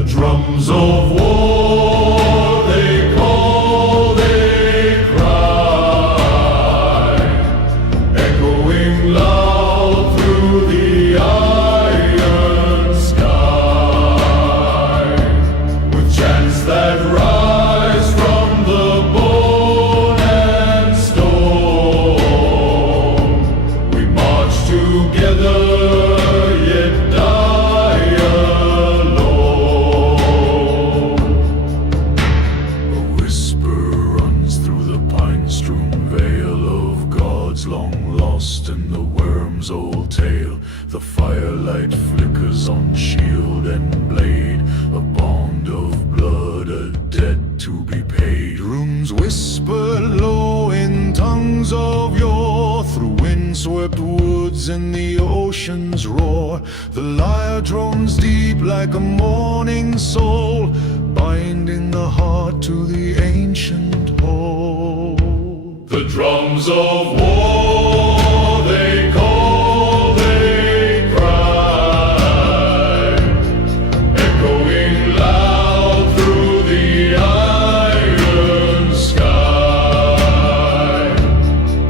The drums of war they call, they cry, echoing loud through the iron sky, with chants that rise from the bone and stone. We march together, yet die alone. A whisper runs through the pine-strewn veil of gods long lost in the worm's old tale. The firelight flickers on shield and blade, a bond of blood, a debt to be paid. Runes whisper low in tongues of yore, through windswept woods and the ocean's roar. The lyre drones deep like a mourning soul, binding the heart to the ancient hall. The drums of war they call, they cry, echoing loud through the iron sky,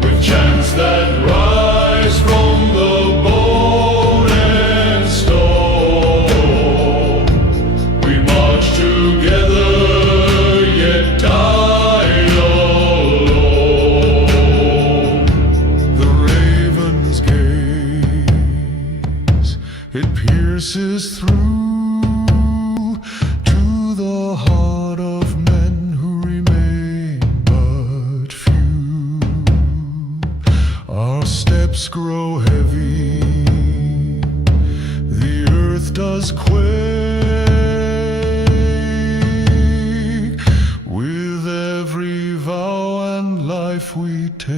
with chants that rise from the bone and stone. We march together, yet die alone. The raven's gaze, it pierces through to the heart of men who remain but few. Our steps grow heavy, the earth does quake, with every vow and life we take.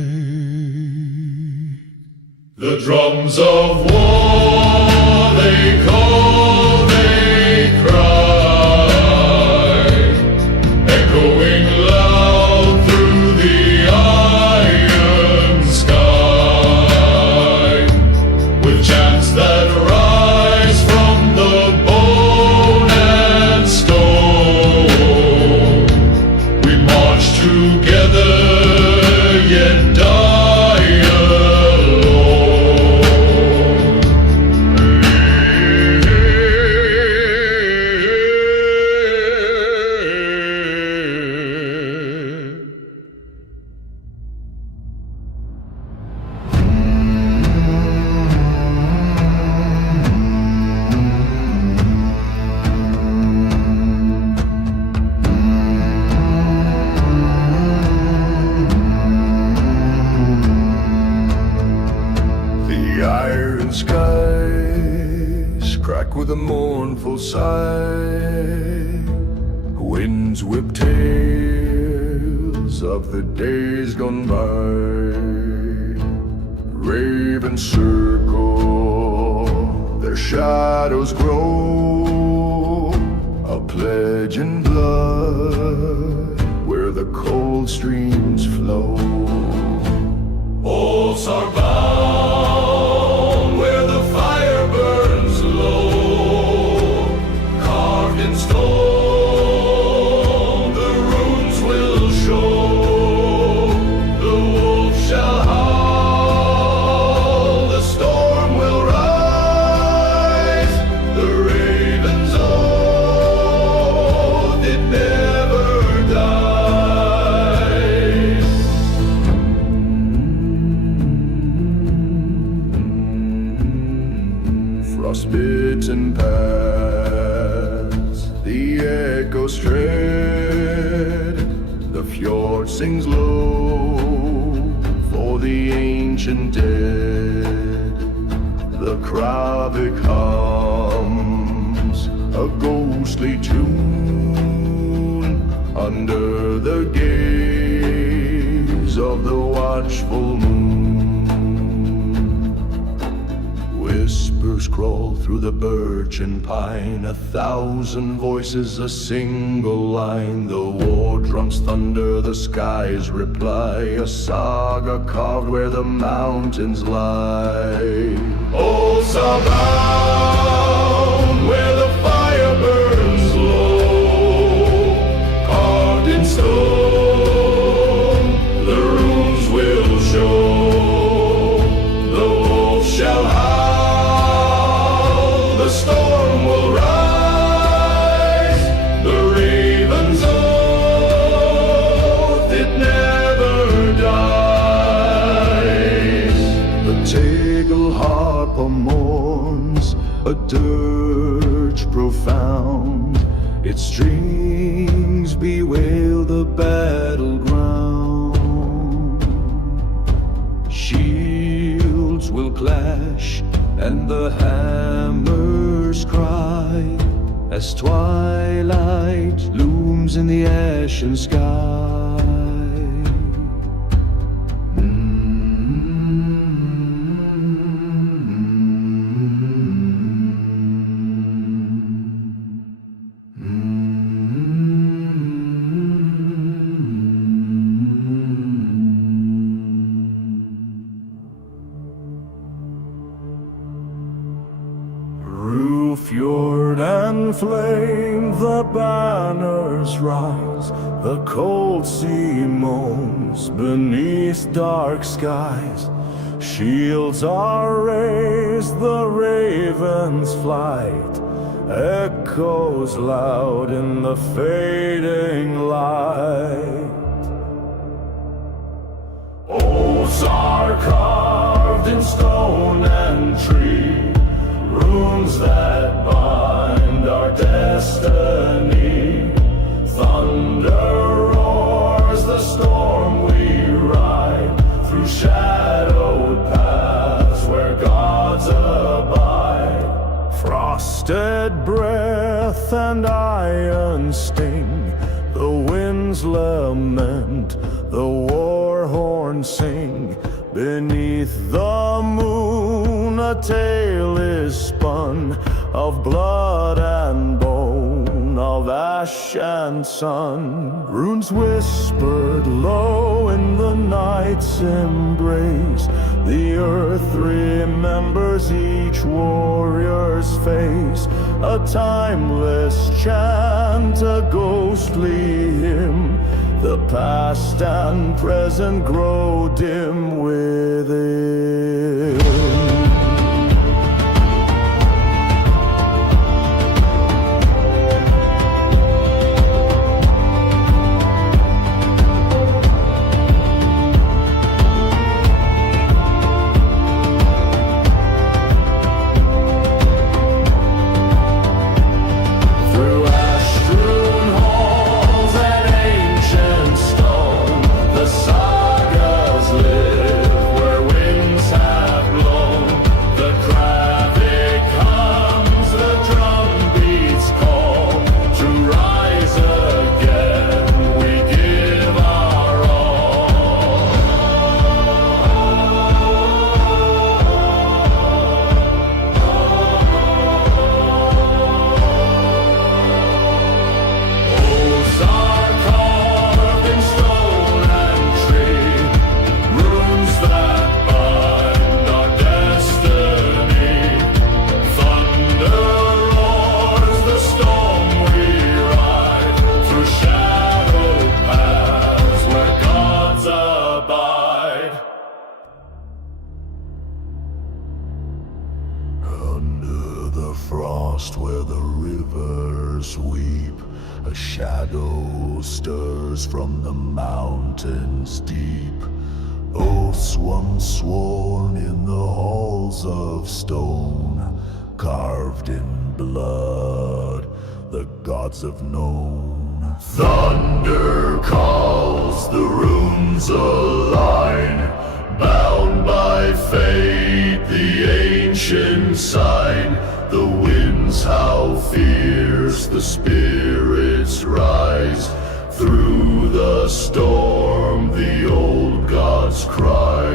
The drums of war they call, they cry, echoing loud through the iron sky, with chants that rise from the bone and stone. We march together, yet die alone. The iron skies crack with a mournful sigh. Winds whip tales of the days gone by. Ravens circle, their shadows grow, a pledge in blood where the cold streams flow. Oaths are bound where the fire burns low, carved in stone the runes will show. The wolf shall howl, the storm will rise, the raven's oath it never dies. Frostbitten paths, the echoes tread, the fjord sings low for the ancient dead. The Kravik hums a ghostly tune under the gaze of the watchful moon. Whispers crawl through the birch and pine, 1,000 voices, a single line. The war drums thunder, the skies reply, a saga carved where the mountains lie. Oh, Sabaon, where the fire burns low, its strings bewail the battleground. Shields will clash and the hammers cry as twilight looms in the ashen sky. Fjord and flame, the banners rise, the cold sea moans beneath dark skies. Shields are raised, the raven's flight echoes loud in the fading light. Oaths are carved in stone and tree, runes that bind our destiny. Thunder roars the storm we ride, through shadowed paths where gods abide. Frosted breath and iron sting, the winds lament, the war horns sing. Beneath the moon a tale is spun of blood and bone, of ash and sun. Runes whispered low in the night's embrace, the earth remembers each warrior's face. A timeless chant, a ghostly hymn, the past and present grow dim within. Frost where the rivers weep, a shadow stirs from the mountains deep. Oaths once sworn in the halls of stone, carved in blood, the gods have known. Thunder calls, the runes align, bound by fate, the ancient sign. The winds howl fierce, the spirits rise. Through the storm, the old gods cry.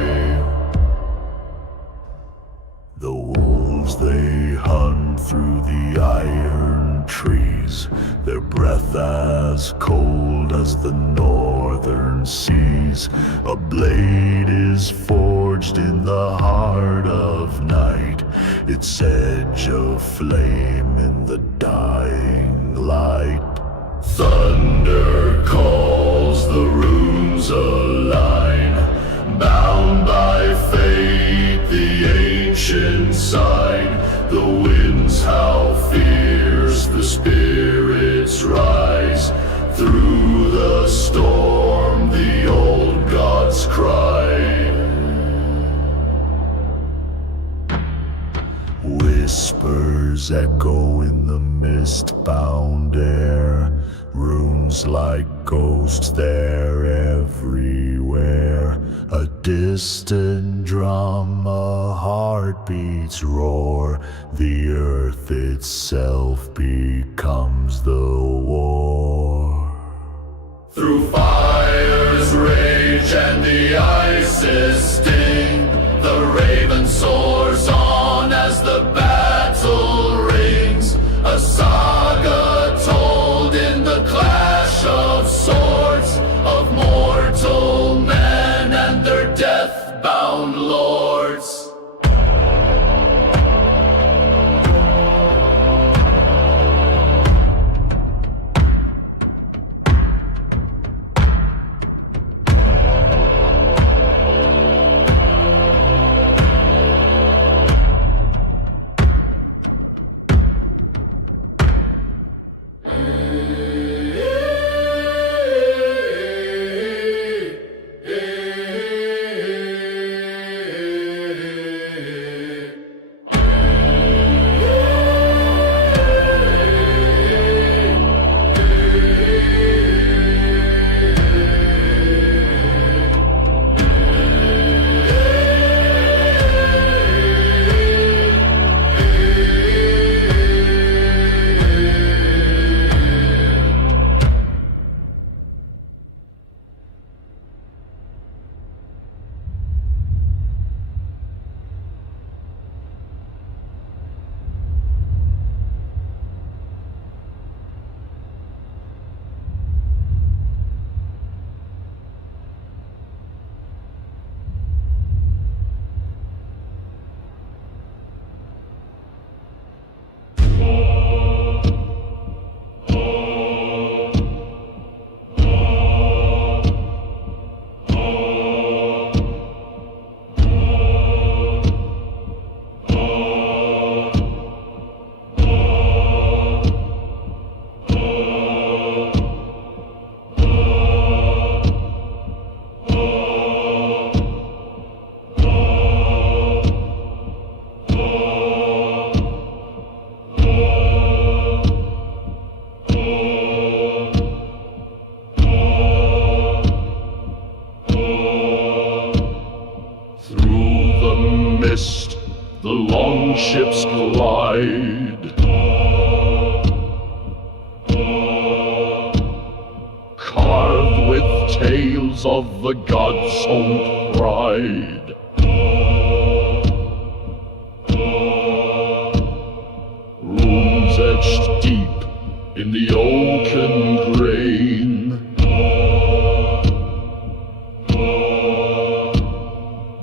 The wolves they hunt through the iron trees, their breath as cold as the northern seas. A blade is forged in the heart of night, its edge of flame in the dying light. Thunder calls, the runes align, bound by fate, the ancient sign. The winds howl fierce, the spirits rise. Through the storm, the old gods cry. Whispers whispers echo in the mist-bound air. Runes like ghosts, they're everywhere. A distant drum, a heartbeat's roar. The earth itself becomes the war. Through fire's rage and the ice's sting, the raven soars on as the battle rings. A saga told in the clash of swords, of mortal men and their death-bound lords. The long ships glide, carved with tales of the gods' own pride. Runes etched deep in the oaken grain.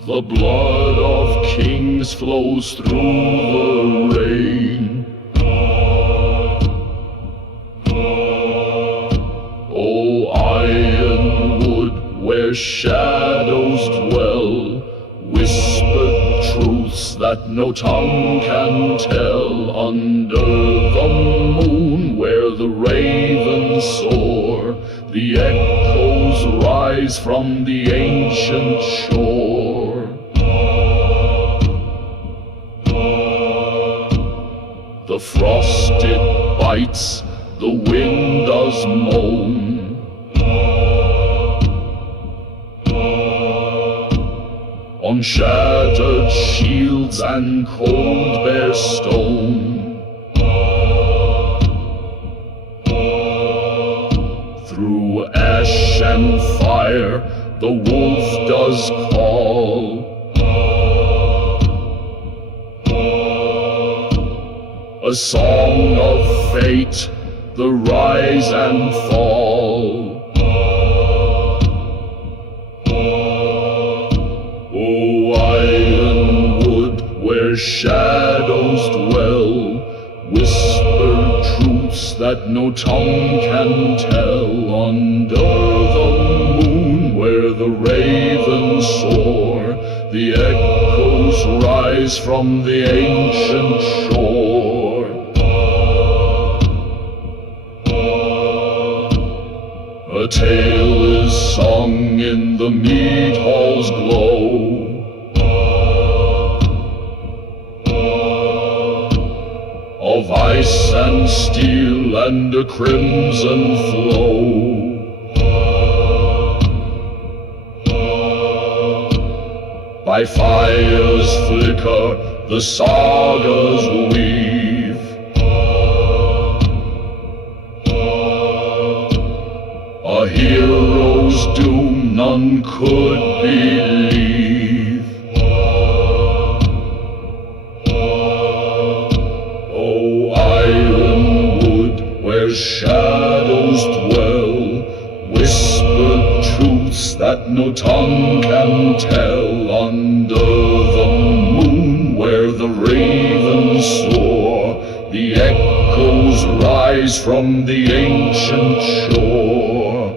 The blood of kings flows through the rain. O ironwood, where shadows dwell, whispered truths that no tongue can tell. Under the moon, where the ravens soar, the echoes rise from the ancient shore. The frost it bites, the wind does moan. On shattered shields and cold bare stone. Through ash and fire the wolf does call. A song of fate, the rise and fall. O ironwood, where shadows dwell, whisper truths that no tongue can tell. Under the moon, where the ravens soar, the echoes rise from the ancient shore. A tale is sung in the mead hall's glow. Of steel and a crimson flow. By fire's flicker the sagas weave. A hero's doom none could believe. Oh, ironwood, where shadows dwell, whispered truths that no tongue can tell. Under the moon, where the ravens soar, the echoes rise from the ancient shore.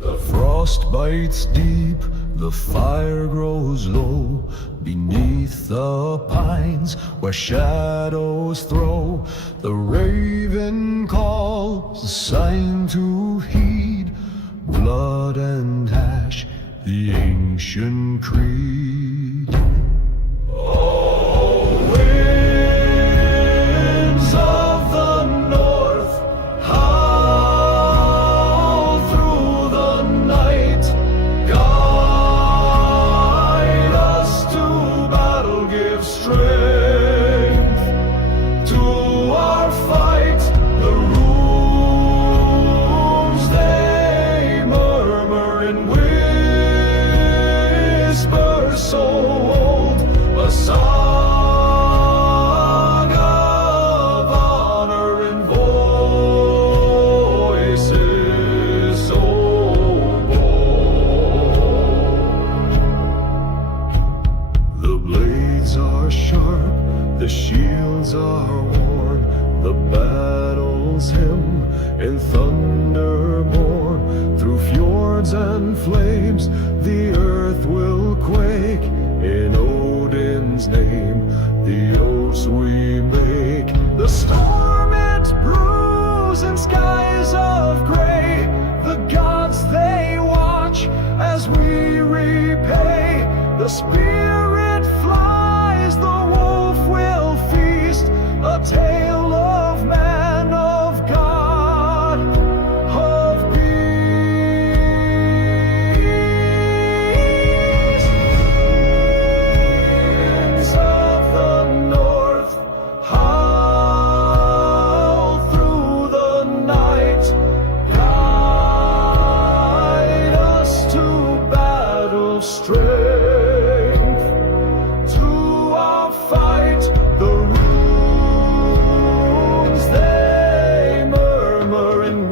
The frost bites deep, the fire grows low, beneath the pines where shadows throw. The raven calls, a sign to heed, blood and ash, the ancient creed. Oh, winds of the north, howl through the night, guide us to battle, give strength to our fight. The runes they murmur in whispers so old, a saga of honor and voices so bold. The blades are sharp, the shields are worn, the battle's hymn in thunder born. Through fjords and flames the earth will quake, in Odin's name the oaths we make. The storm it brews in skies of gray, the gods they watch as we repay. The spirit flies, the wolf will feast, a tale of man, of God, of peace. Winds of the north, howl through the night, guide us to battle strength, to our fight. The runes they murmur in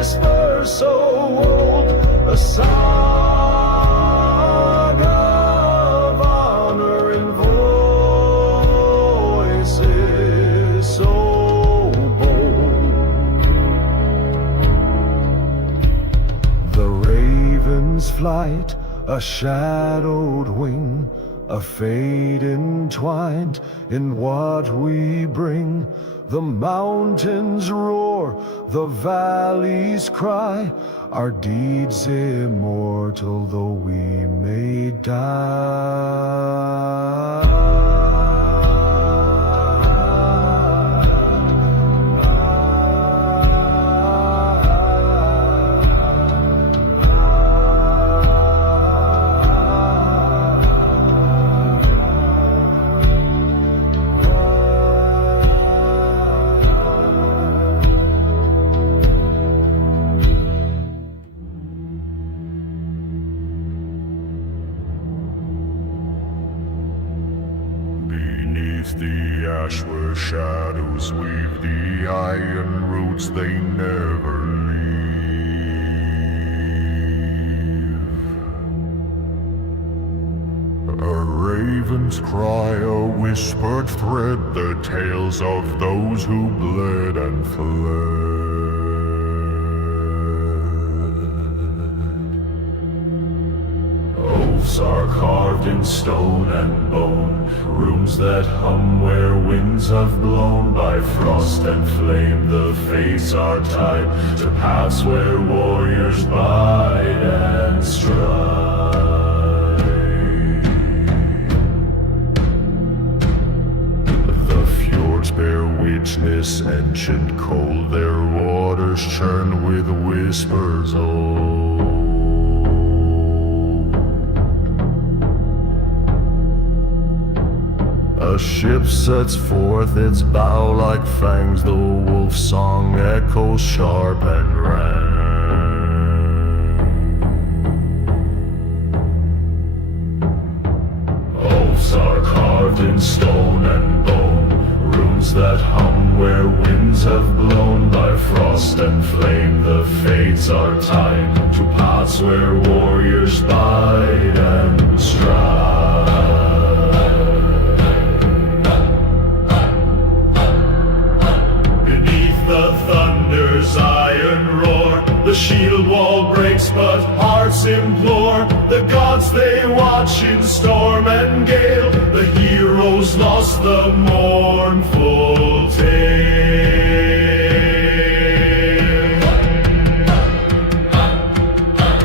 whispers so old, a saga of honor and voices so bold. The raven's flight, a shadowed wing, a fate entwined in what we bring. The mountains roar, the valleys cry, our deeds immortal though we may Beneath the ash where shadows weave, the iron roots they never leave. A raven's cry, a whispered thread, the tales of those who bled and fled. Oaths are carved in stone and bone, rooms that hum where winds have blown. By frost and flame the fates are tied to paths where warriors bide and strive. The fjords bear witness, ancient cold, their waters churn with whispers old. A ship sets forth its bow like fangs, the wolf song echoes sharp and rank. Oaths are carved in stone and bone, rooms that hum where winds have blown. By frost and flame the fates are tied to paths where warriors bide and strive. The thunder's iron roar, the shield wall breaks but hearts implore. The gods they watch in storm and gale, the heroes lost the mournful tale.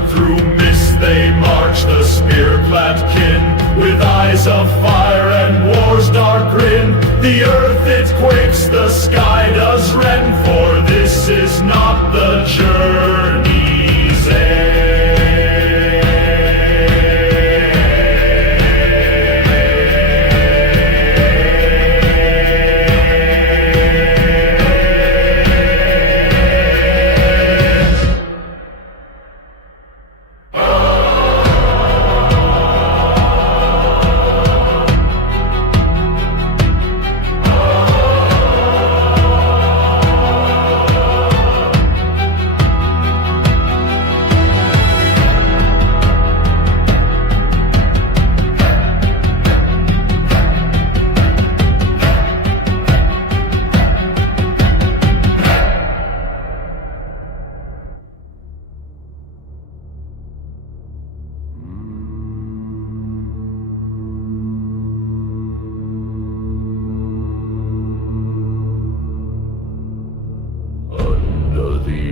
Through mist they march, the spear-clad kin, with eyes of fire and war's dark grin. The earth it quakes, the sky does rend, for this is not the journey's end.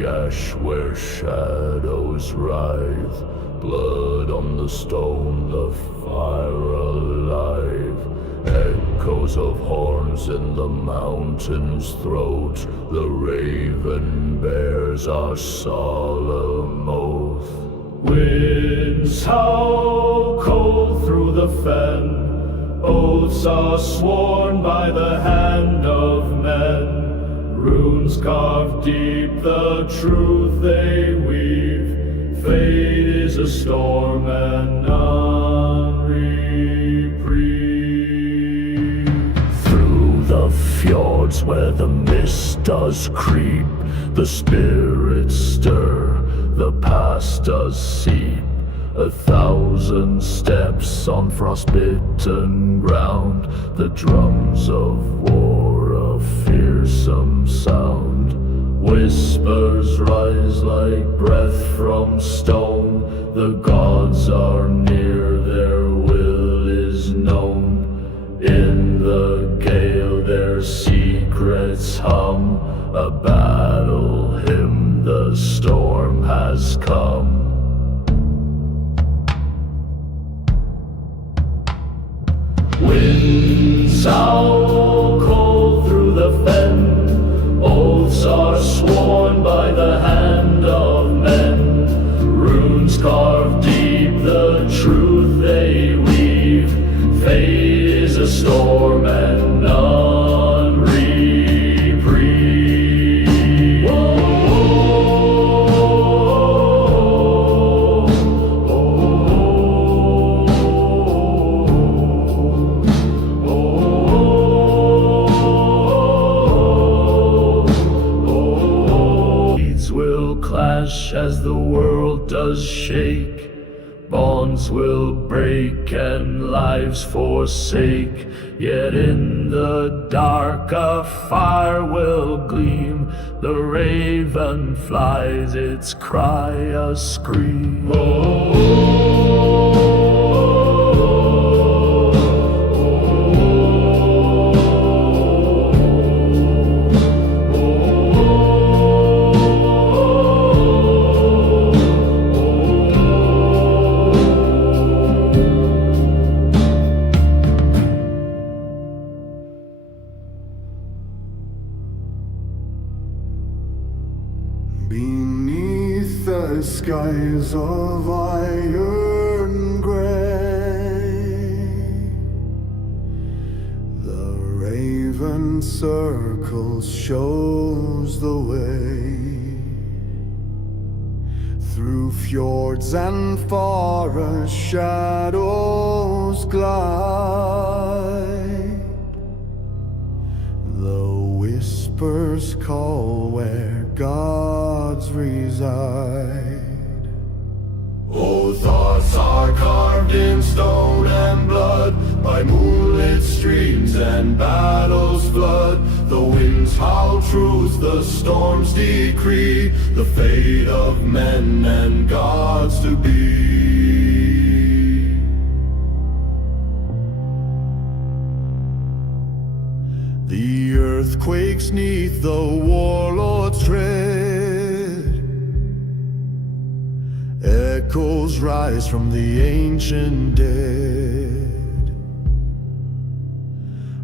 Ash where shadows writhe, blood on the stone, the fire alive. Echoes of horns in the mountain's throat, the raven bears our solemn oath. Winds howl cold through the fen, oaths are sworn by the hand of men. Runes carved deep, the truth they weave. Fate is a storm and none reprieve. Through the fjords where the mist does creep, the spirits stir, the past does seep. 1,000 steps on frostbitten ground, the drums of war, a fearsome sound. Whispers rise like breath from stone, the gods are near, their will is known. In the gale their secrets hum, a battle hymn, the storm has come. Winds howl cold through the fen, oaths are sworn by the hand of men. Runes carved deep, the truth they weave. Fate is a storm and none reprieve. As the world does shake, bonds will break and lives forsake. Yet in the dark a fire will gleam, the raven flies, its cry a scream. Oh, Beneath the skies of iron gray, the raven circles shows the way. Through fjords and forests shadows glide. The whispers call where gods reside. Oh, thoughts are carved in stone and blood by moonlit streams and battles flood. The winds howl truth, the storms decree the fate of men and gods to be. The earth quakes neath the warlord's tread. Echoes rise from the ancient dead.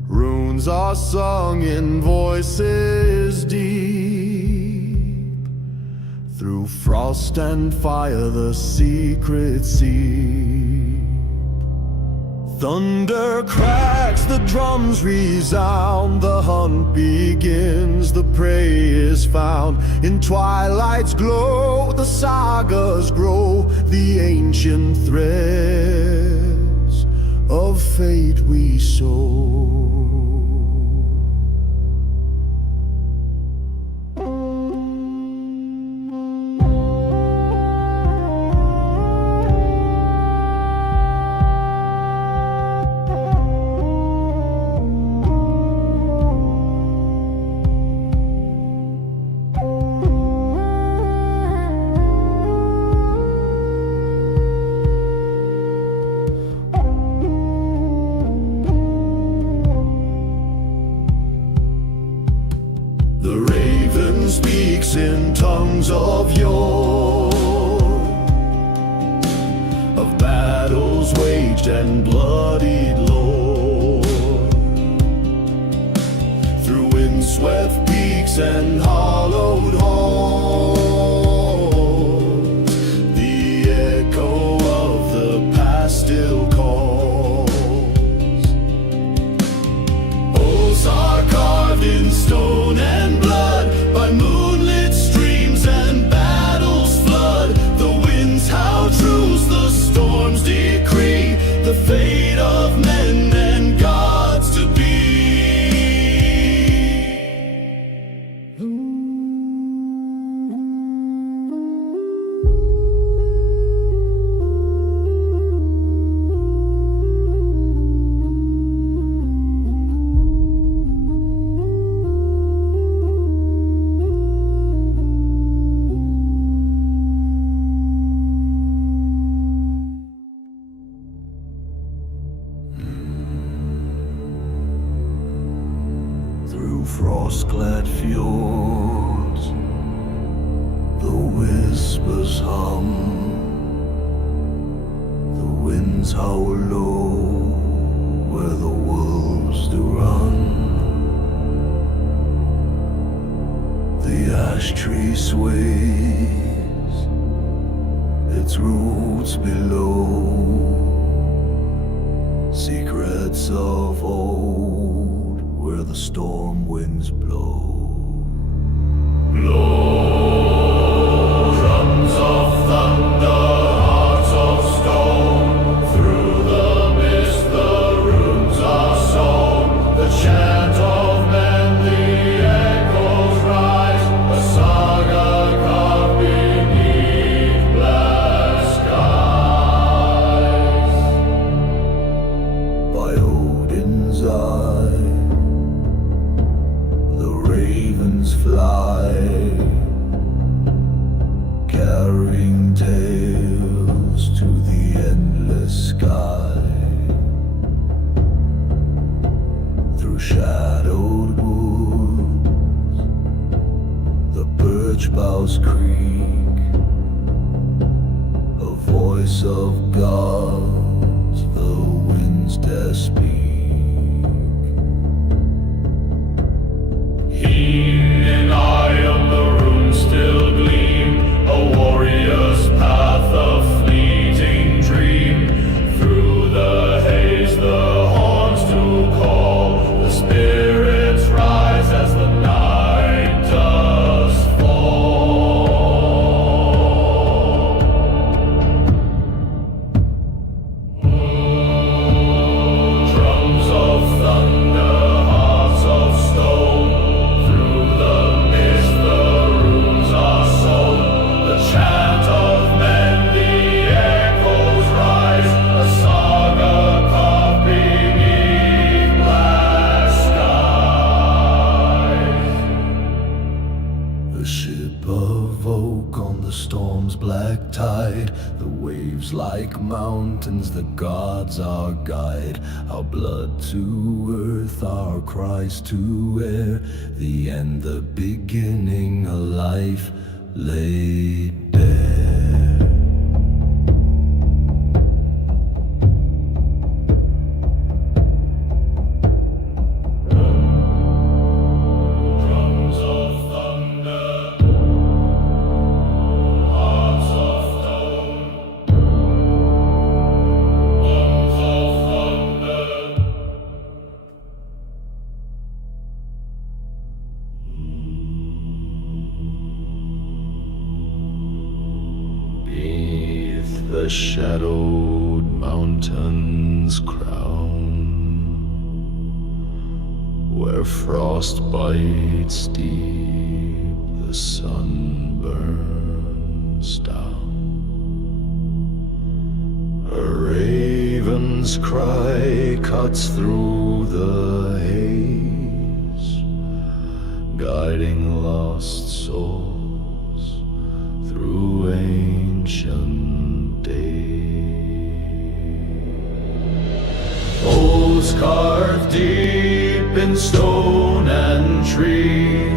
Runes are sung in voices deep. Through frost and fire the secrets seep. Thunder cracks, the drums resound. The hunt begins, the prey is found. In twilight's glow the sagas grow. The ancient threads of fate we sow. The raven speaks in tongues of yore, of battles waged and bloodied lore. Through windswept peaks and hollowed halls, the echo of the past still calls. Oaths are carved in stone and blood by moonlit streams and battles flood. The winds howl truths, the storms decree the fate of men and gods to be. Through frost-clad fjords, the whispers hum. The winds howl low where the wolves do run. The ash tree sways, its roots below. Secrets of old where the storm winds blow. Blow, drums of thunder, hearts of stone. Through the mist the runes are sown. The chant of men, the echoes rise. A saga carved beneath black skies. By Odin's eye the ravens fly, carrying tales to the endless sky. Through shadowed woods the birch boughs creak, a voice of gods the winds dare speak. In eye of the room still gleams. A ship of oak on the storm's black tide, the waves like mountains, the gods our guide. Our blood to earth, our cries to air, the end, the beginning, a life laid bare. The shadowed mountains crown, where frost bites deep, the sun burns down. A raven's cry cuts through the haze, guiding lost souls through ancient days. Oaths carved deep in stone and tree,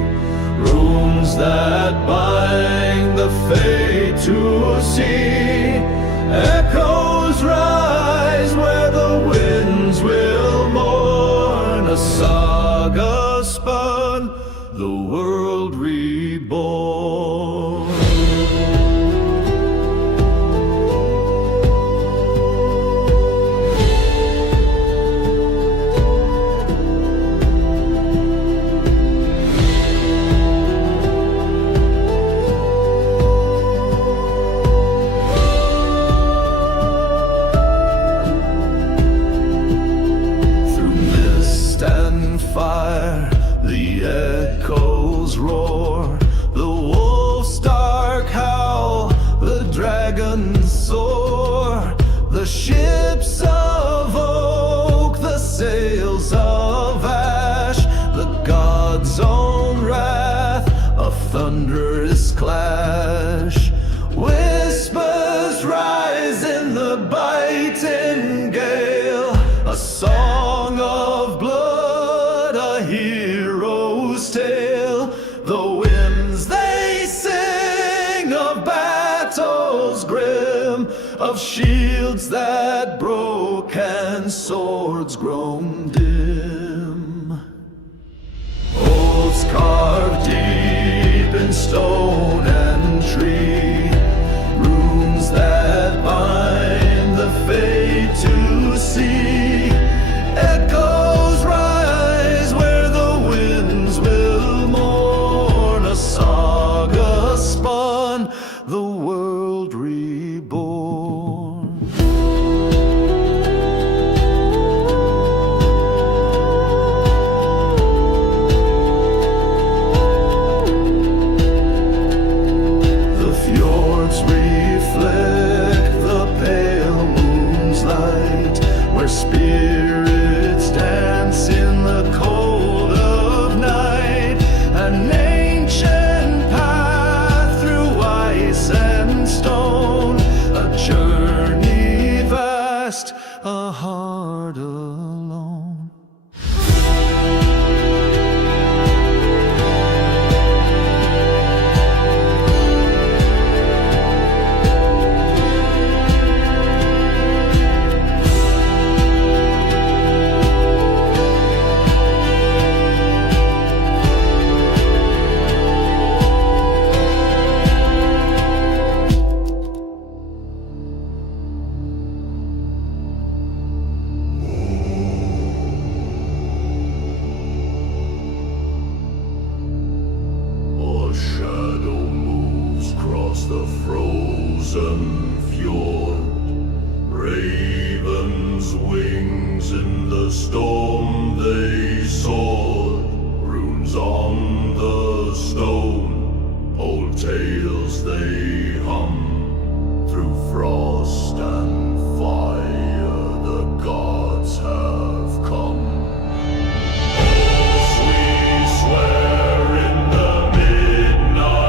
runes that bind the fate to see. Echoes rise where the winds will mourn, a saga spun, the world reborn. Fire, the echoes roar, the wolf's dark howl, the dragons soar, the ships of oak, the sails of ash, the god's own wrath, a thunderous clash. Whispers rise in the biting gale, a song of blood, a hero's tale. The winds they sing of battles grim, of shields that broke and swords grown dim. Oaths carved deep in stone and tree, runes that bind the fate to see. Echoes rise where the winds will mourn, a saga spun, the world reborn. The fjords reflect the pale moon's light, where spirits dance in the cold of night. An ancient path through ice and stone, a journey vast, a heart alone. A shadow moves across the frozen fjord, raven's wings in the storm they soared. Runes on the stone, old tales they hum, through frost and fire the gods have come. Oaths we swear in the midnight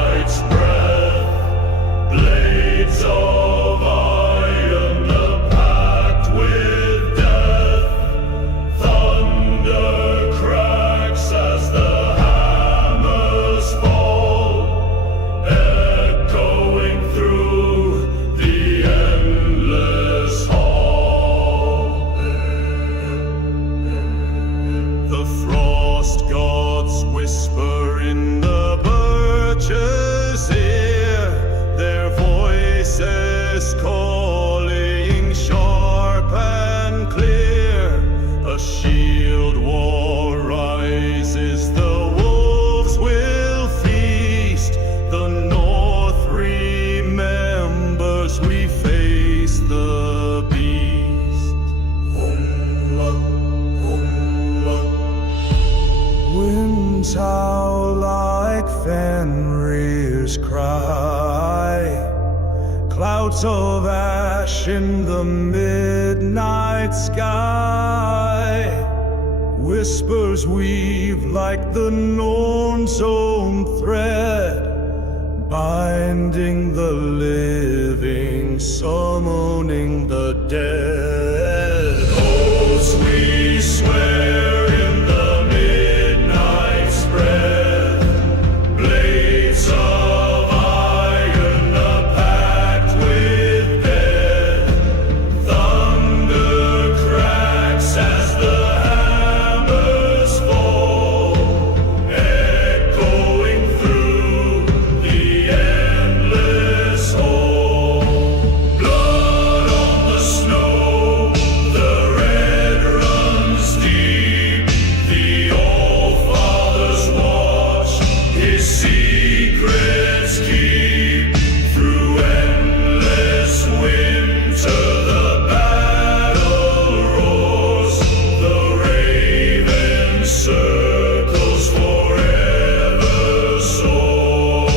memories cry. Clouds of ash in the midnight sky. Whispers weave like the Norn's own thread, binding the living, summoning the dead. Oaths we swear in the midnight spread, blades of iron, a pact with death. Thunder cracks as the hammers fall, echoing through the endless hall. Blood on the snow, the red runs deep. The All-Father's watch his secrets keep. Through endless winter the battle roars. The raven circles forever soars.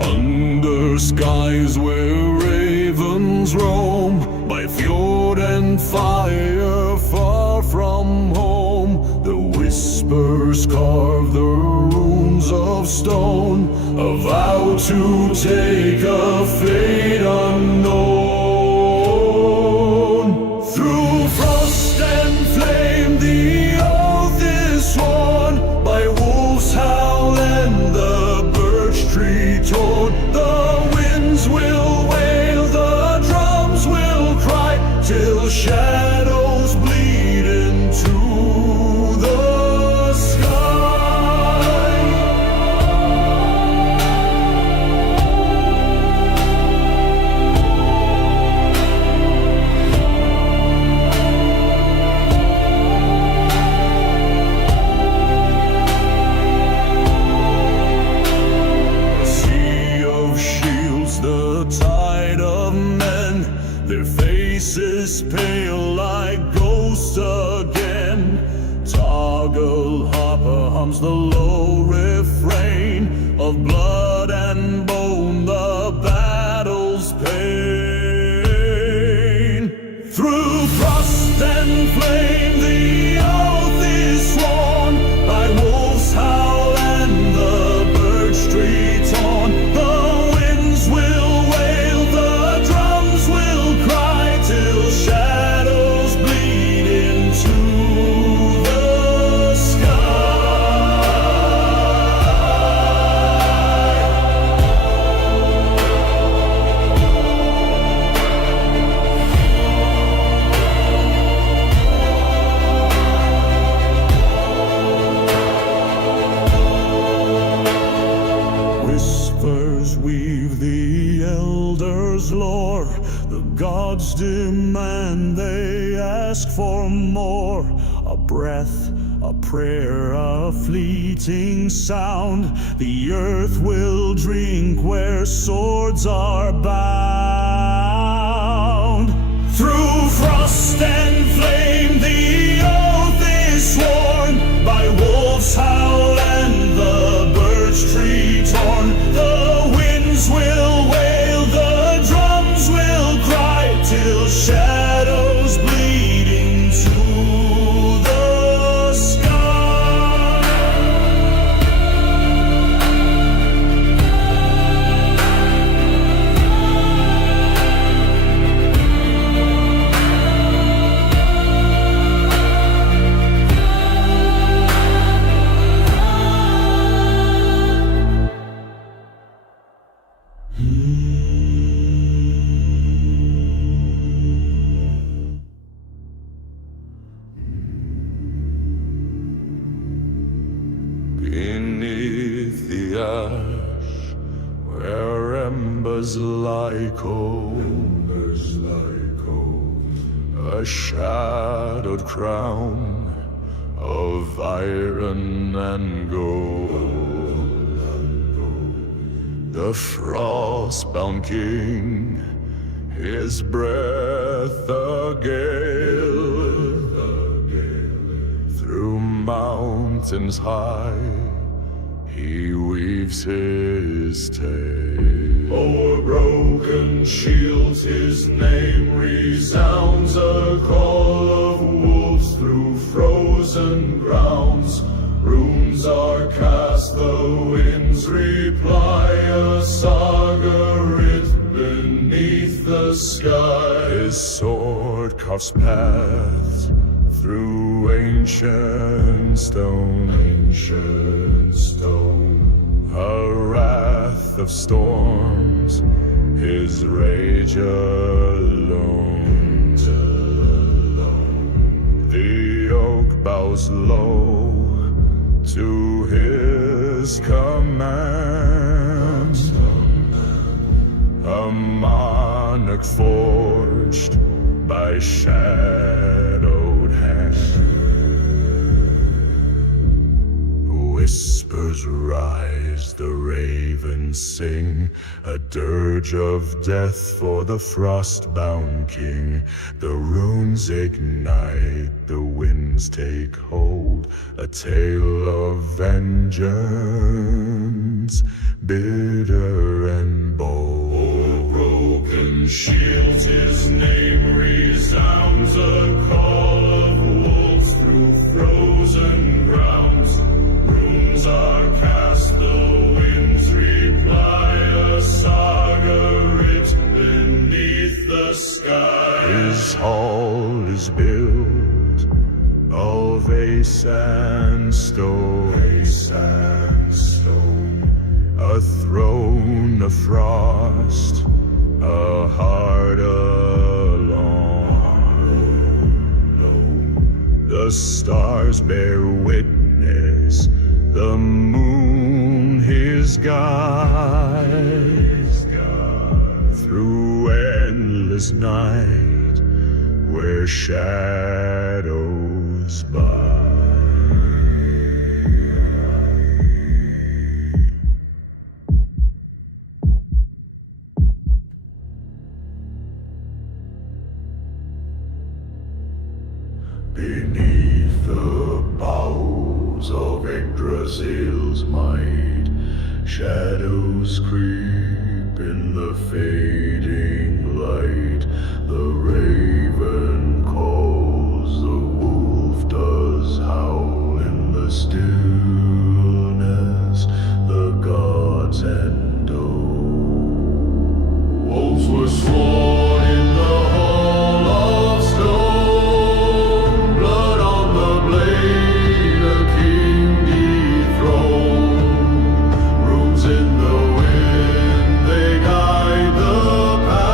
Under skies where ravens roam, by fjord and fire far from home, the whispers carve the runes of stone, a vow to take a fate unknown. Through frost and flame the oath is sworn, by wolves howl and the birch tree torn. The winds will wail, the drums will cry, till shadows bleed into the sky. A sea of shields, the tide of men, their faces pale like ghosts again. Toggle Hopper hums the low refrain of blood and bone, the battle's pain. Through frost and flame the oath is sworn, by wolves howl and the birch tree torn. The winds will wail, the drums will cry, till shadows bleed into the sky. Whispers weave the elders' lore, the gods demand, they ask for more. A breath, a prayer, a fleeting sound, the earth will drink where swords are bound. Through frost and flame the oath is sworn, by wolves howl and the birch tree torn. The winds will wail, the drums will cry, till shadows bleed into the sky. where embers lie cold, a shadowed crown of iron and gold. The frost-bound king, his breath a gale, through mountains high he weaves his tale. O'er broken shields his name resounds, a call of wolves through frozen grounds. Runes are cast, the winds reply, a saga writ beneath the sky. His sword carves paths through ancient stone, a wrath of storms, his rage alone. The oak bows low to his command, a monarch forged by shadowed hand. Whispers rise, the ravens sing, a dirge of death for the frost-bound king. The runes ignite, the winds take hold, a tale of vengeance, bitter and bold. O'er broken shields his name resounds, a call of wolves through frozen grounds. Runes are cast, the winds reply, a saga writ beneath the sky. His hall is built of a sandstone, a throne of frost, a heart alone. The stars bear witness, the moon his guide, through endless night where shadows bide. Beneath the boughs of Yggdrasil's might, shadows creep in the fading light. The raven calls, the wolf does howl in the stillness, the gods endo. Wolves were sworn in the hall of stone, blood on the blade, a king dethroned. Runes in the wind, they guide the path.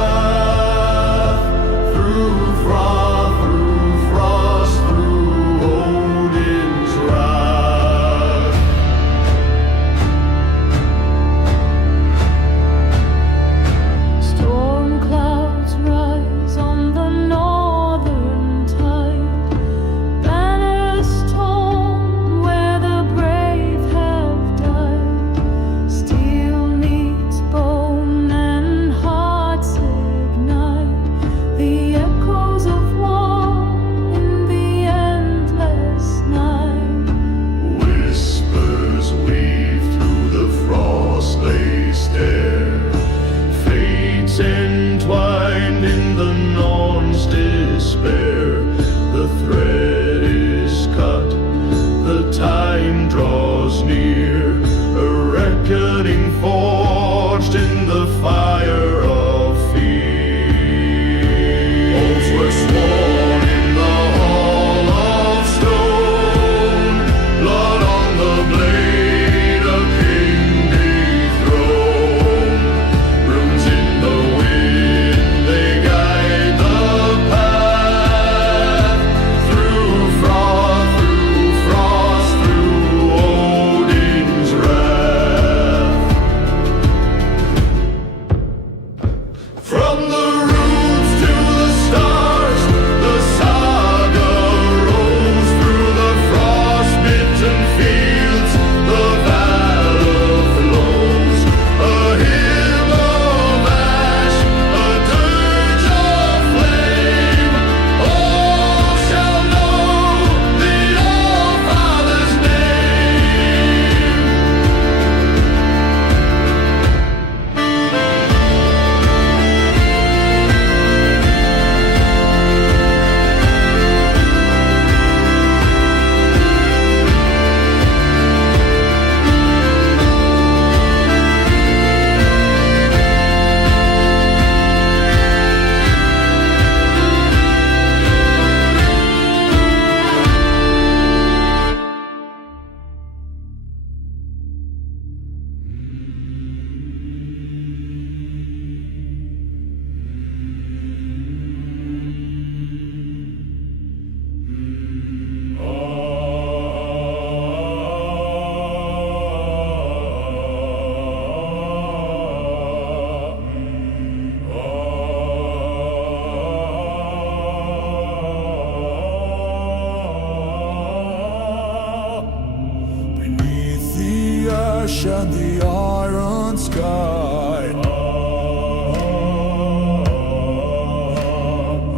and the iron sky.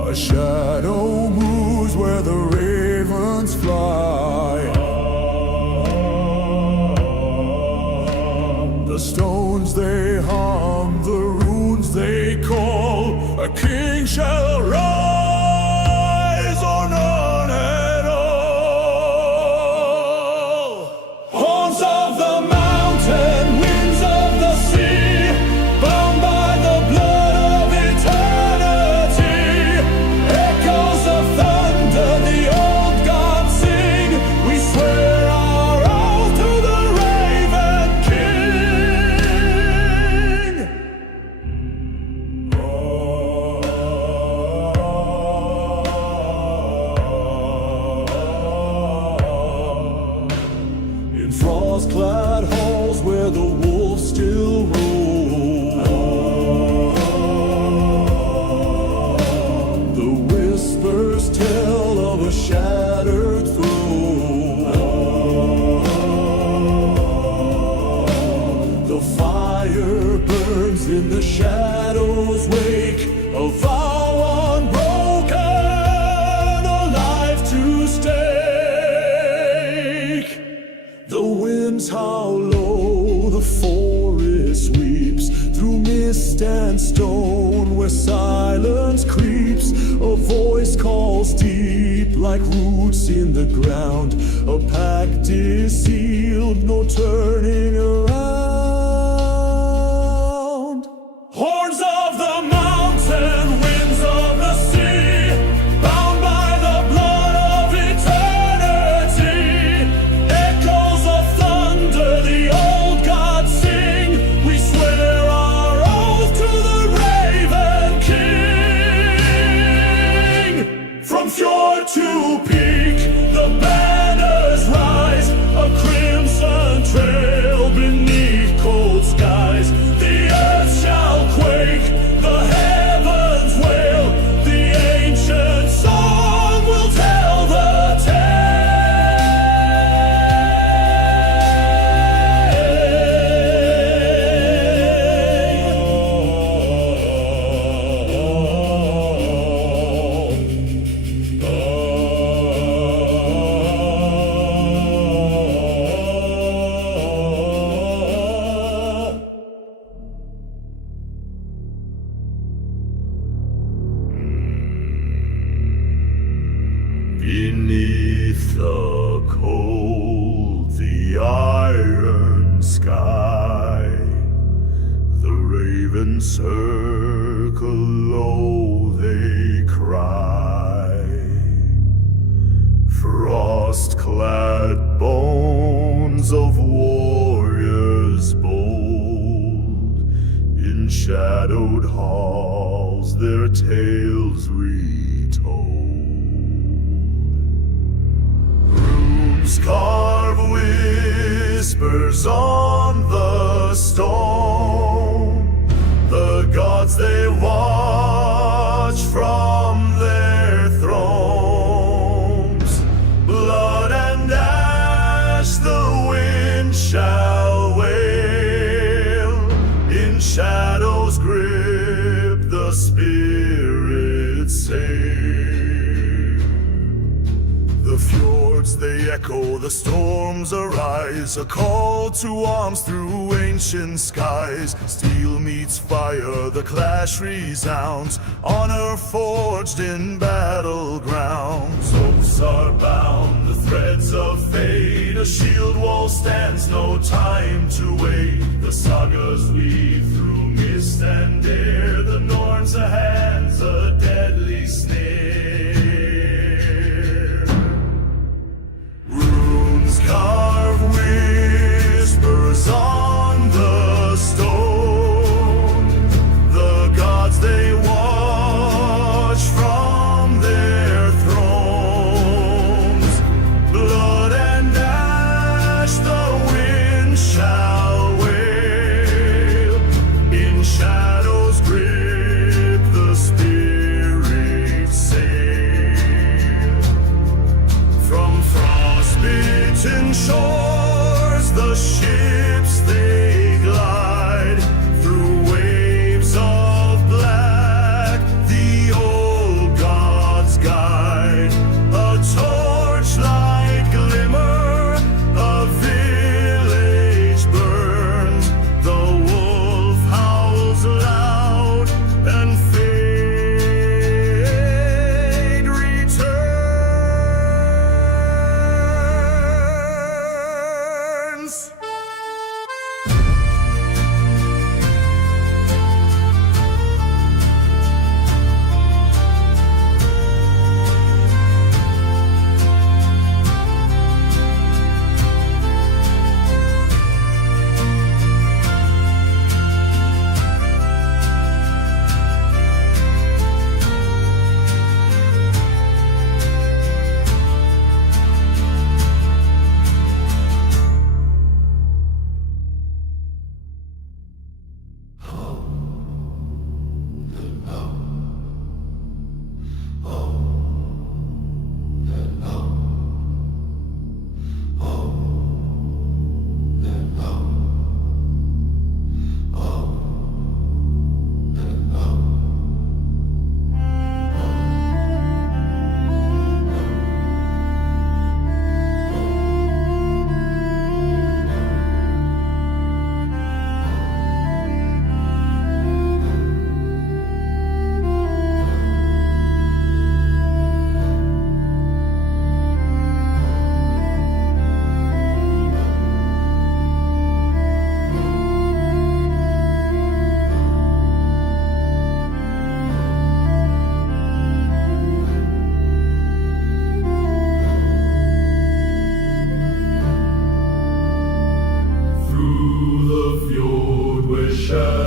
A shadow moves where the ravens fly. The stones they hum, the runes they call. A king shall rise or none at all. Horns of the mountain, winds of the sea, bound by the blood of eternity. Echoes of thunder, the old gods sing. We swear our oath to the Raven King. In frost-clad halls where the wolves still roll, the whispers tell of a shattered throne. The fire burns in the shadows' wake, a vow unbroken, a life to stake. The winds howl low, the forest weeps through mist and stone where silence creeps. A voice calls deep like roots in the ground. A pact is sealed, no turning around. Horns of the mountain, winds of the sea, bound by the blood of eternity. Echoes of thunder, the old gods sing. We swear our oath to the Raven King. From fjord to peak, the banners rise, a crimson trail beneath cold skies. The earth shall quake, the heavens wail, the ancient song will tell the beneath the cold, the iron sky. The ravens circle low, they cry. Frost-clad bones of warriors bold, in shadowed halls their tales retold. Runes carve whispers on the stone. The gods they watch from their thrones. Blood and ash the wind shall wail. In shadows grip the spirits sail. The fjords they echo, the storms arise, a call to arms through ancient skies. Steel meets fire, the clash resounds, honor forged in battlegrounds. Oaths are bound, the threads of fate, a shield wall stands, no time to wait. The sagas weave through mist and air, the Norns a hands, a deadly snare. Runes carve whispers on the stone. The gods they watch from their thrones. Blood and ash the wind shall wail. In shadows grip the spirits sail.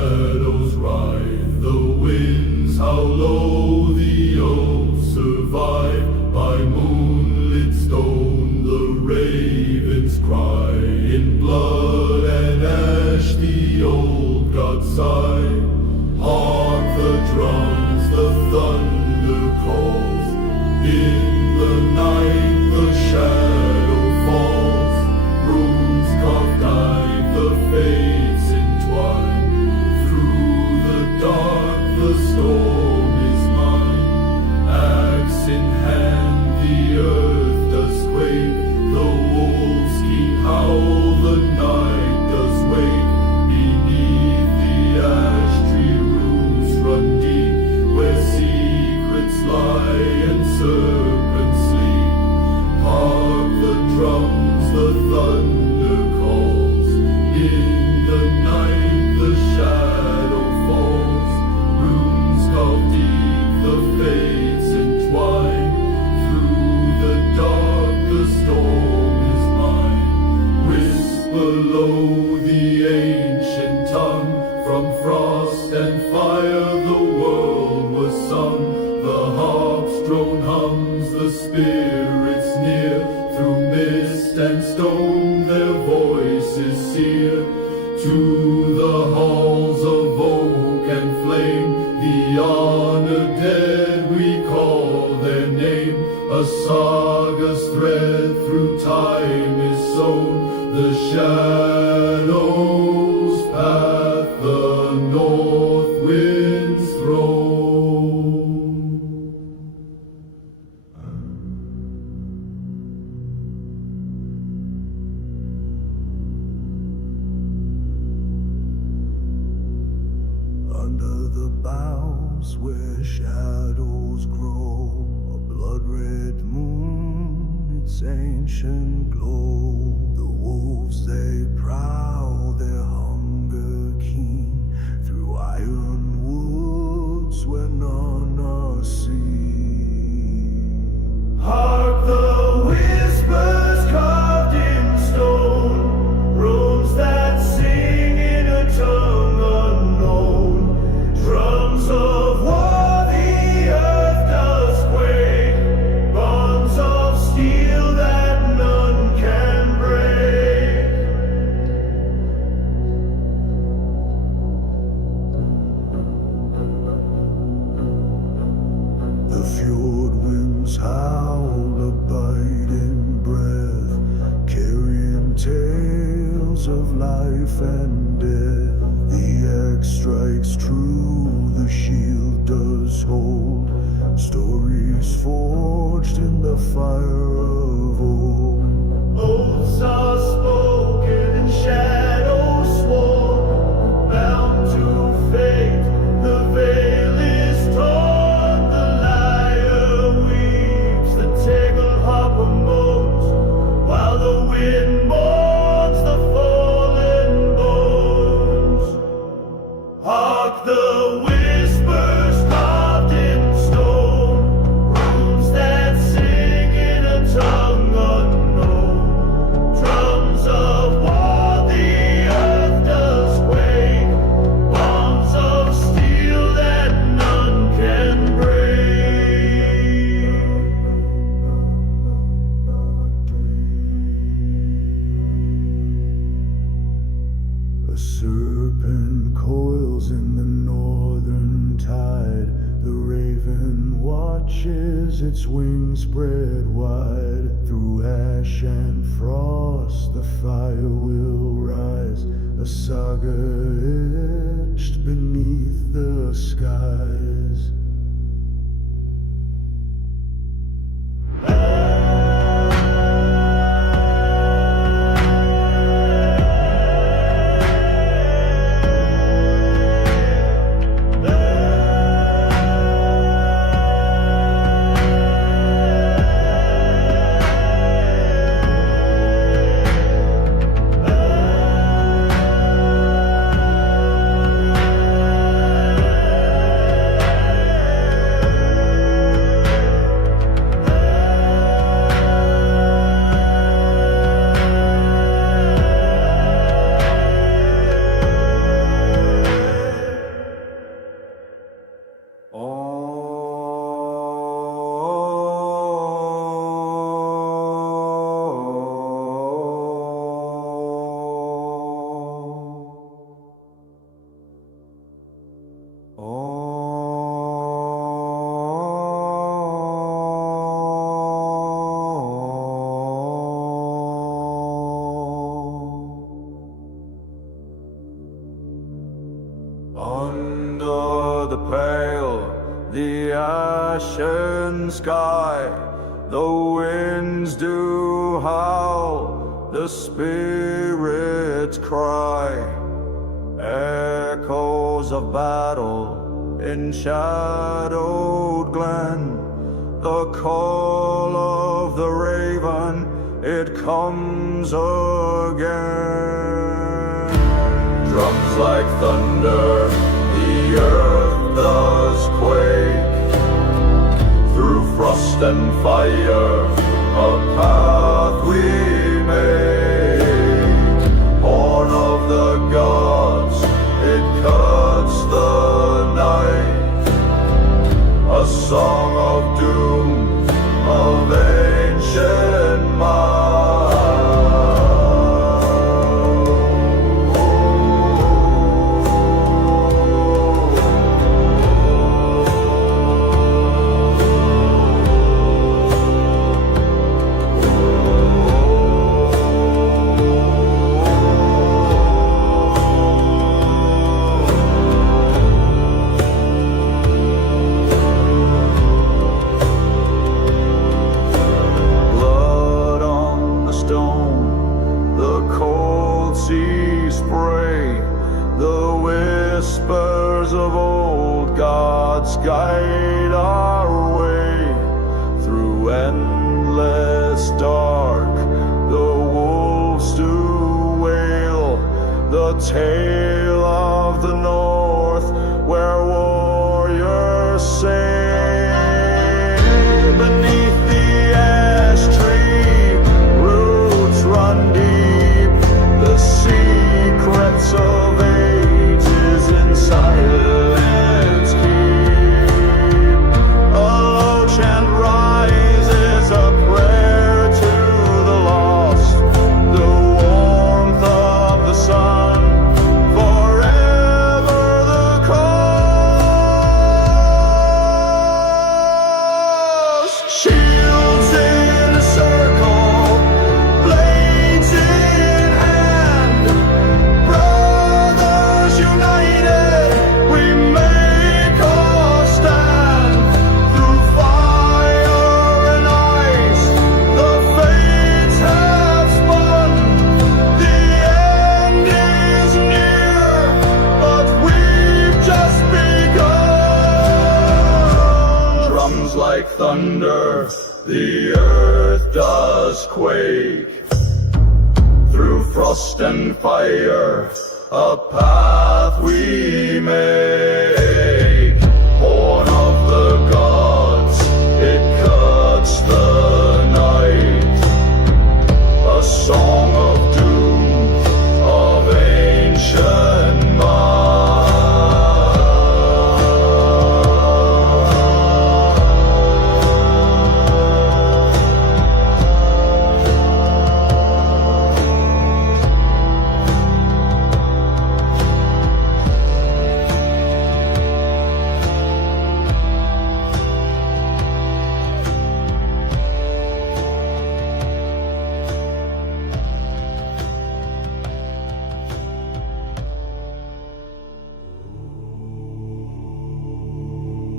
shadows ride, the winds howl low, the oaks survive. By moonlit stone the ravens cry, in blood and ash the old gods sigh. Hark the drums, the thunder calls, in the night the shadow falls. Runes carved guide, the fates entwine, through the dark the storm is mine. Axe in hand the earth does quake, the wolves keen howl, the night does wake. Beneath the ash tree roots run deep, where secrets lie and serpents sleep. Hark the drums, the thunder calls, in the night the shadow falls. Runes carved deep, the fates entwine, through the dark the storm is mine. Whisper low the ancient tongue, from frost and fire the world was sung. The harp's drone hums, the spirits near, through mist and stone their voices sear. To the halls of oak and flame, the honored dead we call their name. A saga's thread through time is sown, the shadow's path, the north wind's throne. Under the boughs where shadows grow, a blood-red moon, its ancient glow. The wolves they prowl, their hunger keen, through iron woods where none are seen. Hark the whispers carved in stone, runes that sing in a tongue unknown. Drums of war the earth does quake, bonds of steel that none can break. The fjord winds howl a biting breath, carrying tales of life and death. The axe strikes true, the shield does hold, stories forged in the fire of old. Oaths are spoken and shadows sworn, bound to fate, the veil is torn. The lyre weeps, the tangled harper moans, while the wind mourns the fallen bones. Hark the whispers carved in stone, runes that sing in a tongue unknown. Drums of war the earth does quake, bonds of steel that none can break. A serpent coils in the northern tide, the raven watches its wings spread wide. Through ash and frost the fire will rise, a saga etched beneath the skies. Under the pale, the ashen sky, the winds do howl, the spirits cry. Echoes of battle in shadowed glen, the call of the raven, it comes again. Drums like thunder, the earth does quake. Through frost and fire, a path we make. Horn of the gods, it cuts the night. A song of doom, of ancient might. Guide our way through endless dark. The wolves do wail, the tale of the north, where warriors say. Beneath the ash tree, roots run deep. The secrets of ages in silence. Thunder, the earth does quake. Through frost and fire, a path we make. Born of the gods, it cuts the night. A song of doom, of ancient might.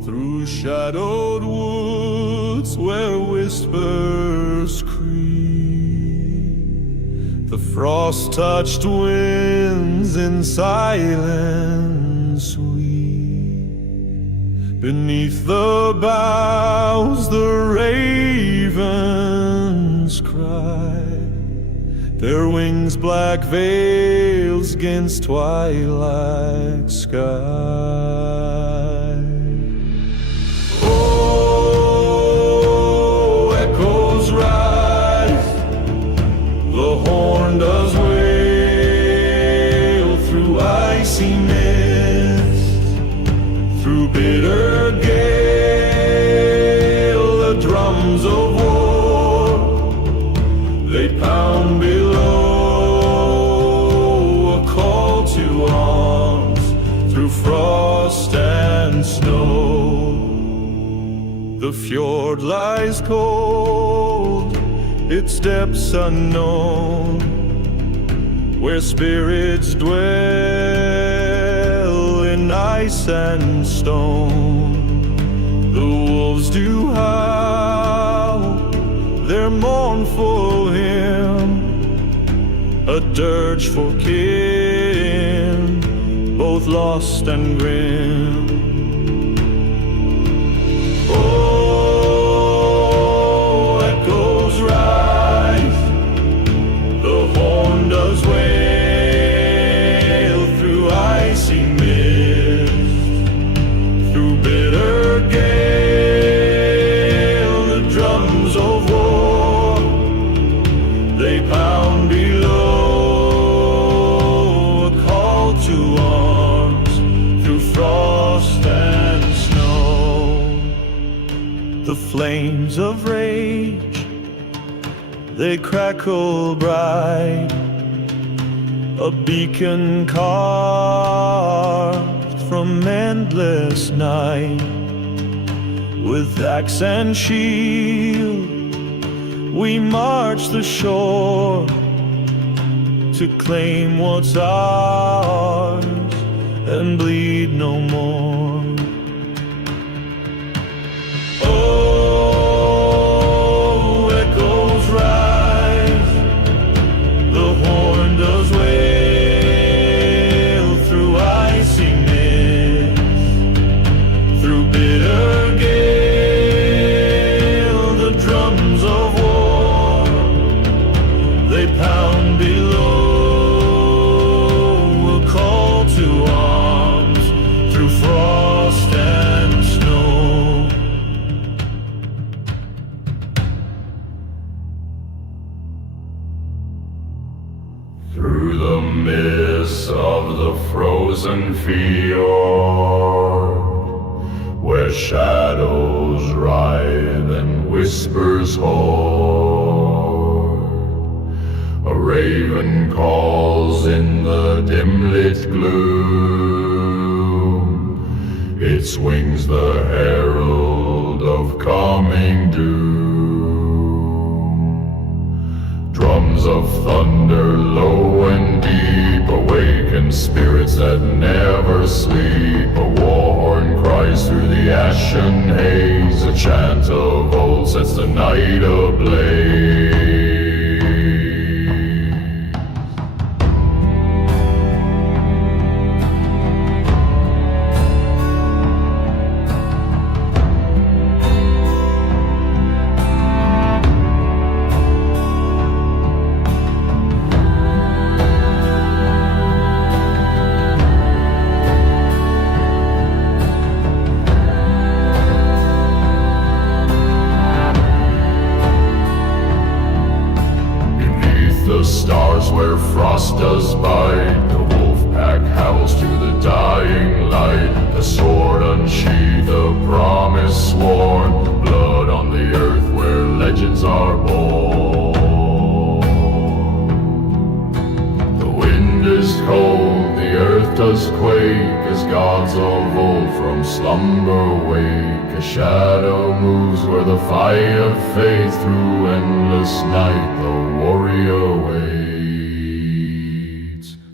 Through shadowed woods where whispers creep, the frost-touched winds in silence weep. Beneath the boughs the ravens cry, their wings black veils against twilight sky. The horn does wail through icy mist, through bitter gale, the drums of war, they pound below, a call to arms, through frost and and snow. The fjord lies cold, its depths unknown, where spirits dwell in ice and stone. The wolves do howl their mournful hymn, a dirge for kin, both lost and grim. Oh, echoes rise, the horn does wail through icy mist, through bitter gale, the drums of war, they pound below, a call to arms through frost and snow. The flames of rage, they crackle bright, a beacon carved from endless night. With axe and shield, we march the shore to claim what's ours and bleed no more. Oh, echoes rise, the horn does wail through icy mist, through bitter gale, the drums of war, they pound below, a call to arms through frost and snow. Through the mist of the frozen fjord, where shadows writhe and whispers hoard, a raven calls in the dim-lit gloom, its wings the herald of coming doom. Drums of thunder, low and deep, awaken spirits that never sleep. A war horn cries through the ashen haze, a chant of old sets the night ablaze. The stars where frost does bite, the wolf pack howls to the dying light. The sword unsheathed, the promise sworn, blood on the earth where legends are born. The wind is cold, the earth does quake, as gods of old from slumber wake. A shadow moves where the fire fades, through endless night the warrior waits.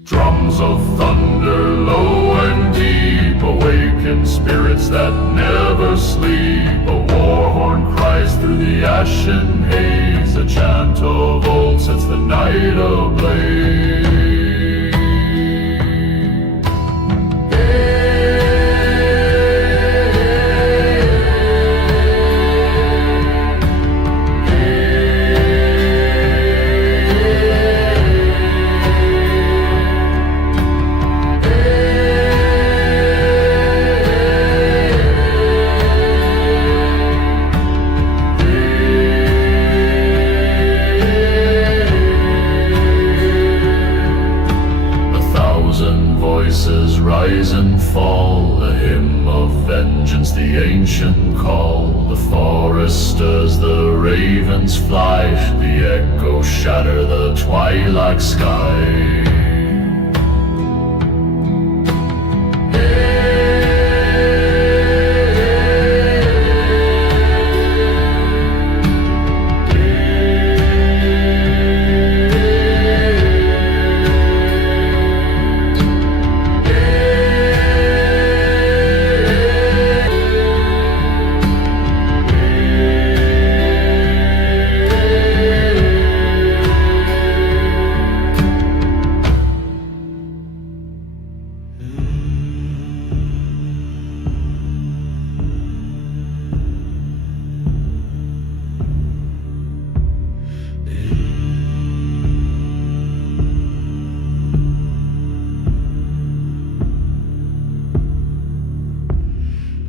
Drums of thunder, low and deep, awaken spirits that never sleep. A war horn cries through the ashen haze, a chant of old sets the night ablaze. Rise and fall, a hymn of vengeance, the ancient call. The forest stirs, the ravens fly, the echoes shatter the twilight sky. Hey.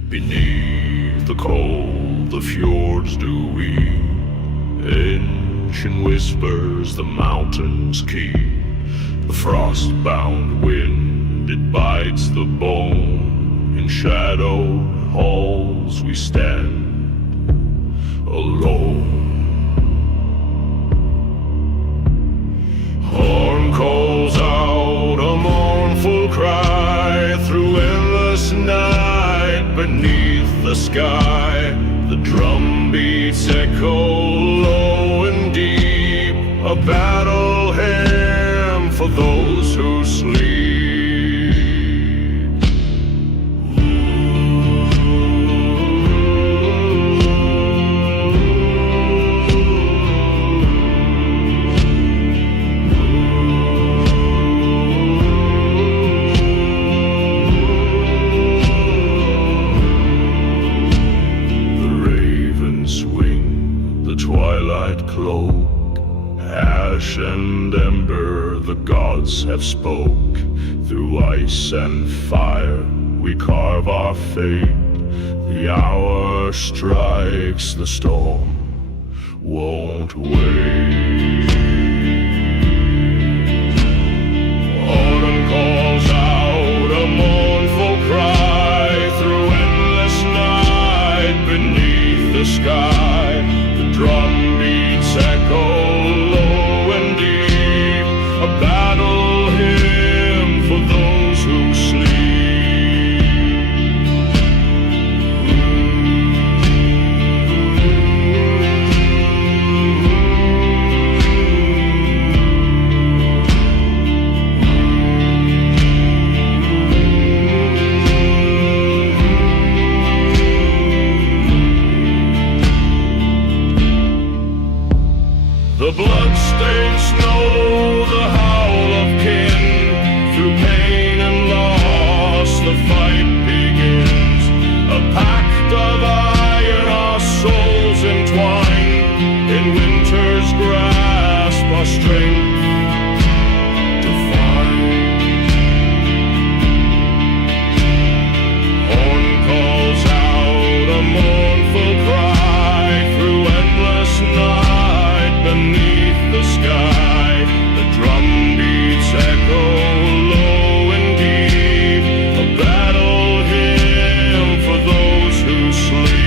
Beneath the cold, the fjords do weep. Ancient whispers the mountains keep. The frost-bound wind, it bites the bone. In shadowed halls we stand alone. Horn calls out a mournful cry through endless night beneath the sky. The drum beats echo low and deep, a battle hymn for those who sleep. Ash and ember, the gods have spoke. Through ice and fire, we carve our fate. The hour strikes, the storm won't wait. Autumn calls out a mournful cry through endless night beneath the sky. The drum beats echo low and deep, a battle hymn for those who sleep. The blood-stained snow, the howl of kin. Through pain and loss, the fight begins. A pact of iron, our souls entwined. In winter's grasp, our strength defined. Horn calls out a mournful cry through endless night beneath the sky. The drum beats echo low and deep, a battle hymn for those who sleep.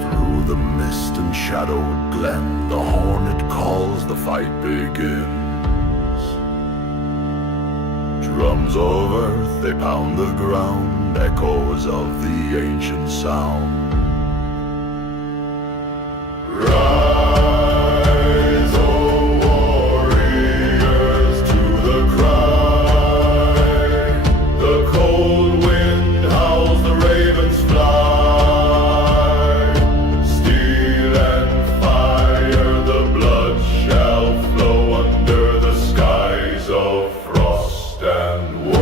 Through the mist and shadowed glen, the hornet calls, the fight begins. Drums of earth, they pound the ground, echoes of the ancient sound. Rise, O warriors, to the cry. The cold wind howls, the ravens fly. Steel and fire, the blood shall flow under the skies of frost and woe.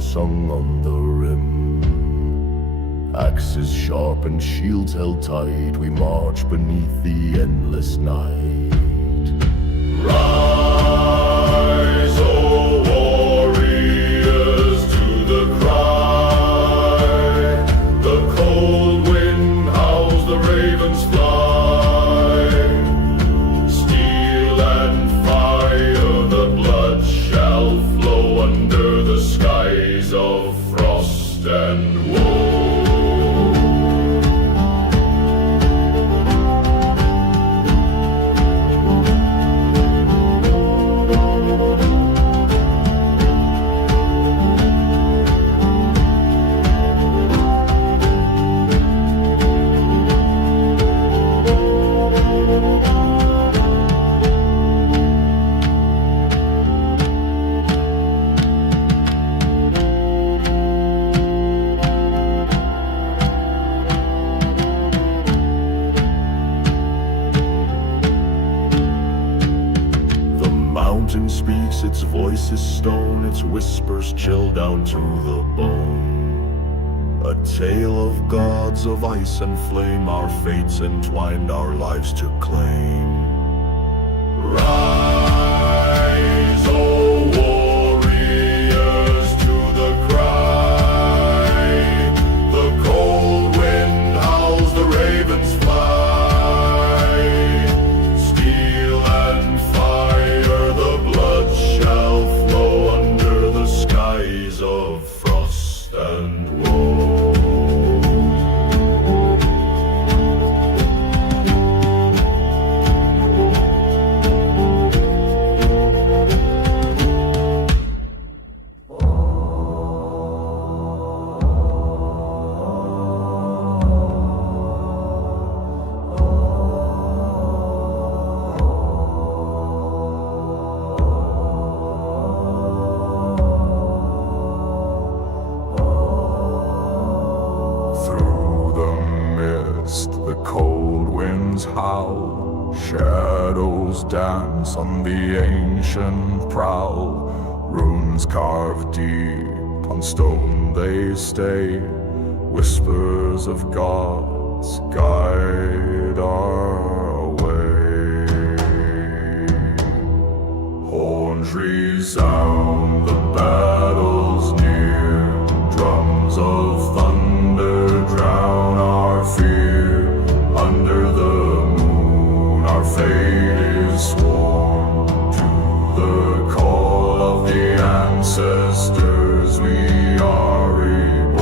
Sung on the rim. Axes sharp and shields held tight, we march beneath the endless night. Rise, O warriors, to the cry. The cold wind howls, the ravens fly. Steel and fire, the blood shall flow under the skies of frost and woe. mountain speaks, its voice is stone, its whispers chill down to the bone. A tale of gods of ice and flame, our fates entwined, our lives to claim. Rise, O warriors, to the cry. The cold wind howls, the ravens fly. Steel and fire, the blood shall flow under the skies of frost and woe. The cold winds howl, shadows dance on the ancient prow. Runes carved deep on stone they stay, whispers of gods guide our way. Horns resound, the battle's near, drums of thunder drown our fear. Under the moon our fate is sworn, to the call of the ancestors we are reborn.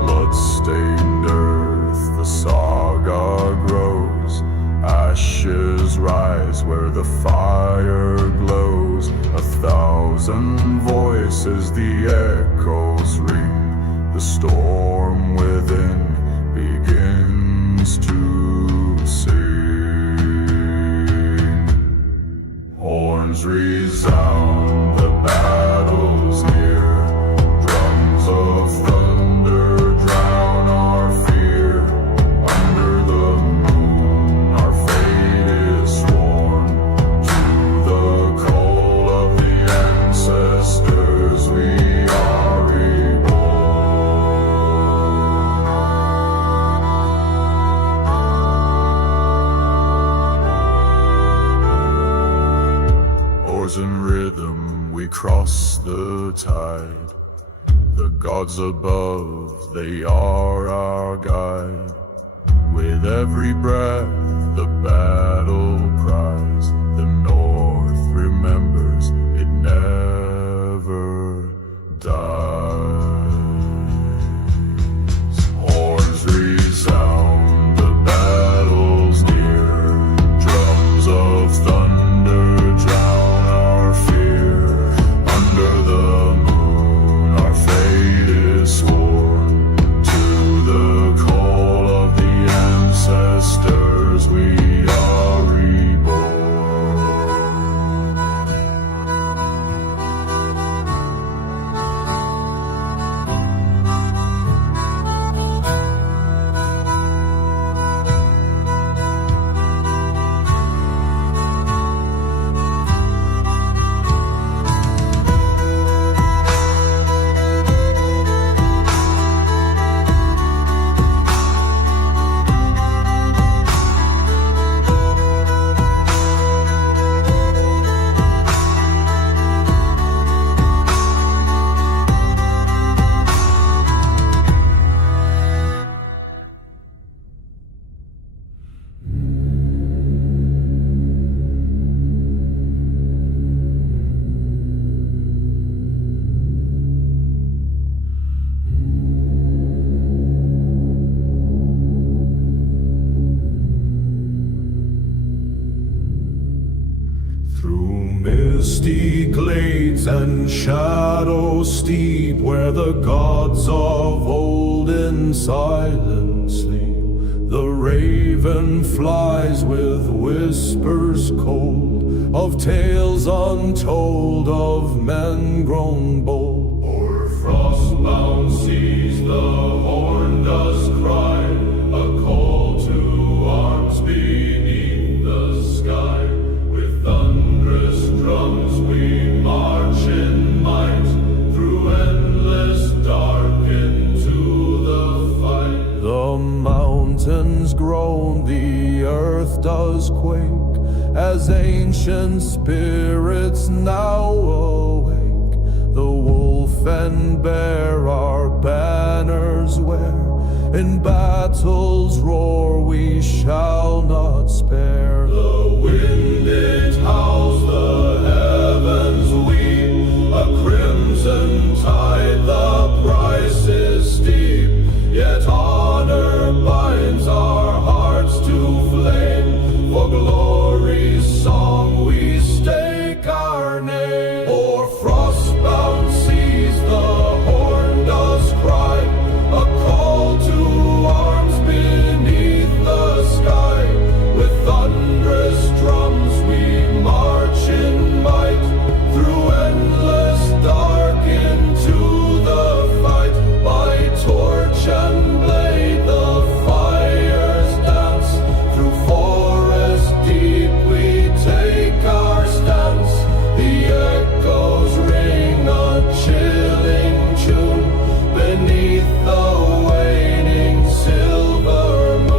Blood-stained earth, the saga grows, ashes rise where the fire glows. 1,000 voices the echoes ring, the storm within begins to sing. Horns resound, the battle's near, drums of thunder drown our fear. Under the moon our fate is sworn, to the call of the ancestors we are reborn. Oars in rhythm we cross the tide, the gods above, they are our guide. With every breath the battle cries, the north remembers, it never dies. Horns resound, the battle's near, drums of thunder drown our fear. Under the moon our fate is sworn, to the call of the ancestors we are reborn. Misty glades and shadows steep, where the gods of old in silence sleep, the raven flies with whispers cold, of tales untold, of men grown bold. O'er frost-bound seas the horn winds groan, the earth does quake, as ancient spirits now awake. The wolf and bear our banners wear, in battle's roar we shall not spare. The wind it howls, the heavens weep, a crimson tide, the price is steep. Yet honor binds our hearts to flame, for glory's song we stake our name. O'er frostbound seas the horn does cry, a call to arms beneath the sky. With thunderous drums we march in might, through endless dark into the fight. By torch and blade the fires dance, through forest deep we take our stance. The echoes ring a chilling tune beneath the waning silver moon.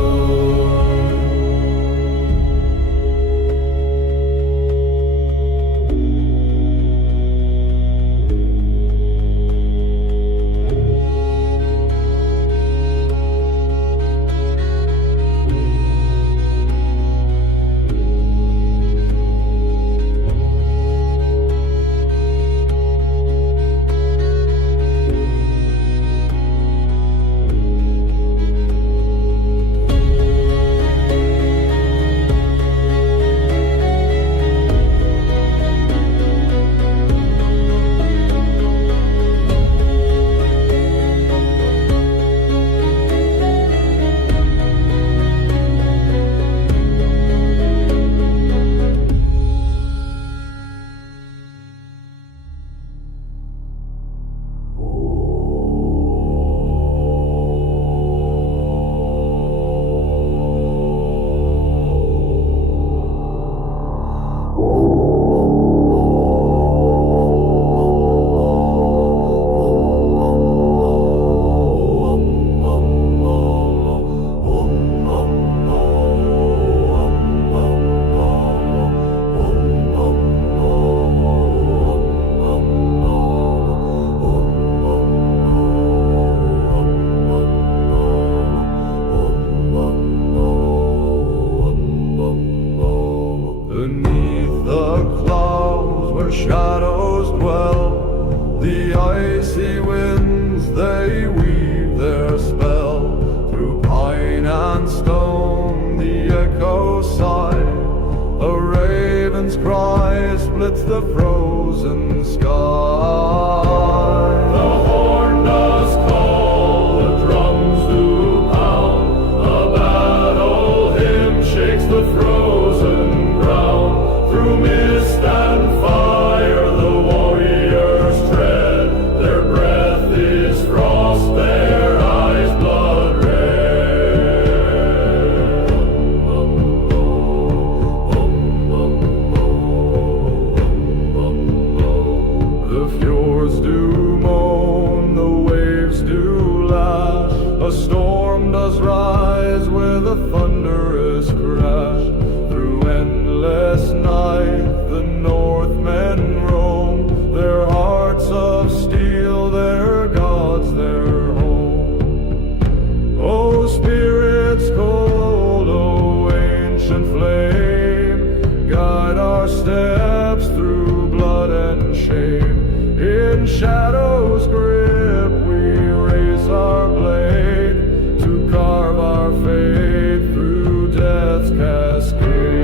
Beneath the clouds where shadows dwell, the icy winds they weave their spell. Through pine and stone the echo sigh, a raven's cry splits the frozen sky. The horn does call, the drums do pound, a battle hymn shakes the frozen ground. Through mist and fire the warriors tread, their breath is frost, their eyes blood red. The fjords do moan, the waves do lash, a storm does rise with a thunderous crash. Through endless night the Northmen roam, their hearts of steel, their gods their home. O spirits cold, O ancient flame, guide our steps through blood and shame. In shadow's grip we raise our blade, to carve our fate through death's cascade.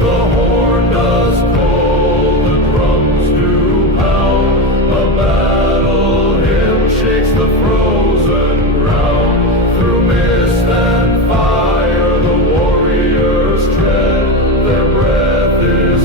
The horn does call, the drums do pound, a battle hymn shakes the frozen ground. Through mist and fire the warriors tread, their breath is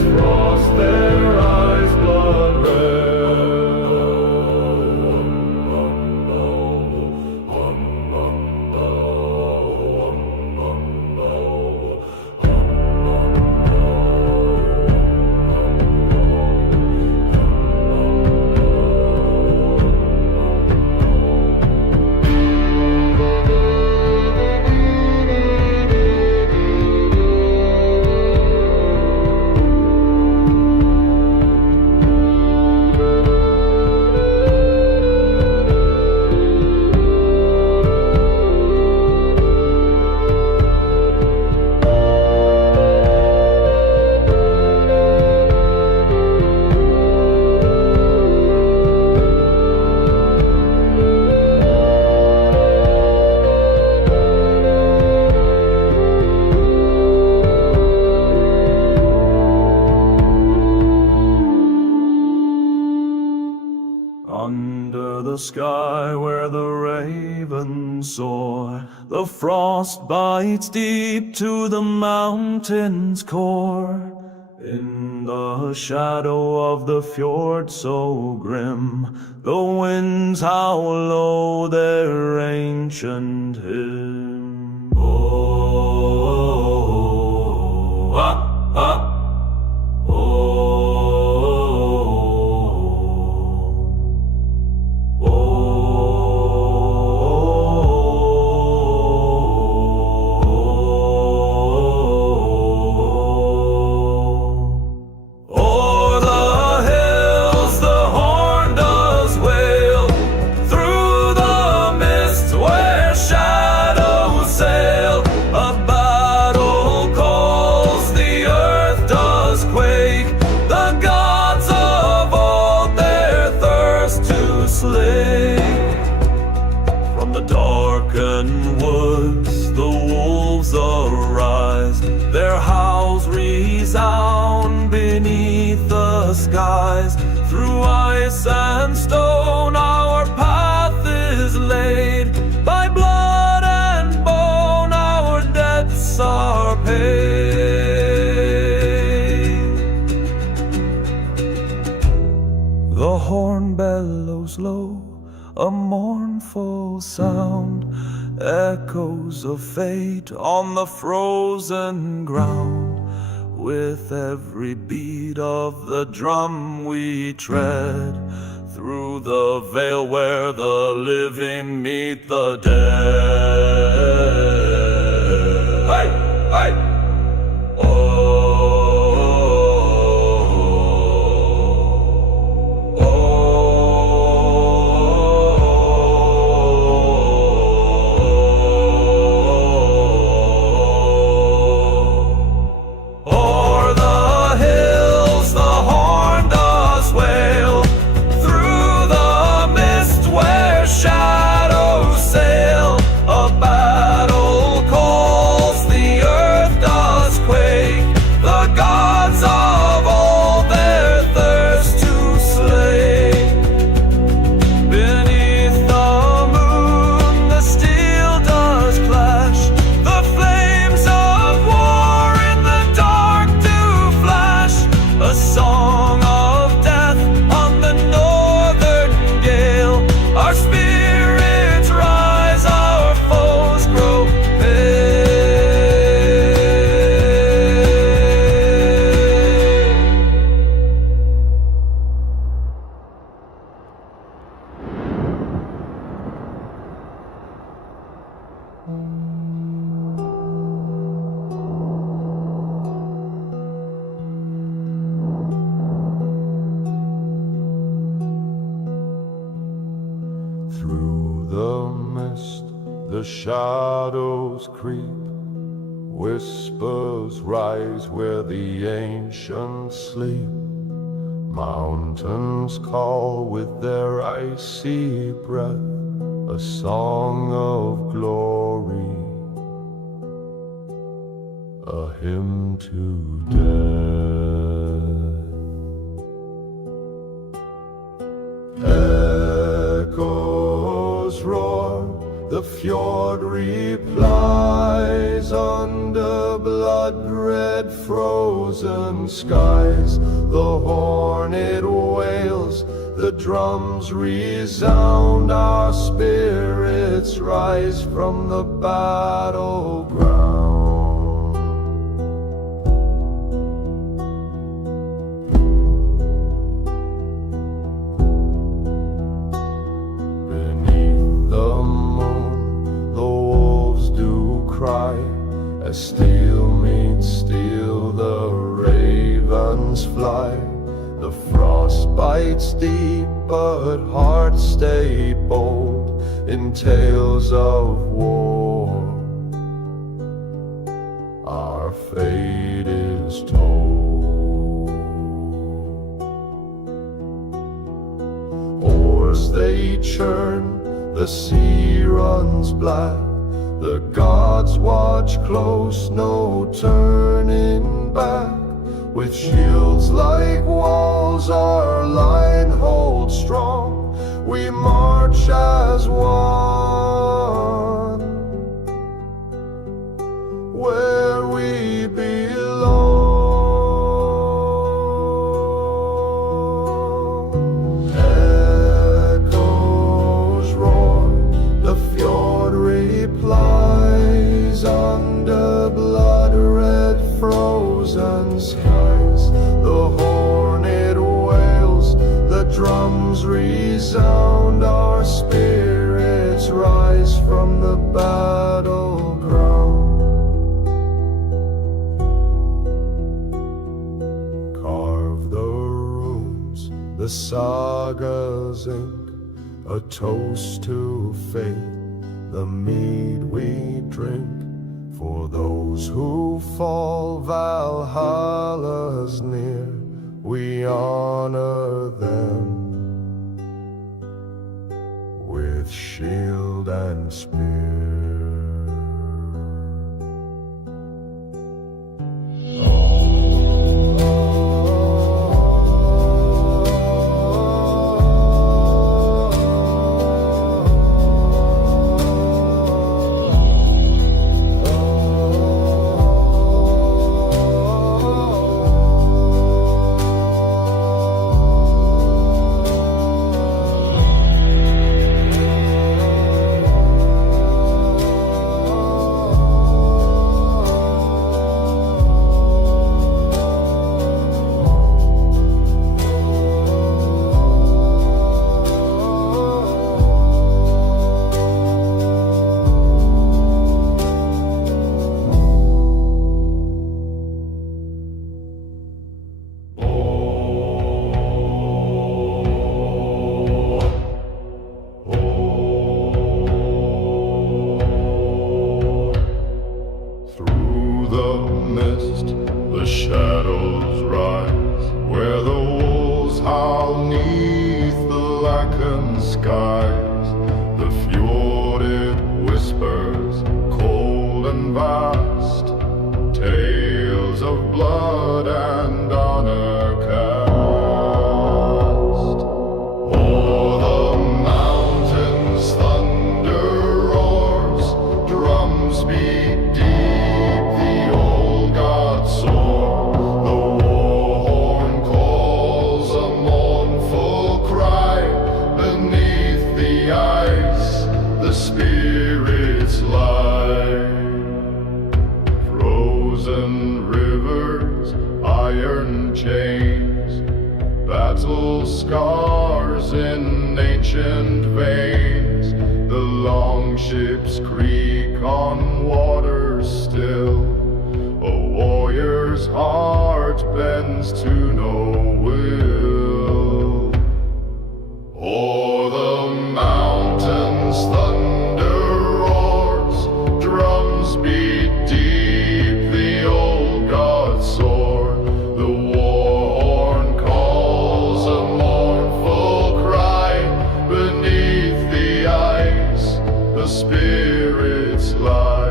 the sky where the ravens soar. The frost bites deep to the mountain's core. In the shadow of the fjord so grim, the winds howl low their ancient hymn. Oh, ah, ah. From the darkened woods the wolves arise, their howls resound beneath the skies. Through ice and stone our path is laid, by blood and bone our debts are paid. The horn bellows low, a mournful sound, echoes of fate on the frozen ground. With every beat of the drum we tread through the vale where the living meet the dead. Hey, hey. Through the mist, the shadows creep, whispers rise where the ancients sleep. Mountains call with their icy breath, a song of glory, a hymn to death. Echoes roar, the fjord replies under blood-red frozen skies. The horn it wails, the drums resound, our spirits rise from the battleground. As steel meets steel, the ravens fly. The frost bites deep, but hearts stay bold in tales of war. Our fate is told. Oars they churn, the sea runs black. The gods watch close, no turning back. With shields like walls, our line holds strong. We march march as one, where we belong. Echoes roar, the fjord replies under blood-red frozen skies. The hornet wails, the drums resound, our spirits rise from the battleground. Carve the runes, the saga's ink, a toast to fate, the mead we drink. For those who fall, Valhalla's near, we honor them with shield and spear. The shadows rise, where the wolves howl neath the blackened skies. The fjord it whispers, cold and vast, tales of blood and honor cast. O'er the mountains thunder roars, drums beat deep, the old gods soar. The war horn calls a mournful cry, beneath the ice the spirits lie. Frozen rivers, iron chains, battle scars in ancient veins. The long ships creak on waters still, a warrior's heart bends to no will. O'er the mountains thunder roars, drums beat deep, the old gods soar. The war horn calls a mournful cry, beneath the ice the spirits lie.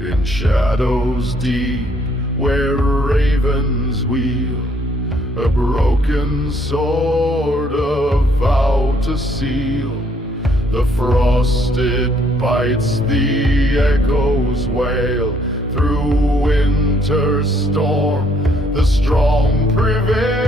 In shadows deep, where ravens wheel, a broken sword, a vow to seal. The frost it bites, the echoes wail. Through winter's storm, the strong prevail.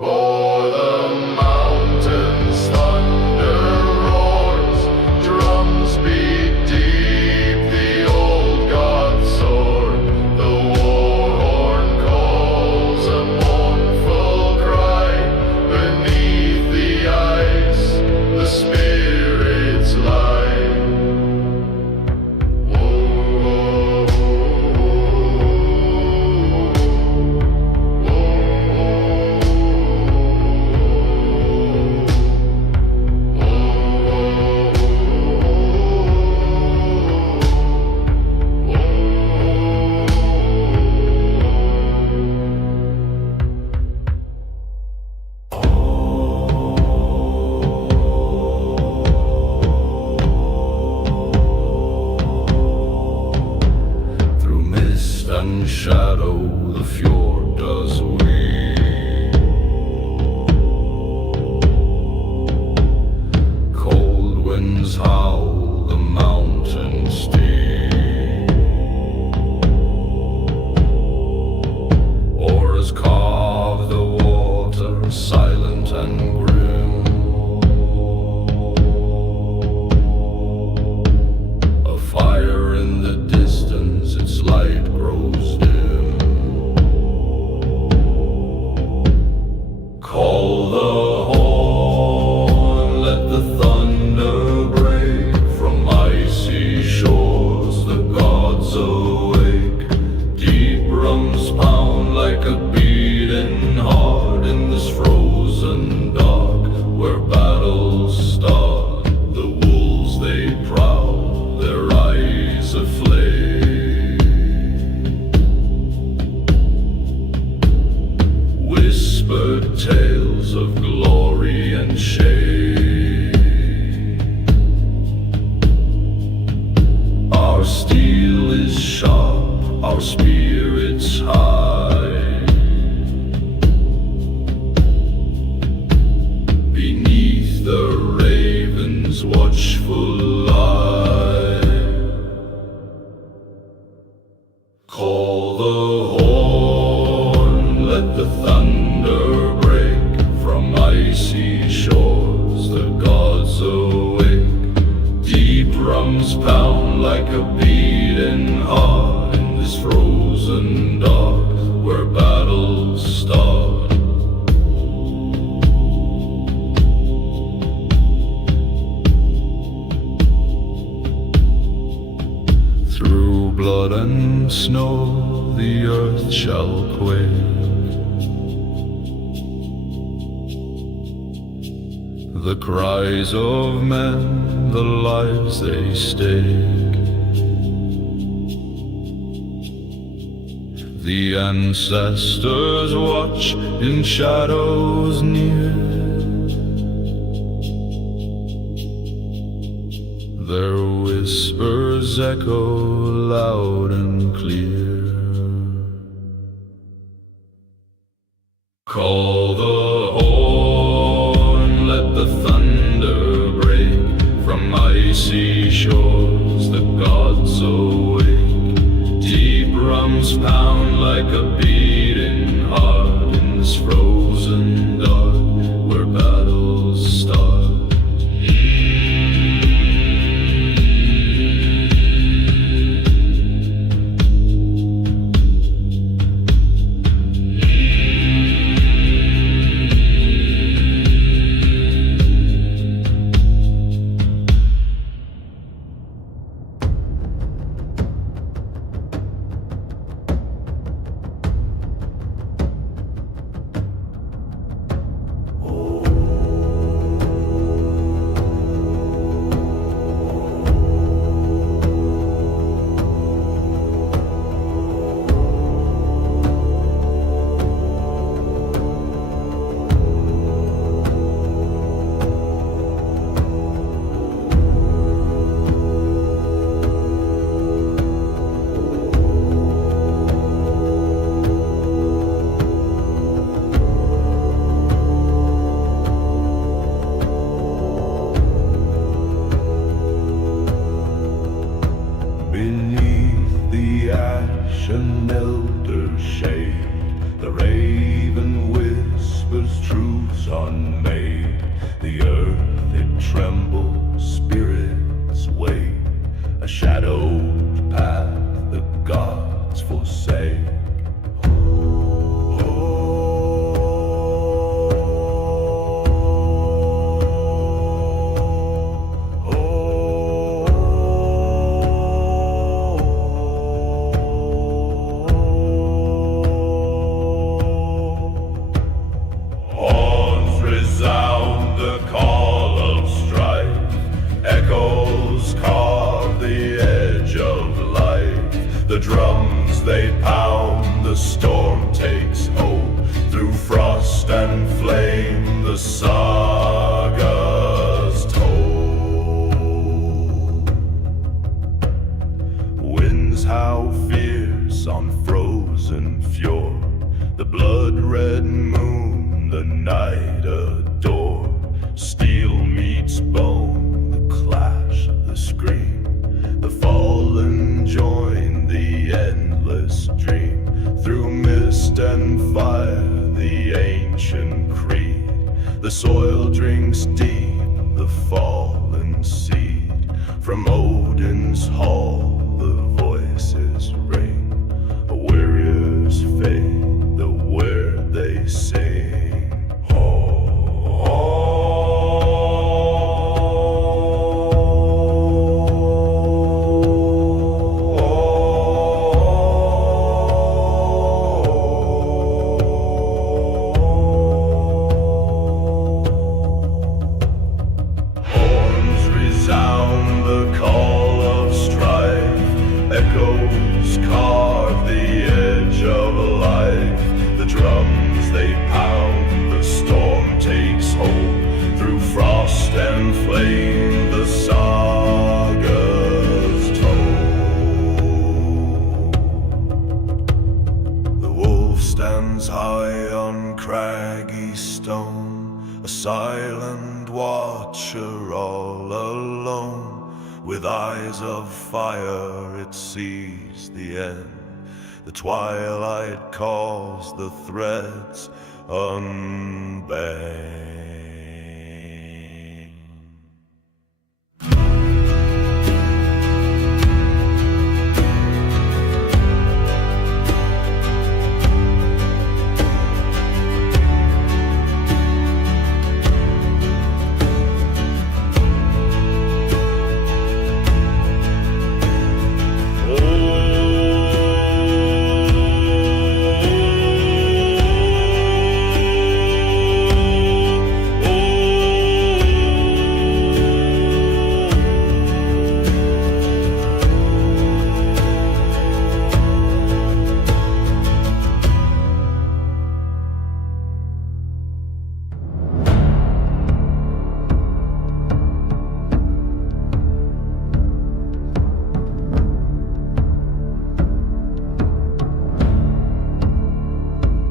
O'er the mountains thunder roars, drums beat deep, the old gods soar. The war horn calls a mournful cry, beneath the ice the spirits lie. Whoa. winds howl, the mountains steam. Oars carve the water, silent and grim. A fire in the distance, its light grows dim. Call the horn, let the thunder break. From icy shores the gods awake. Deep drums pound like a beating heart in this frozen dark where battles start. The wolves they prowl, their eyes aflame. Whispered tales of glory and shame. Our steel is sharp, our spirits high. Beneath the raven's watchful eye. Call the horn, let the thunder break. From icy shores the gods awake. Deep drums pound like a beating heart in this frozen dark where battles start. Through blood and snow the earth shall quake. The cries of men, the lives they stake. The ancestors watch in shadows near. Their whispers echo loud and clear. Call the horn, let the thunder break. From icy shores the gods awake. Deep drums pound like a beating heart in this frozen dark where battles start. Beneath the ash and elder shade, the raven whispers truths unmade. The earth it trembles, spirits wait. A shadowed path the gods forsake. Resound the call of strife. Echoes carve the edge of life. The drums they pound, the storm takes hold. Through frost and flame the saga's told. Winds howl fierce on frozen fjord. The blood-red moon the night adore. Steel meets bone, the clash soil drinks deep the fallen seed. From Odin's hall the voices ring. Warriors fade the word they sing. Echoes carve the edge of life. The drums they pound, the storm takes hold. Through frost and flame the saga's told. The wolf stands high on craggy stone, a silent watcher all alone. With eyes of fire it sees the end. The twilight calls the threads unbent.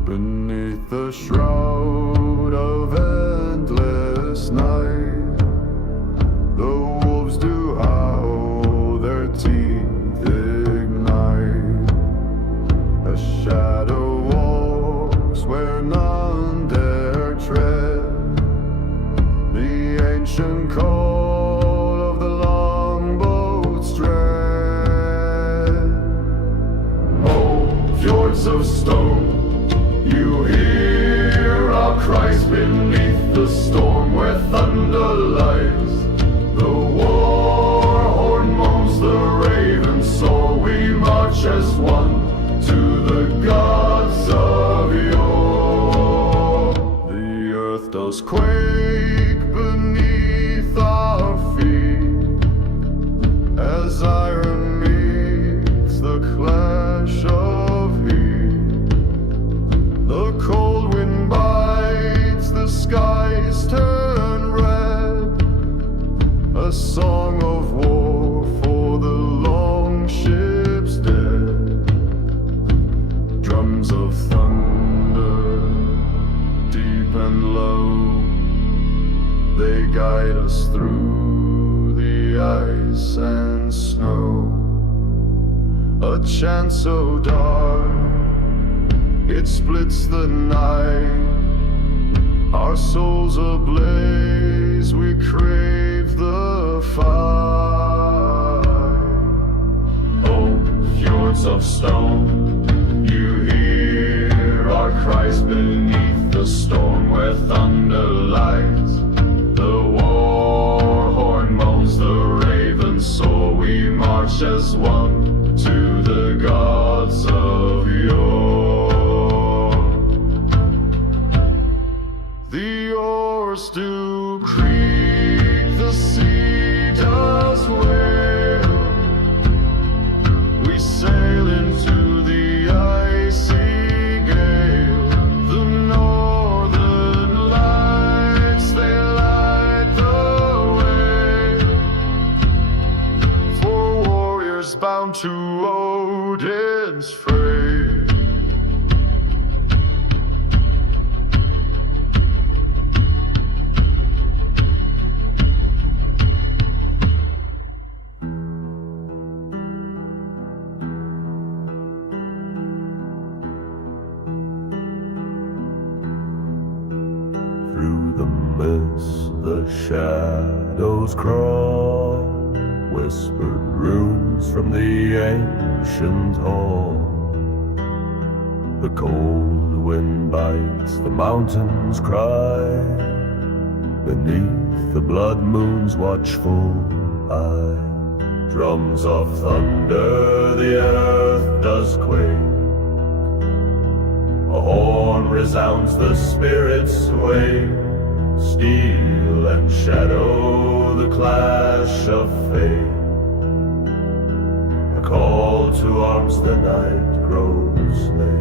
Beneath the shroud of endless night, the wolves do howl, their teeth ignite. A shadow walks where none dare tread, the ancient call of the longboat's dread. Oh, fjords of stone, you hear our cries beneath the storm where thunder lies. The war horn moans, the raven soar. We march as one to the gods of yore. The earth does quake beneath our feet as iron meets the clash of heat. The cold wind bites, the skies turn red. A song of war for the long ship's dead. Drums of thunder, deep and low, they guide us through the ice and snow. A chant so dark, it splits the night. Our souls ablaze, we crave the fight. Oh, fjords of stone, you hear our cries beneath the storm where thunder lies. The war horn moans, the raven soar. We march as one to the gods of yore. The oars do creak, the sea does wail. We sail into the icy gale. The northern lights, they light the way for warriors bound to Odin's fray. the shadows crawl, whispered runes from the ancient hall. The cold wind bites, the mountains cry, beneath the blood moon's watchful eye. Drums of thunder, the earth does quake. A horn resounds, the spirits wake. Steel and shadow, the clash of fate. A call to arms, the night grows late.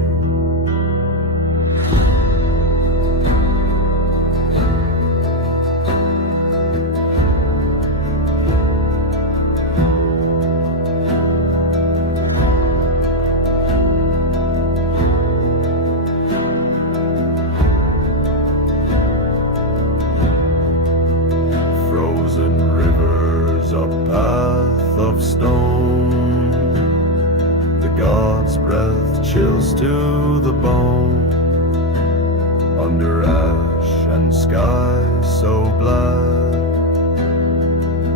Frozen rivers, a path of stone. The god's breath chills to the bone. Under ash and sky so black,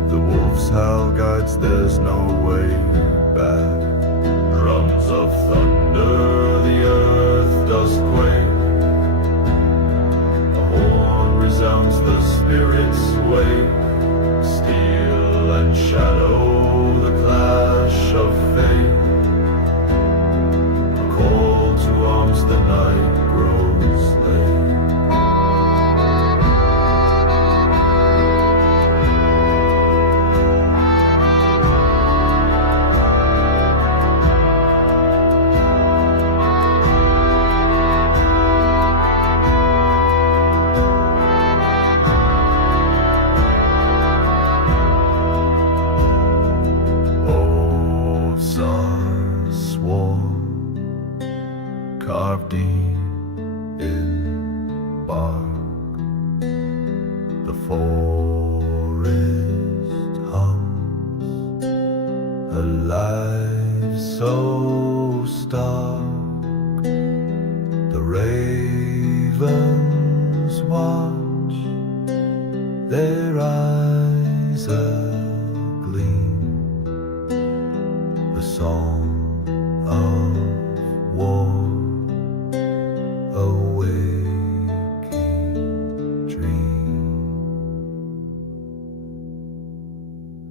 the wolf's howl guides, there's no way back. Drums of thunder, the earth does quake. A horn resounds, the spirits wake. Steel and shadow, the clash of fate. A call to arms, the night grows late. Oaths are sworn, carved deep in bark. The forest hums, a life so stark. The ravens watch, their eyes agleam. The song of war, a waking dream.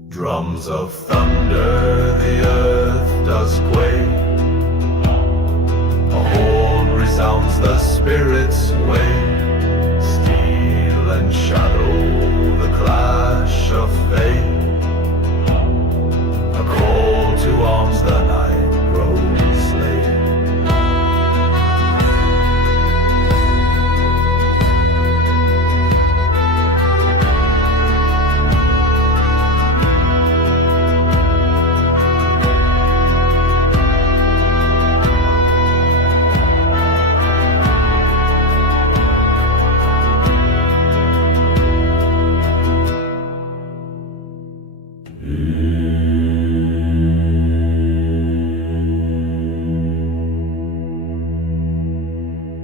Drums of thunder, the earth does quake. A horn resounds, the spirits wake. Steel and shadow, the clash of fate. A call to arms, the night grows late.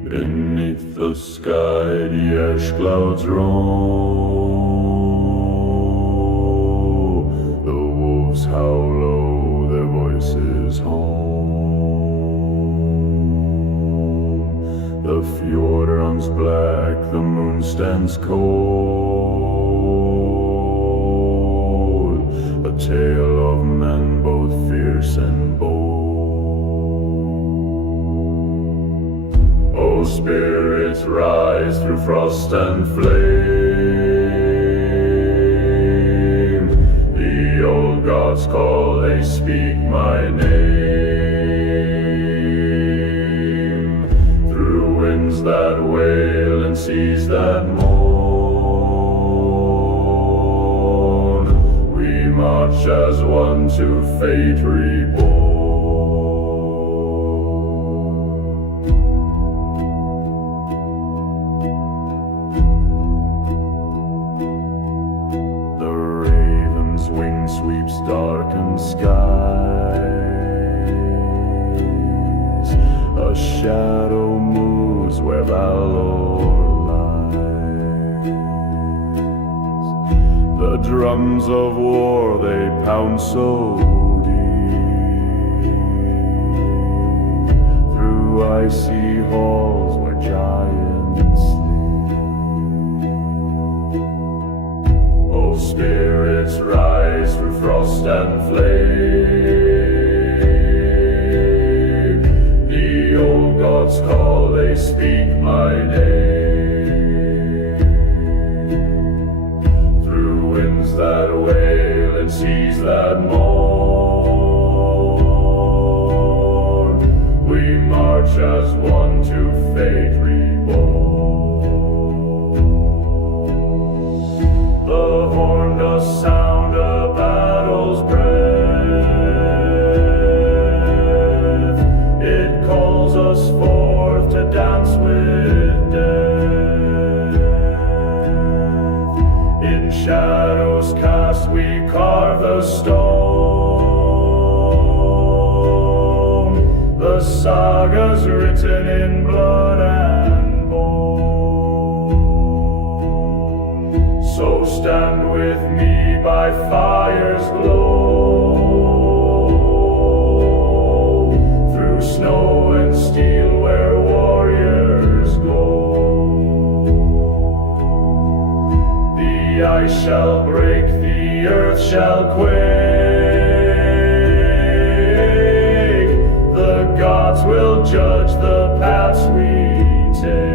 Beneath the sky, the ash clouds roll. The wolves howl low, their voices home. The fjord runs black, the moon stands cold. A tale of men both fierce and bold. Oh, spirits rise through frost and flame. The old gods call, they speak my name. Through winds that wail and seas that mourn, we march as one to fate reborn. Wing sweeps darkened skies. A shadow moves where valor lies. drums of war, they pound so deep through icy halls where giants sleep. Oh, spirits rise through frost and flame. The old gods call, they speak my name. That wail and seas that mourn, we march as one to fate reborn. The horn does sound a battle's breath, it calls us forth to dance with death. In shadows cast we carve the stone, the sagas written in blood and bone. So stand with me by fire's glow, through snow and steel where warriors go. The ice shall break, the earth shall quake, the gods will judge the paths we take.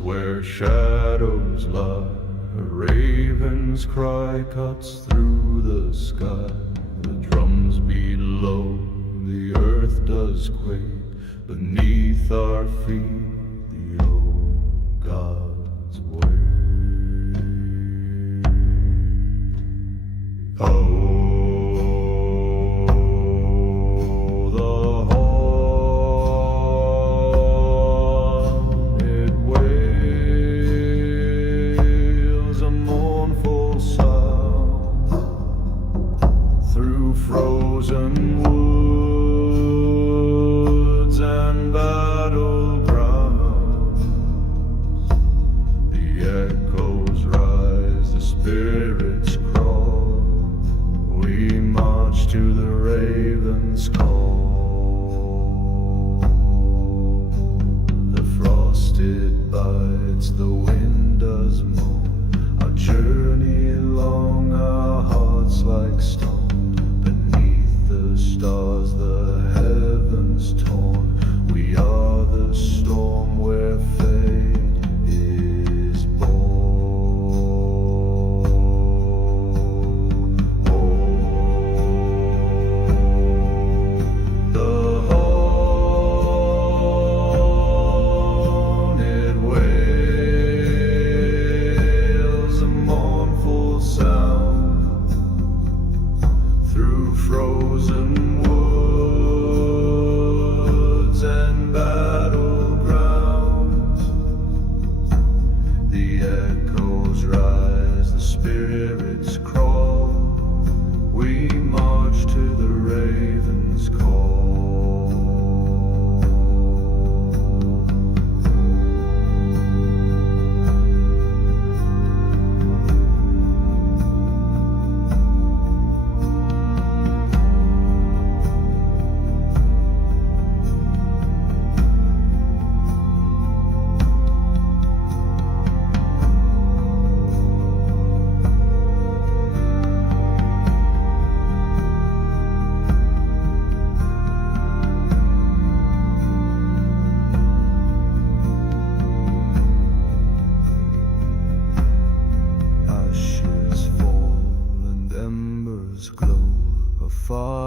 Where shadows lie, a raven's cry cuts through the sky. The drums beat low, the earth does quake beneath our feet. The old gods wait. Oh. Frozen woods and battlegrounds, the echoes rise, the spirits crawl. We march to the raven's call. The frosted bites, the wind does moan. Our journey along, our hearts like stone. The stars, the heavens torn. We are the storm where fate is born. Oh, the horn, it wails a mournful sound through frozen woods and battlegrounds. The echoes rise, the spirits crawl. We march to the raven's call.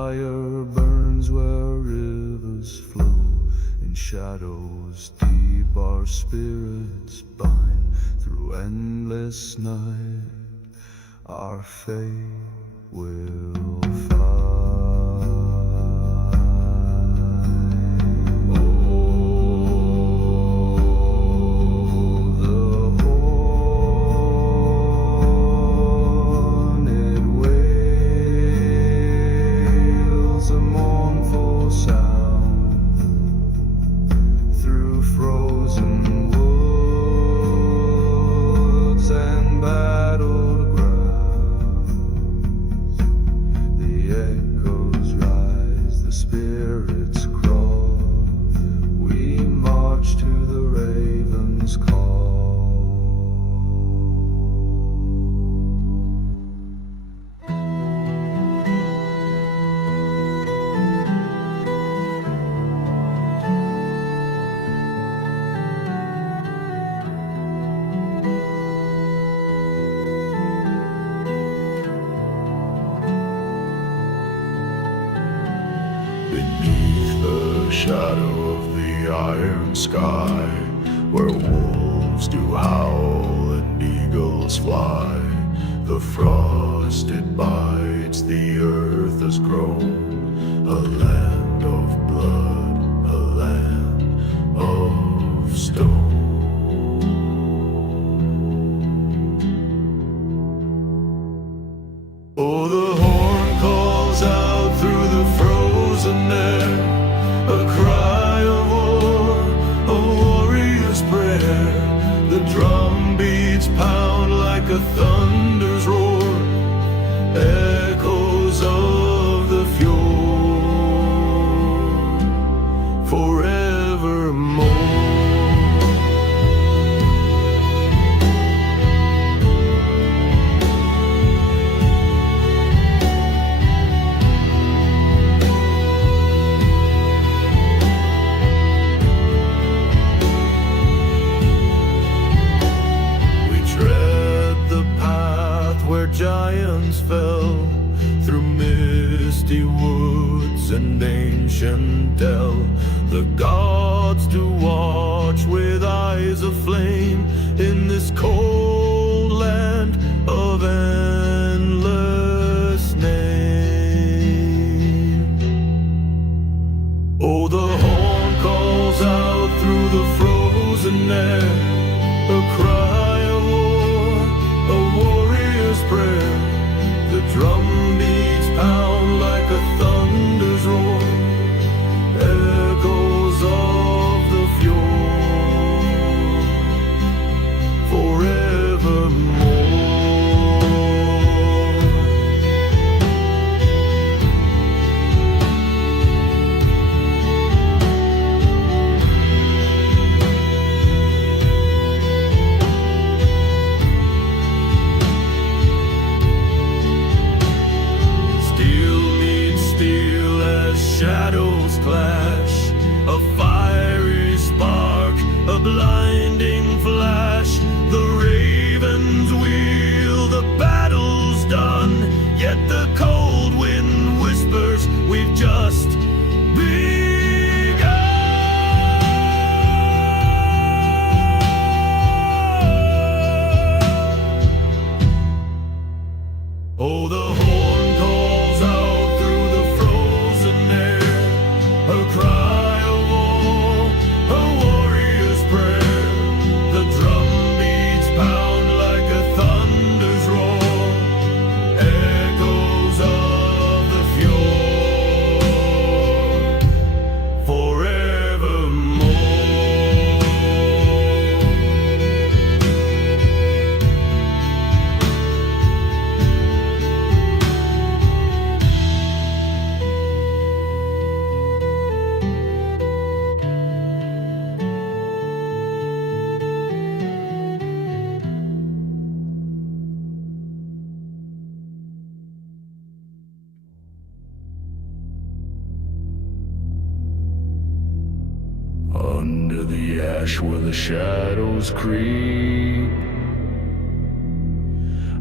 fire burns where rivers flow. In shadows deep our spirits bind. Through endless night our fate will find. Beneath the shadow of the iron sky, where wolves do howl and eagles fly, the frost it bites, the earth has grown a land of blood, a land of stone. Oh, the horn calls out through the frozen air, a cry of war, a warrior's prayer. The drum beats pound like a thunder's roar, echoes of the fjord forevermore. Giants fell through misty woods and ancient dell. The gods do watch with eyes of flame in this cold land of endless name. Oh, the horn calls out through the frozen air, a cry of war, a warrior's prayer. The drum beats pound like a thunder's roar, echoes of the fjord forevermore. Shadows clash, a fiery spark, a blinding flash. The ravens wheel, the battle's done, yet the cold wind whispers we've just begun. Oh, the horn calls out through the frozen air, a cry of war, a warrior's prayer. The drum beats pound like a thunder's roar, echoes of the fjord forevermore. Under the ash where the shadows creep,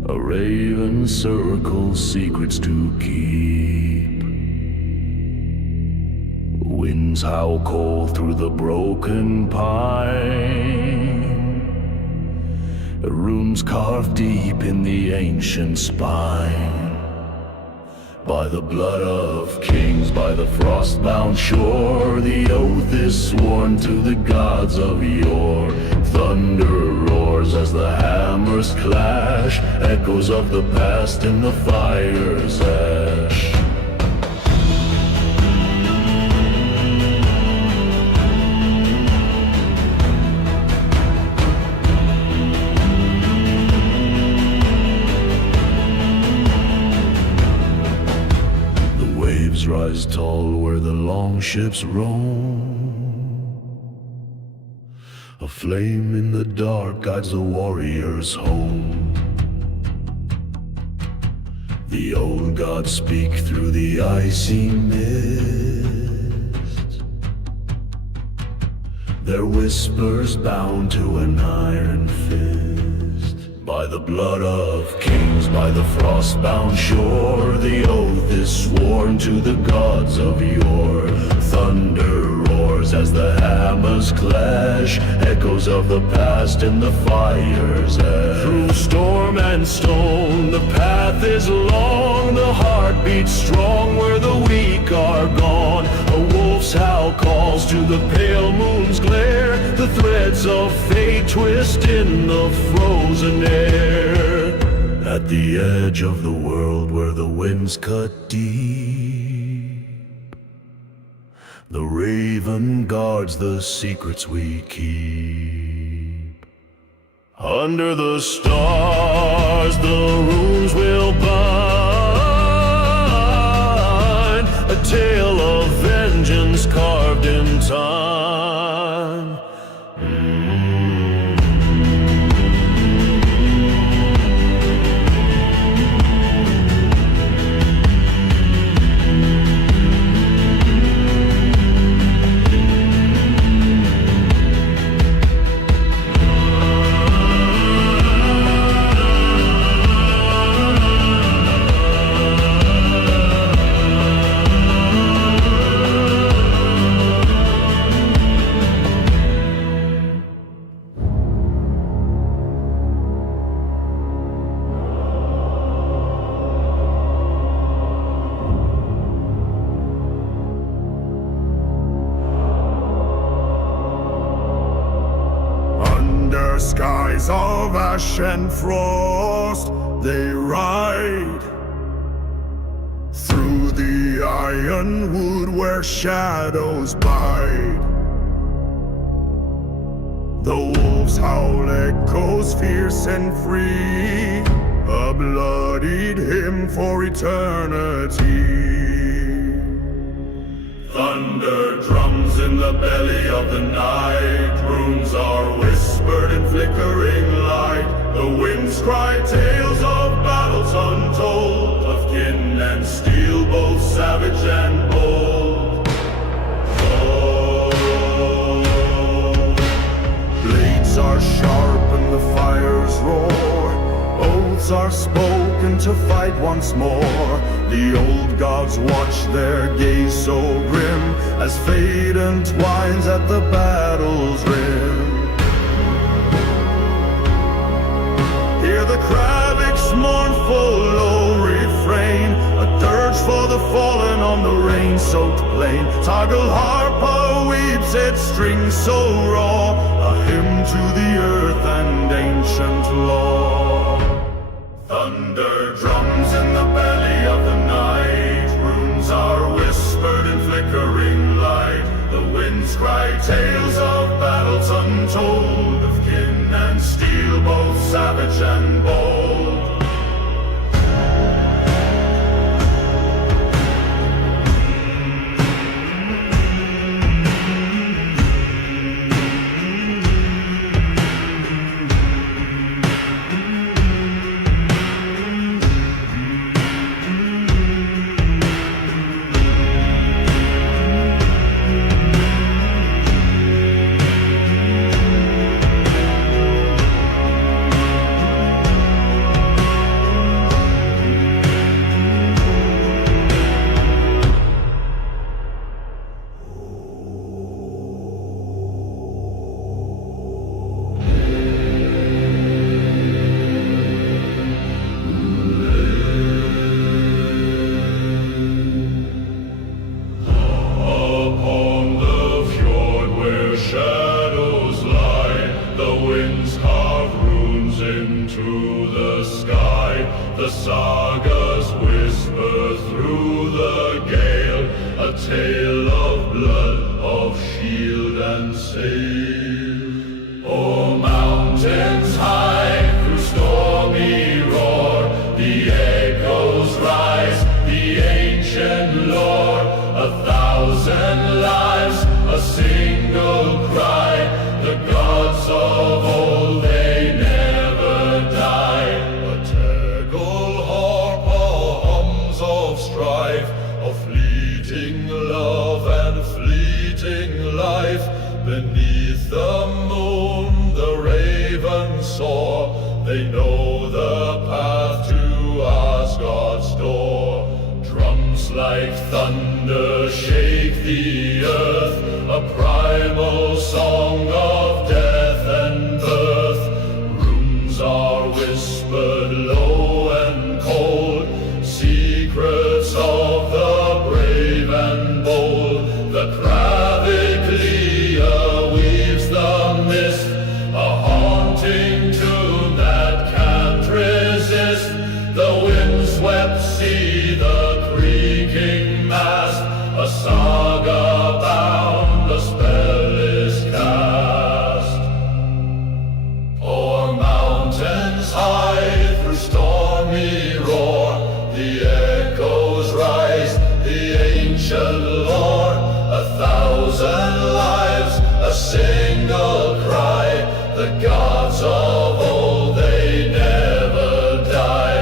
a raven circles secrets to keep. Winds howl cold through the broken pine. Runes carved deep in the ancient spine. By the blood of kings, by the frost-bound shore, the oath is sworn to the gods of yore. Thunder roars as the hammers clash, echoes of the past in the fire's ash. Rise tall where the long ships roam. A flame in the dark guides the warriors home. The old gods speak through the icy mist, their whispers bound to an iron fist. By the blood of kings, by the frost-bound shore, the oath is sworn to the gods of yore. Thunder roars as the hammers clash, echoes of the past in the fire's ash. Through storm and stone, the path is long, the heart beats strong where the weak are gone. A wolf's howl calls to the pale moon's glare, the threads of fate twist in the frozen air. At the edge of the world where the winds cut deep, the raven guards the secrets we keep. Under the stars the runes will bind, a tale of vengeance carved in time. Skies of ash and frost, they ride through the iron wood where shadows bide. The wolf's howl echoes fierce and free, a bloodied hymn for eternity. Thunder drums in the belly of the night, runes are whispered in flickering light. The winds cry tales of battles untold, of kin and steel, both savage and bold. Oh, blades are sharp and the fires roar, oaths are spoken to fight once more. The old gods watch, their gaze so grim, as fate entwines at the battle's rim. Hear the Kravik's mournful low refrain, a dirge for the fallen on the rain-soaked plain. Toggle harper weeps its strings so raw, a hymn to the earth and ancient law. Thunder drums in the belly of the night, runes are whispered in flickering light. The winds cry tales of battles untold, of kin and steel, both savage and bold. sagas whisper through the gale, a tale of blood, of shield and sail. O'er mountains high, through stormy roar, the echoes rise, the ancient lore. 1,000 lives, a single cry, the gods of old, they never die. A tegel harp, hums of strife, of fleeting love and fleeting life. Beneath the moon the ravens soar, they know the path to Asgard's door. Drums like thunder shake the earth, a primal song of death and birth. Runes are whispered low and cold, secrets of the brave and bold. The Craviglia weaves the mist, a haunting tune that can't resist. The windswept sea, the creaking mast, a saga bound, a spell is cast. O'er mountains high, through stormy roar, the echoes rise, the ancient lore. 1,000 lives, a single cry, the gods of old, they never die.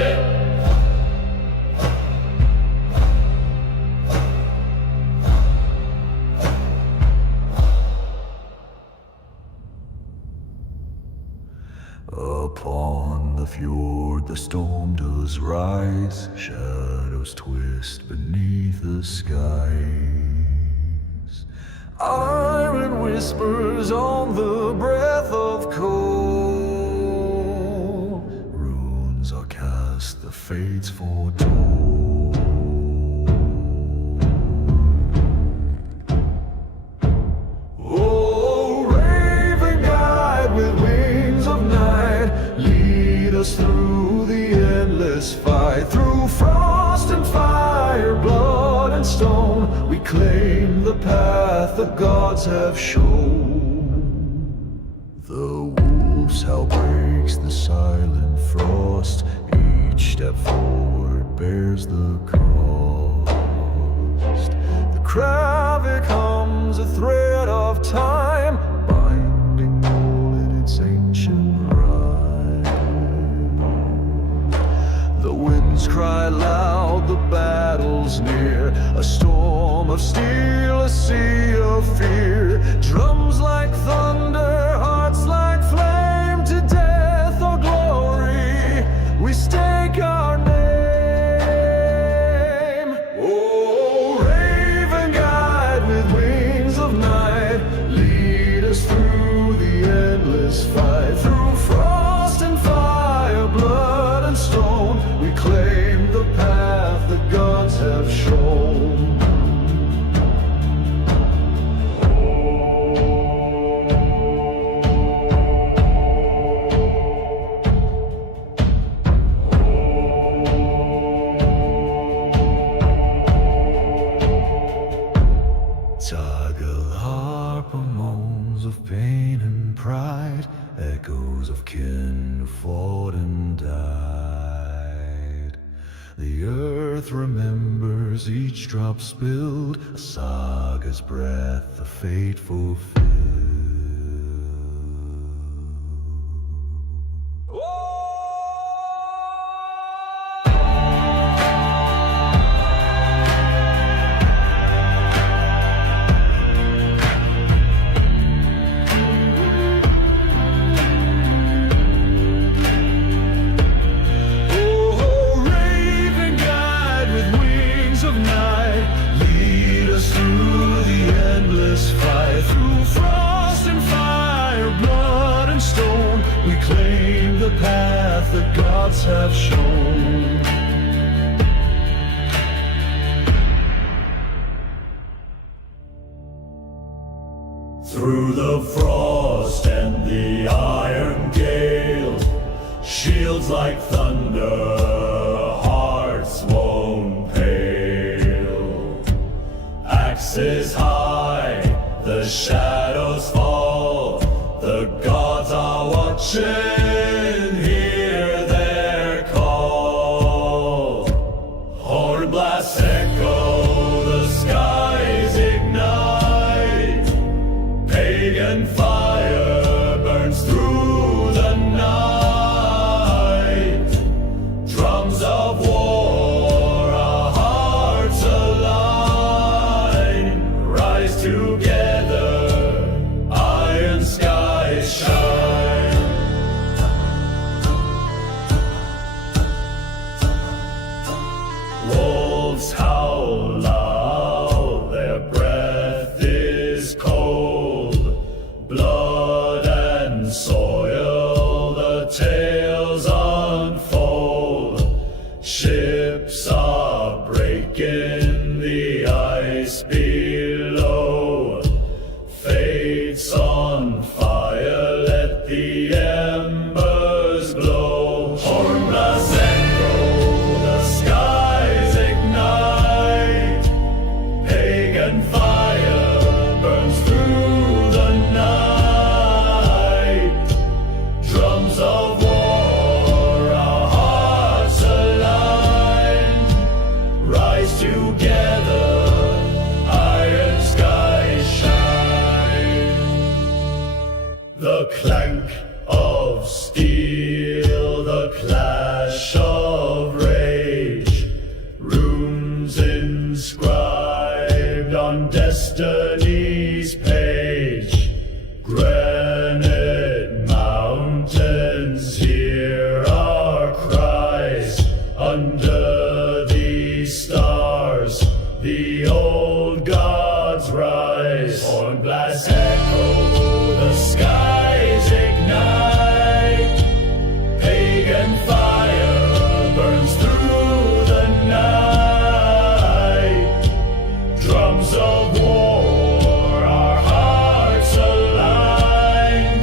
Upon the fjord the storm does rise, shadows twist beneath the skies. Iron whispers on the breath of cold, runes are cast, the fates foretold. Oh, raven guide with wings of night, lead us through the endless fight. Through frost and fire, blood and stone, we claim the path the gods have shown. The wolf's howl breaks the silent frost, each step forward bears the cost. The Kravik hums a thread of time, binding all in its ancient rhyme. The winds cry loud, the battle's near, a storm of steel, a sea of fear. Drums like thunder, hearts like flame, to death or glory we stake our name. Oh, raven guide with wings of night, lead us through the endless fight. Through frost and fire, blood and stone, we claim the path the gods have shown. Toggle harp moans of pain and pride, echoes of kin who fought and died. The earth remembers each drop spilled, a saga's breath, a fate fulfilled. Through the endless fight, through frost Ships are breaking the ice below. Fate's on fire, let the embers glow. Horn blast echo, the skies ignite. Pagan fire burns through the night. Drums of war, our hearts align. Rise together, iron skies shine. The clank of steel, the clash of rage. Runes inscribed on destiny's page. Granite mountains hear our cries. Under the stars, the old gods rise. Horn blasts echo, the skies ignite. Pagan fire burns through the night. Drums of war, our hearts align.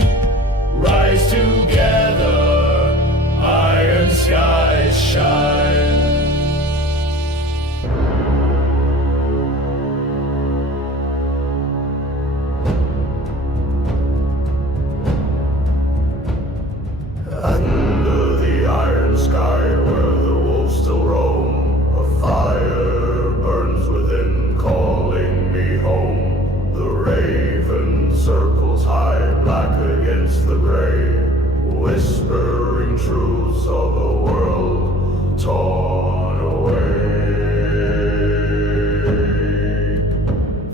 Rise together, iron skies shine. Under the iron sky where the wolves still roam, a fire burns within, calling me home. The raven circles high, black against the gray, whispering truths of a world torn away.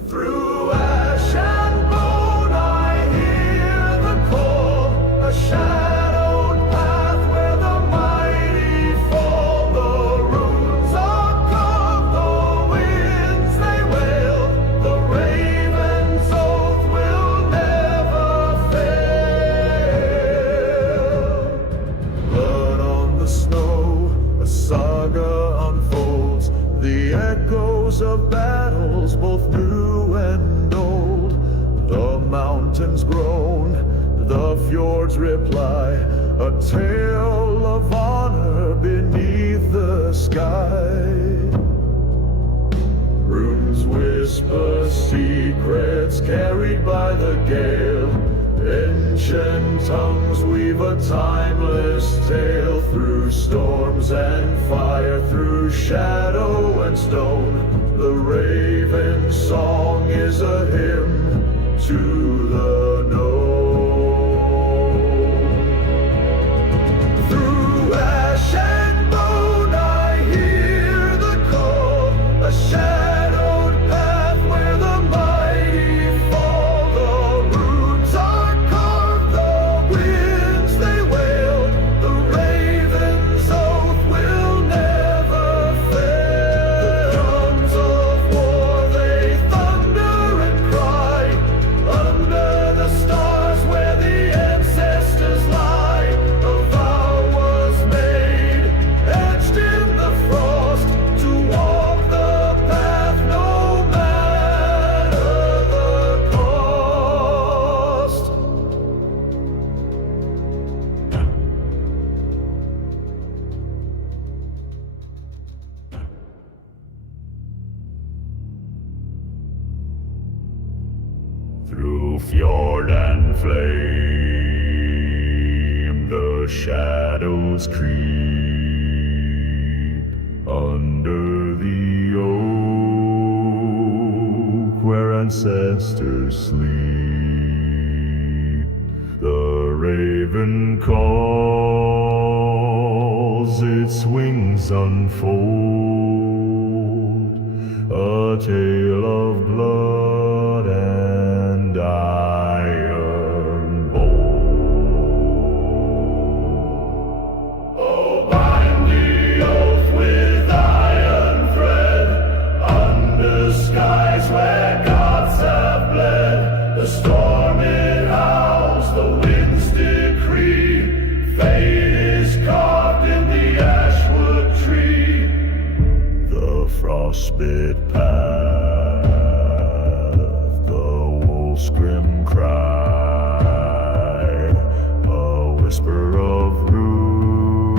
Through ash and bone I hear the call, a shadowed path where the mighty fall. The runes are carved, the winds they wail, the raven's oath will never fail. Blood on the snow, a saga unfolds, the echoes of battles both new and old. The mountains groan, the fjords reply, a tale of honor beneath the sky. Runes whisper secrets carried by the gale. Ancient tongues weave a timeless tale through storms and fire, through shadow and stone. The raven's song is a hymn to the known. Through ash and bone I hear the call, a shadowed path where the mighty fall. The runes are carved, the winds they wail, the raven's oath will never fail. The drums of war they thunder and cry, under the stars where the ancestors lie. A vow was made, etched in the frost, to walk the path no matter the cost. Through fjord and flame, the shadows creep. Under the oak where ancestors sleep, the raven calls, its wings unfold, a tale of blood and iron bold. Oh, bind the oath with iron thread, under skies where gods have bled. The storm it howls, the winds decree, fate is carved in the ashwood tree. frostbit path, the wolf's grim cry, a whisper of runes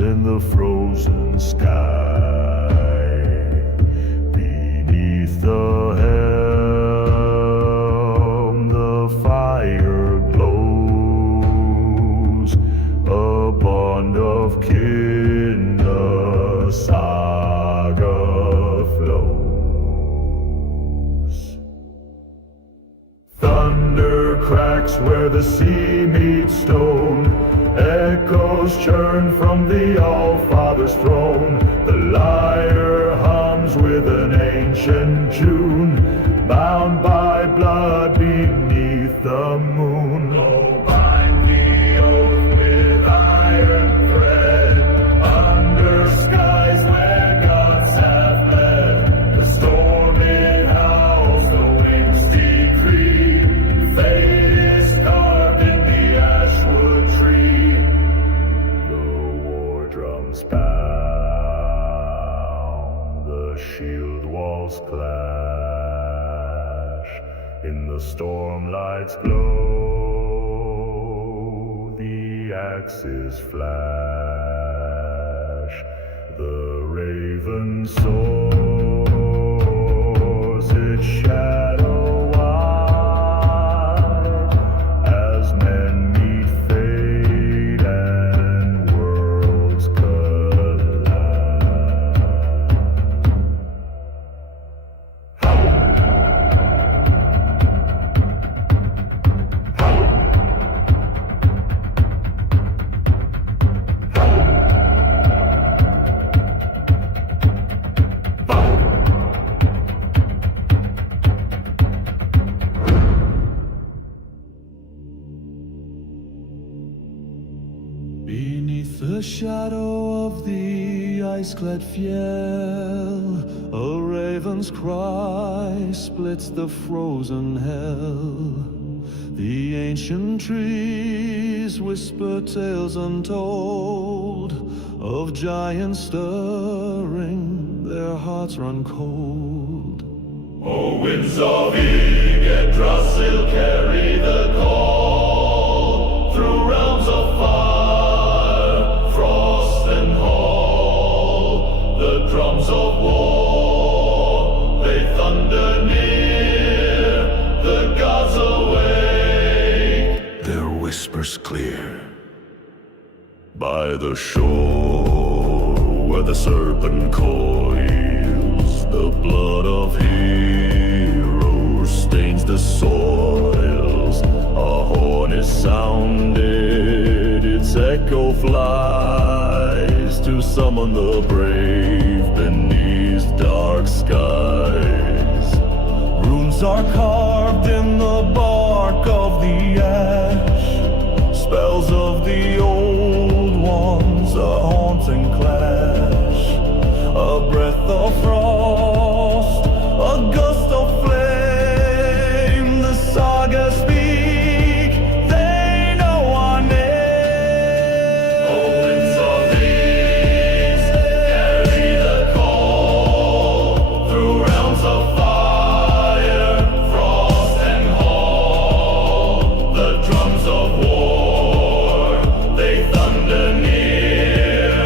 in the frozen sky. Beneath the helm, the fire glows, a bond of kin, the saga flows. Thunder cracks where the sea meets stone, echoes churn from the All-Father's throne. The lyre hums with an ancient tune, bound by blood beneath the moon. Oh, bind the oath with iron thread, under skies where gods have fled. The storm it howls, the winds decree, fate is carved in the ashwood tree. The war drums pound, the shield walls clash, in the storm lights glow, the axes flash, the raven soars its shadow wide, as men meet fate and worlds collide. Beneath the shadow of the ice-clad fjell, a raven's cry splits the frozen hell. The ancient trees whisper tales untold of giants stirring, their hearts run cold. O winds of Yggdrasil, carry the call through realms of fire, frost and hall. The drums of war, they thunder near, the gods awake, their whispers clear. By the shore where the serpent coils, the blood of heroes stains the soils. A horn is sounded, its echo flies to summon the brave beneath dark skies. Runes are carved in the bark of the ash, spells of the old ones, a haunting clash, a breath of frost, a gust of flame. The saga speak, they know our name. Oh, winds of east, carry the call through realms of fire, frost and hall. The drums of war, they thunder near,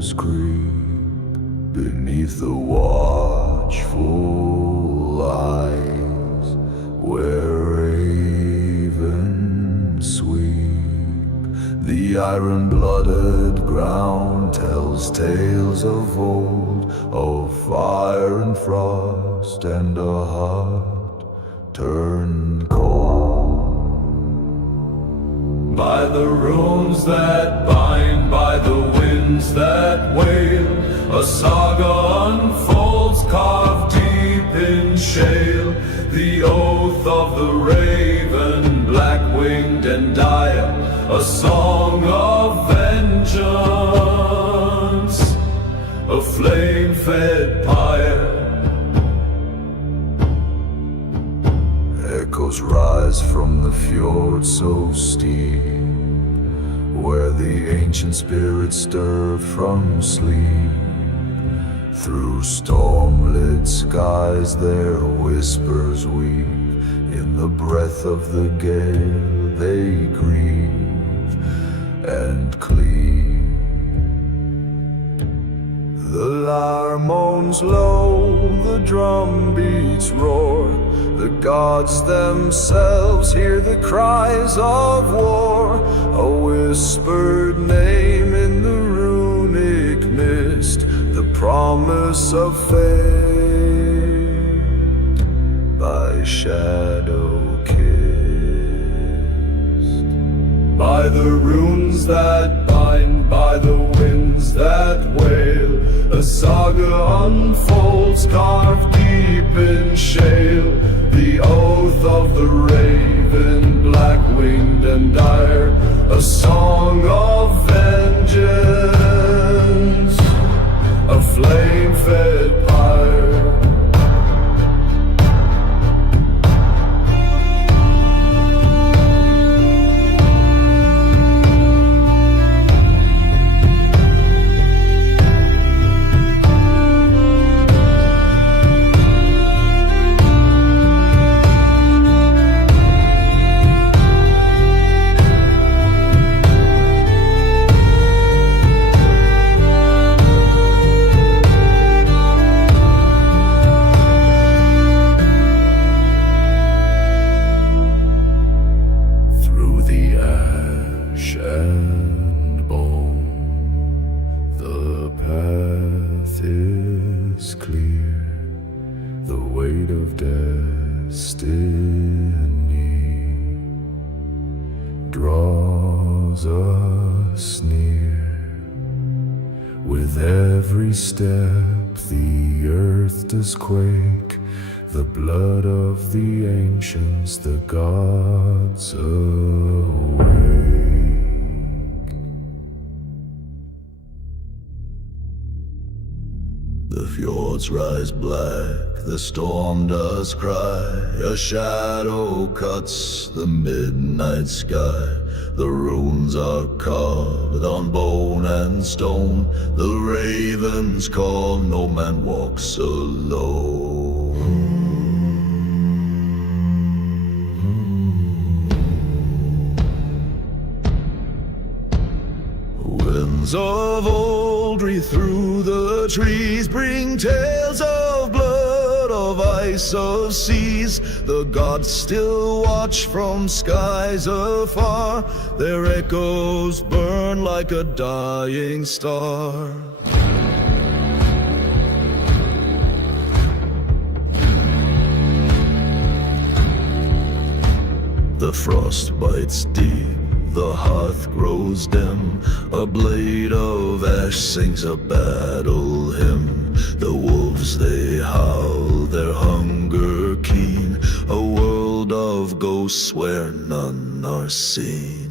shadows creep beneath the watchful eyes where ravens sweep. The iron-blooded ground tells tales of old, of fire and frost and a heart turned cold. By the runes that bind, by the winds that wail, a saga unfolds carved deep in shale. The oath of the raven, black-winged and dire, a song of vengeance, a flame-fed pyre. Echoes rise from the fjord so steep, where the ancient spirits stirred from sleep. Through storm-lit skies their whispers weep. In the breath of the gale they grieve and cleave. The lyre moans low, the drum beats roar. The gods themselves hear the cries of war. A whispered name in the runic mist, the promise of fate by shadow kissed. By the runes that bind, by the winds that wail, a saga unfolds carved deep in shale. The oath of the raven, black-winged and dire, a song of vengeance, a flame-fed pyre. Is clear, the weight of destiny draws us near. With every step the earth does quake, the blood of the ancients, the gods awake. The fjords rise black, the storm does cry, a shadow cuts the midnight sky. The runes are carved on bone and stone, the ravens call, no man walks alone. Winds of old breathe through the trees, bring tales of blood, of ice, of seas. The gods still watch from skies afar, their echoes burn like a dying star. The frost bites deep, the hearth grows dim, a blade of ash sings a battle hymn. The wolves they howl, their hunger keen, a world of ghosts where none are seen.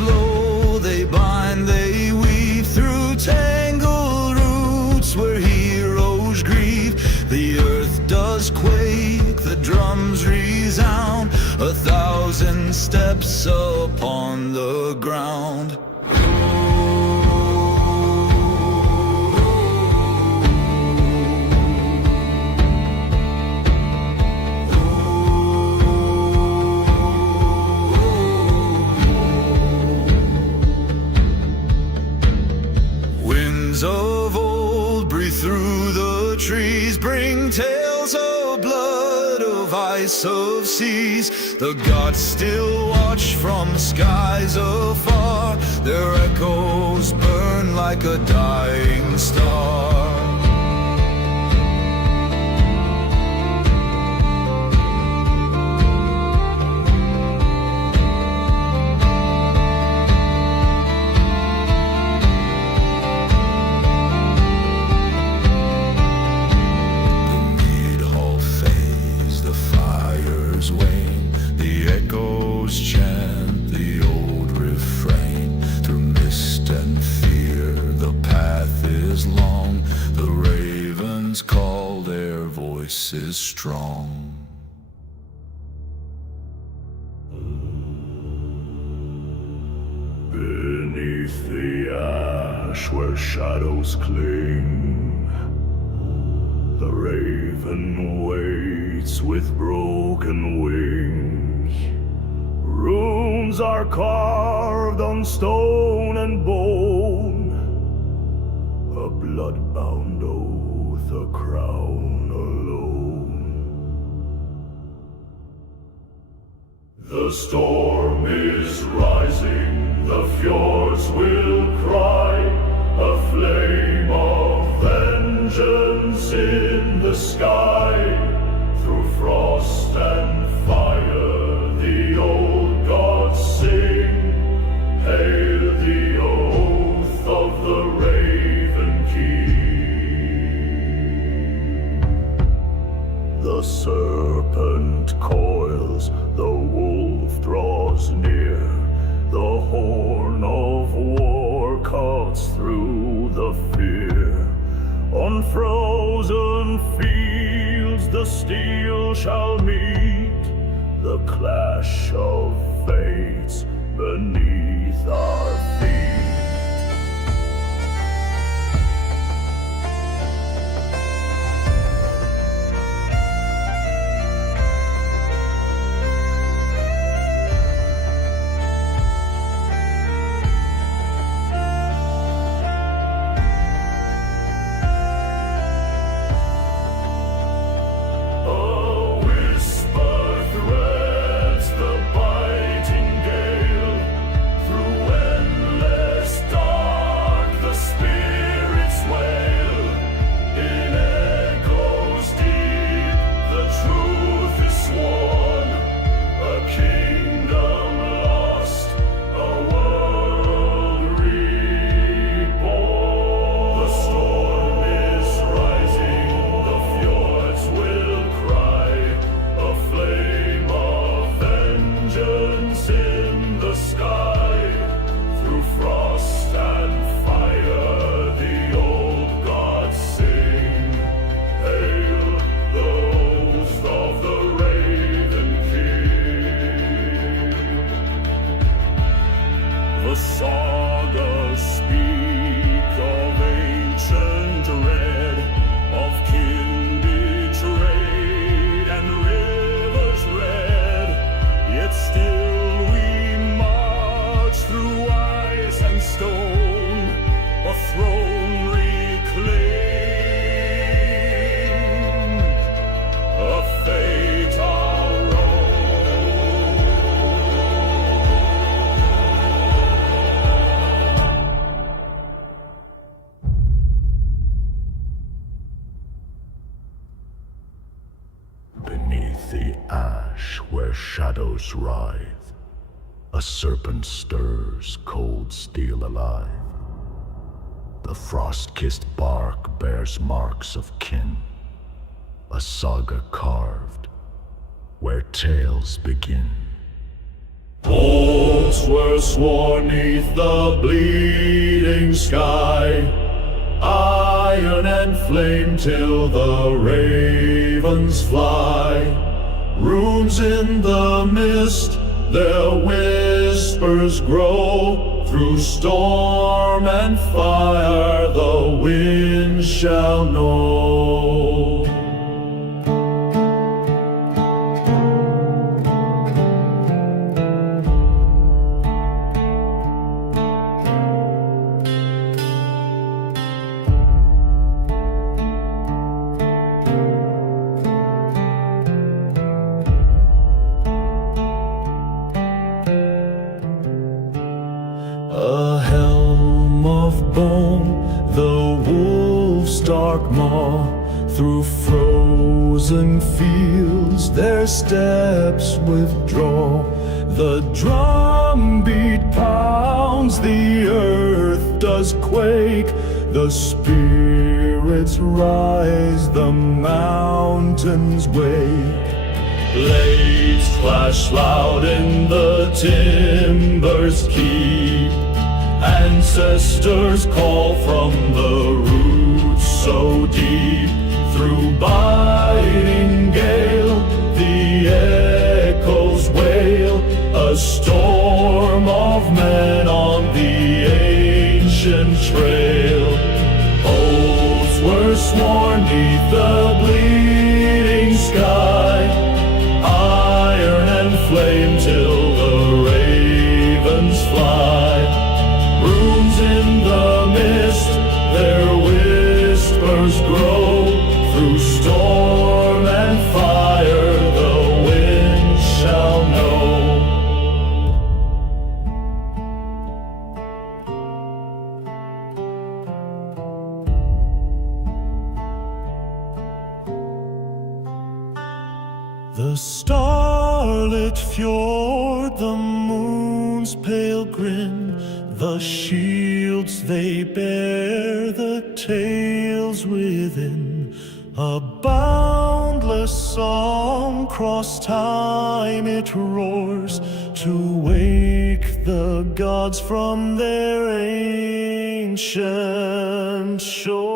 Low, they bind, they weave through tangled roots where heroes grieve. The earth does quake, the drums resound, Winds of old breathe through the trees, bring tales of blood, of ice, of seas. The gods still watch from skies afar, their echoes burn like a dying star. Chant the old refrain through mist and fear. The path is long, the ravens call, their voices strong. Beneath the ash where shadows cling, the raven waits with broken wings. Runes are carved on stone and bone, a blood-bound oath, a crown alone. The storm is rising, the fjords will cry, a flame of vengeance in the sky, through frost and fire. The old gods sing, hail the oath of the Raven King. The serpent coils, the wolf draws near, the horn of war cuts through the fear. On frozen fields the steel shall meet, the clash of fates beneath our feet. The sagas speak of ancient dread, of kin betrayed and rivers red. Yet still we march through ice and stone, a throne reclaimed, a fate our own. Beneath the ash where shadows writhe, a serpent stirs, cold steel alive. The frost-kissed bark bears marks of kin, a saga carved where tales begin. Oaths were sworn 'neath the bleeding sky, iron and flame till the ravens fly. Runes in the mist, their whispers grow, Through storm and fire the wind shall know. A helm of bone, the wolf's dark maw, through frozen fields their steps withdraw. The drumbeat pounds, the earth does quake, the spirits rise, the mountains wake. Blades flash loud in the timbers keep, ancestors call from the roots so deep. Through biting gale the echoes wail, a storm of men on the ancient trail. Oaths were sworn 'neath the bleeding sky, iron and flame till the ravens fly. Runes in the mist, their whispers grow. Through storm and fire the wind shall know. The starlit fjord, the moon's pale grin, the shields they bear, the tales within. A boundless song, cross time it roars, to wake the gods from their ancient shores.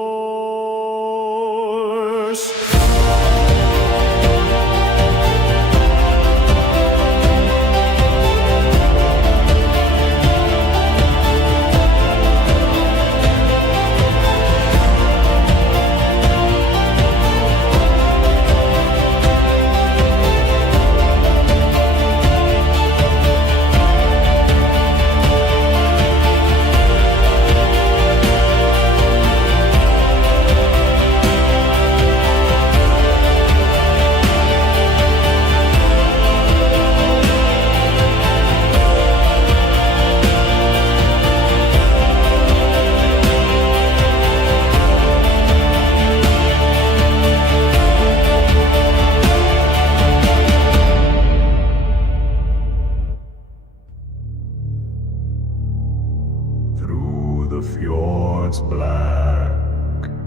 The fjord's black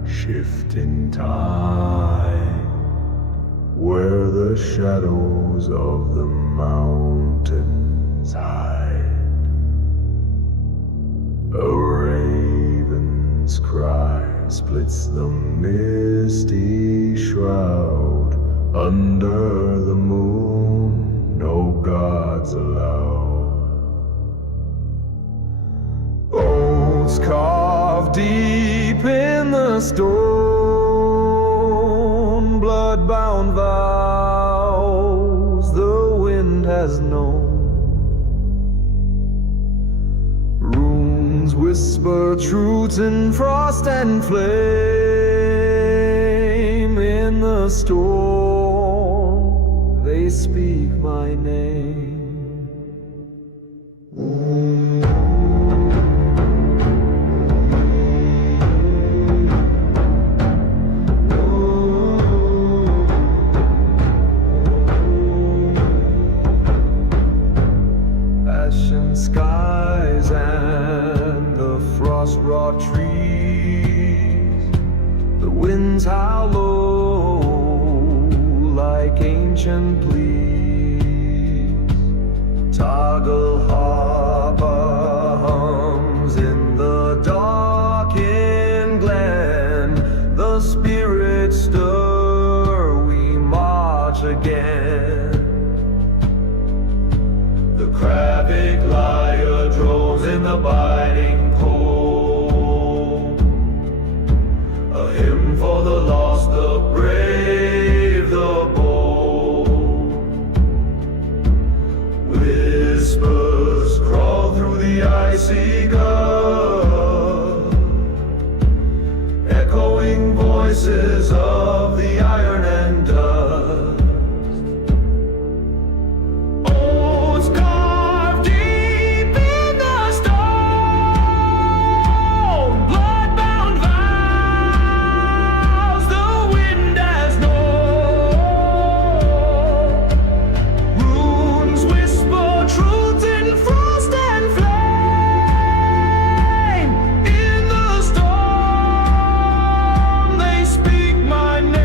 shifting tide, where the shadows of the mountains hide. A raven's cry splits the misty shroud. Under the moon no gods allowed. Oaths carved deep in the stone, blood-bound vows the wind has known. Runes whisper truths in frost and flame. In the storm they speak my name. Skies and the frost-wrought trees, the winds howl low like ancient pleas. Toggle harper hums in the darkened glen, the spirits stir, we march again. The Kravic lyre drones in the bar. begun, echoing voices of the iron and dust. Oaths carved deep in the stone, blood-bound vows the wind has known. Runes whisper truths in frost and flame. In the storm they speak my name.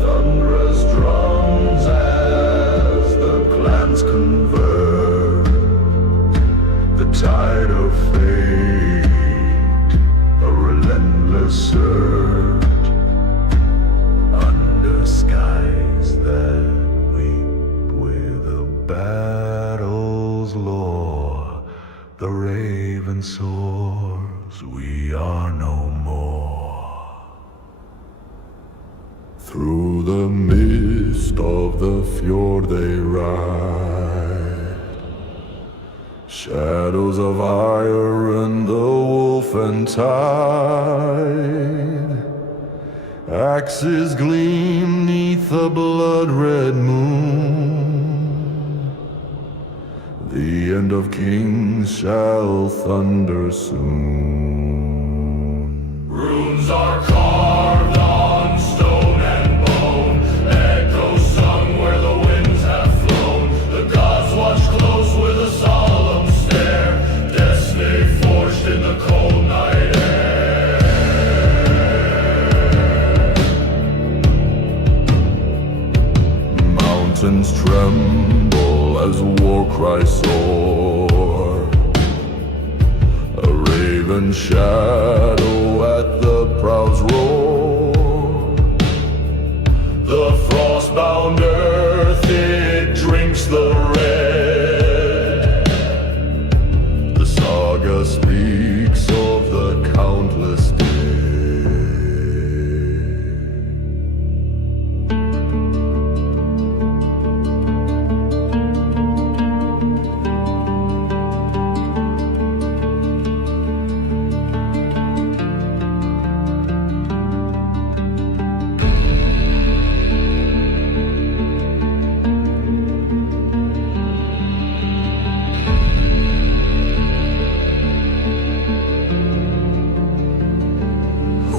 Thunderous drums as the clans convert, the tide of fate, a relentless surge, under skies that weep with a battle's lore. The raven soars, we are no more. Through the mist of the fjord they ride, shadows of iron, the wolf and tide. Axes gleam neath the blood-red moon. The end of kings shall thunder soon. Runes are carved on stone and bone, echoes sung where the winds have flown. The gods watch close with a solemn stare, destiny forged in the cold night air. Mountains tremble as war cries soar, a raven shadow at the proud's roar. The frost-bound earth, it drinks the red. The saga speaks of the countless dead.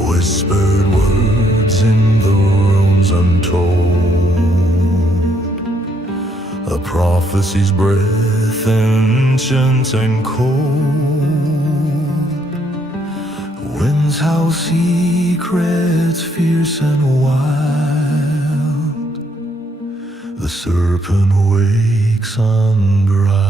Whispered words in the runes untold, a prophecy's breath ancient and cold. Winds howl secrets fierce and wild, the serpent wakes unbridled.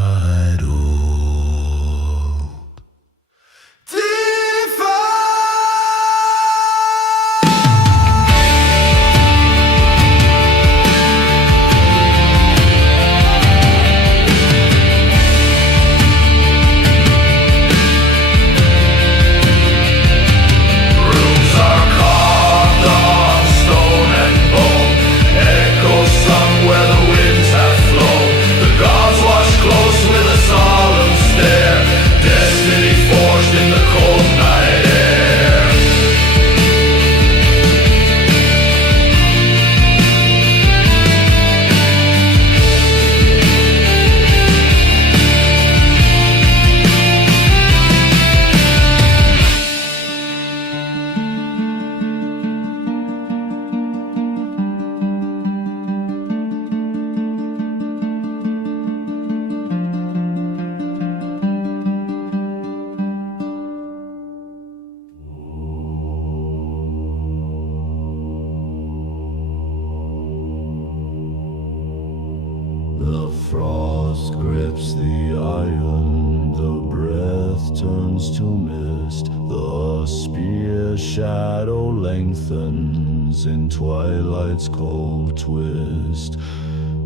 The frost grips the iron, the breath turns to mist, the spear shadow lengthens in twilight's cold twist.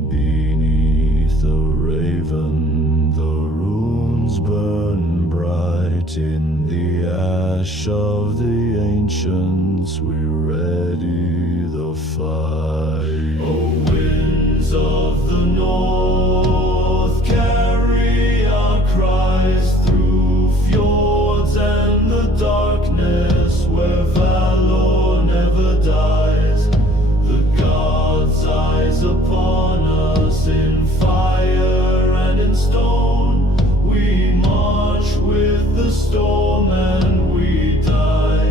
Beneath the raven, the runes bones burn bright in the ash of the ancients. We ready the fight. Oh, winds of the north, carry our cries through fjords and the darkness where valor never dies. The gods' eyes upon us in fire and in stone. We march with the storm and we die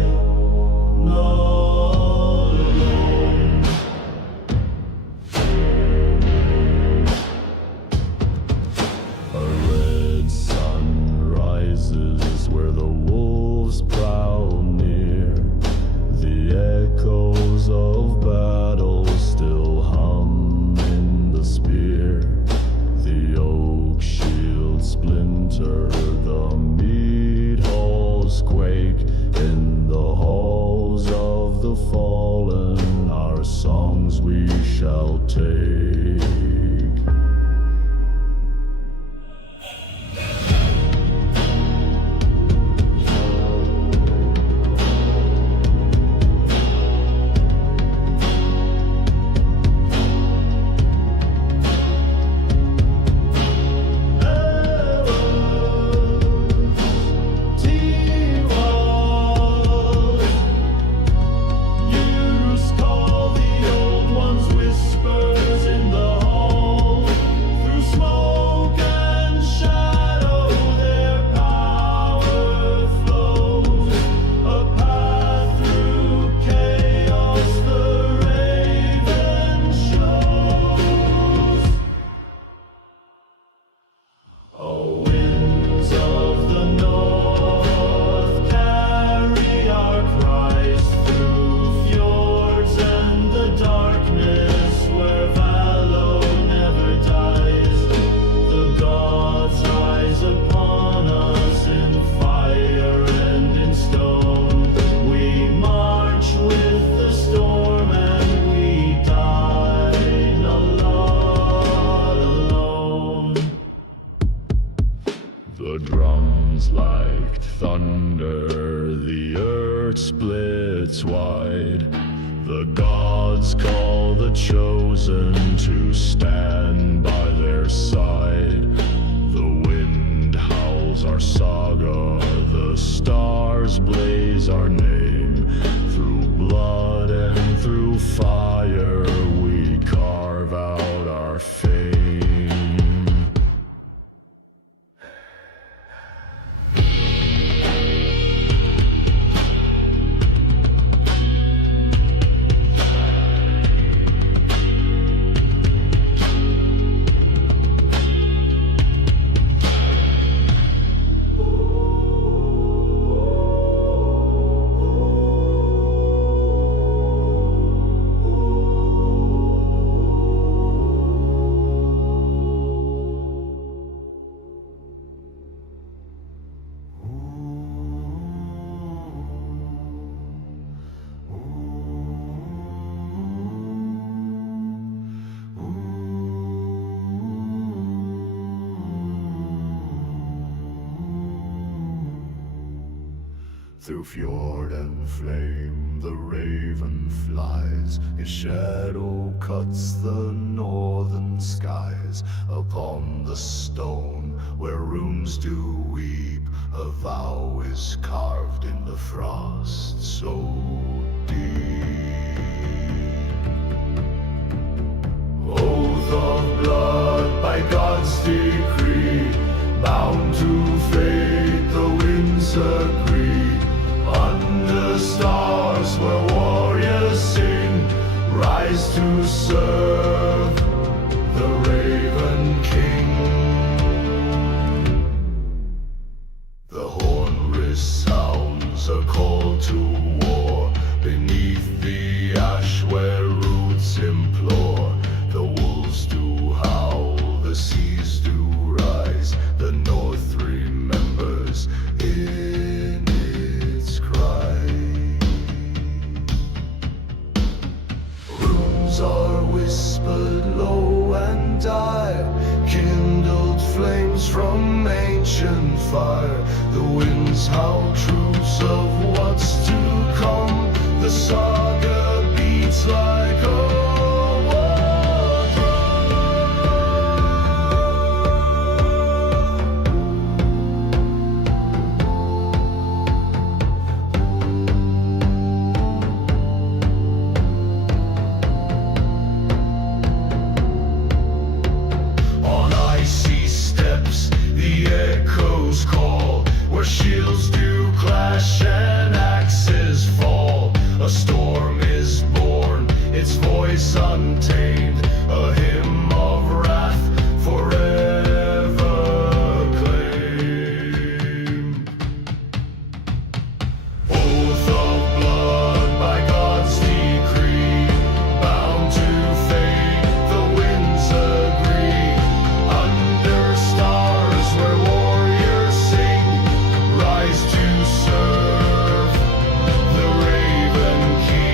not alone. A red sun rises where the wolves prowl near. The echoes of battle still hum in the spear. The oak shields splinter, the mead halls quake. In the halls of the fallen, our songs we shall take. The drums like thunder, the earth splits wide. The gods call the chosen to stand by their side. The wind howls our saga, the stars blaze our name. Through blood and through fire we carve out our fame. Through fjord and flame the raven flies, his shadow cuts the northern skies. Upon the stone where runes do weep, a vow is carved in the frost so deep. Oath of blood by God's decree, bound to fate the winds agree. Under stars where warriors sing, rise to serve the Raven King. The horn resounds a call to war, beneath the ash where roots implore. The wolves do howl, the seas do rise, the north remembers in its cry. Runes are whispered low and dire, kindled flames from ancient fire. The winds howl truths of what's to come. The saga beats like a war drum. On icy steps, the echoes call, where shields do clash and axes fall. A storm is born, its voice untamed, a hymn of wrath forever claimed. Oath of blood by God's decree, bound to fate, the winds agree. Under stars where warriors sing, rise to serve the Raven King.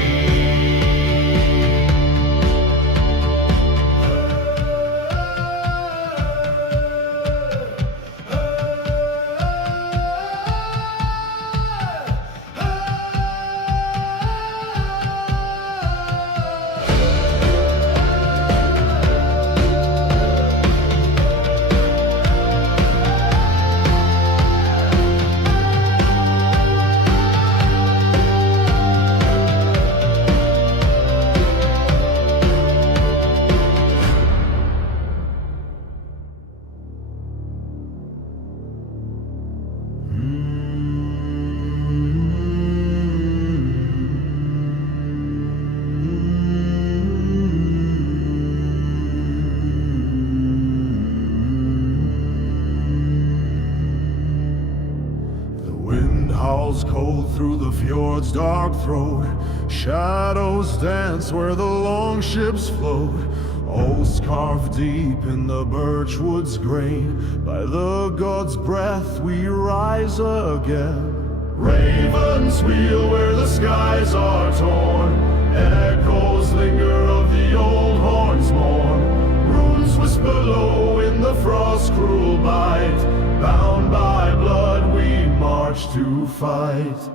The wind howls cold through the fjord's dark throat. Shadows dance where the long ships float. Oaths carved deep in the birchwood's grain. By the god's breath we rise again. Ravens wheel where the skies are torn. Echoes linger of the old horn's mourn. Runes whisper low in the frost's cruel bite. Bound by blood we march to fight.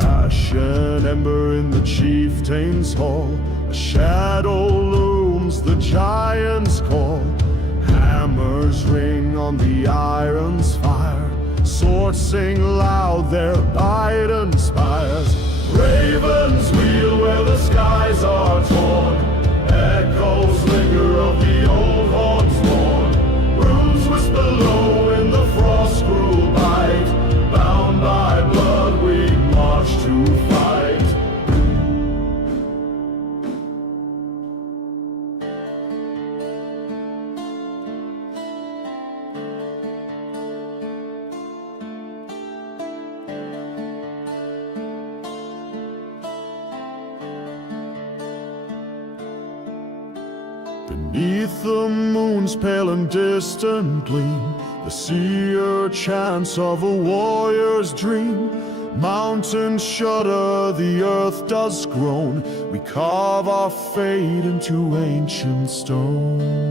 Ash and ember in the chieftain's hall. A shadow looms, the giants call. Hammers ring on the iron's fire. Swords sing loud, their bite inspires. Ravens wheel where the skies are torn. Echoes linger of the old horn's mourn. Runes whisper low in the frost cruel bite. Bound by blood we march to fight. Beneath the moon's pale and distant gleam, the seer chants of a warrior's dream. Mountains shudder, the earth does groan. We carve our fate into ancient stone.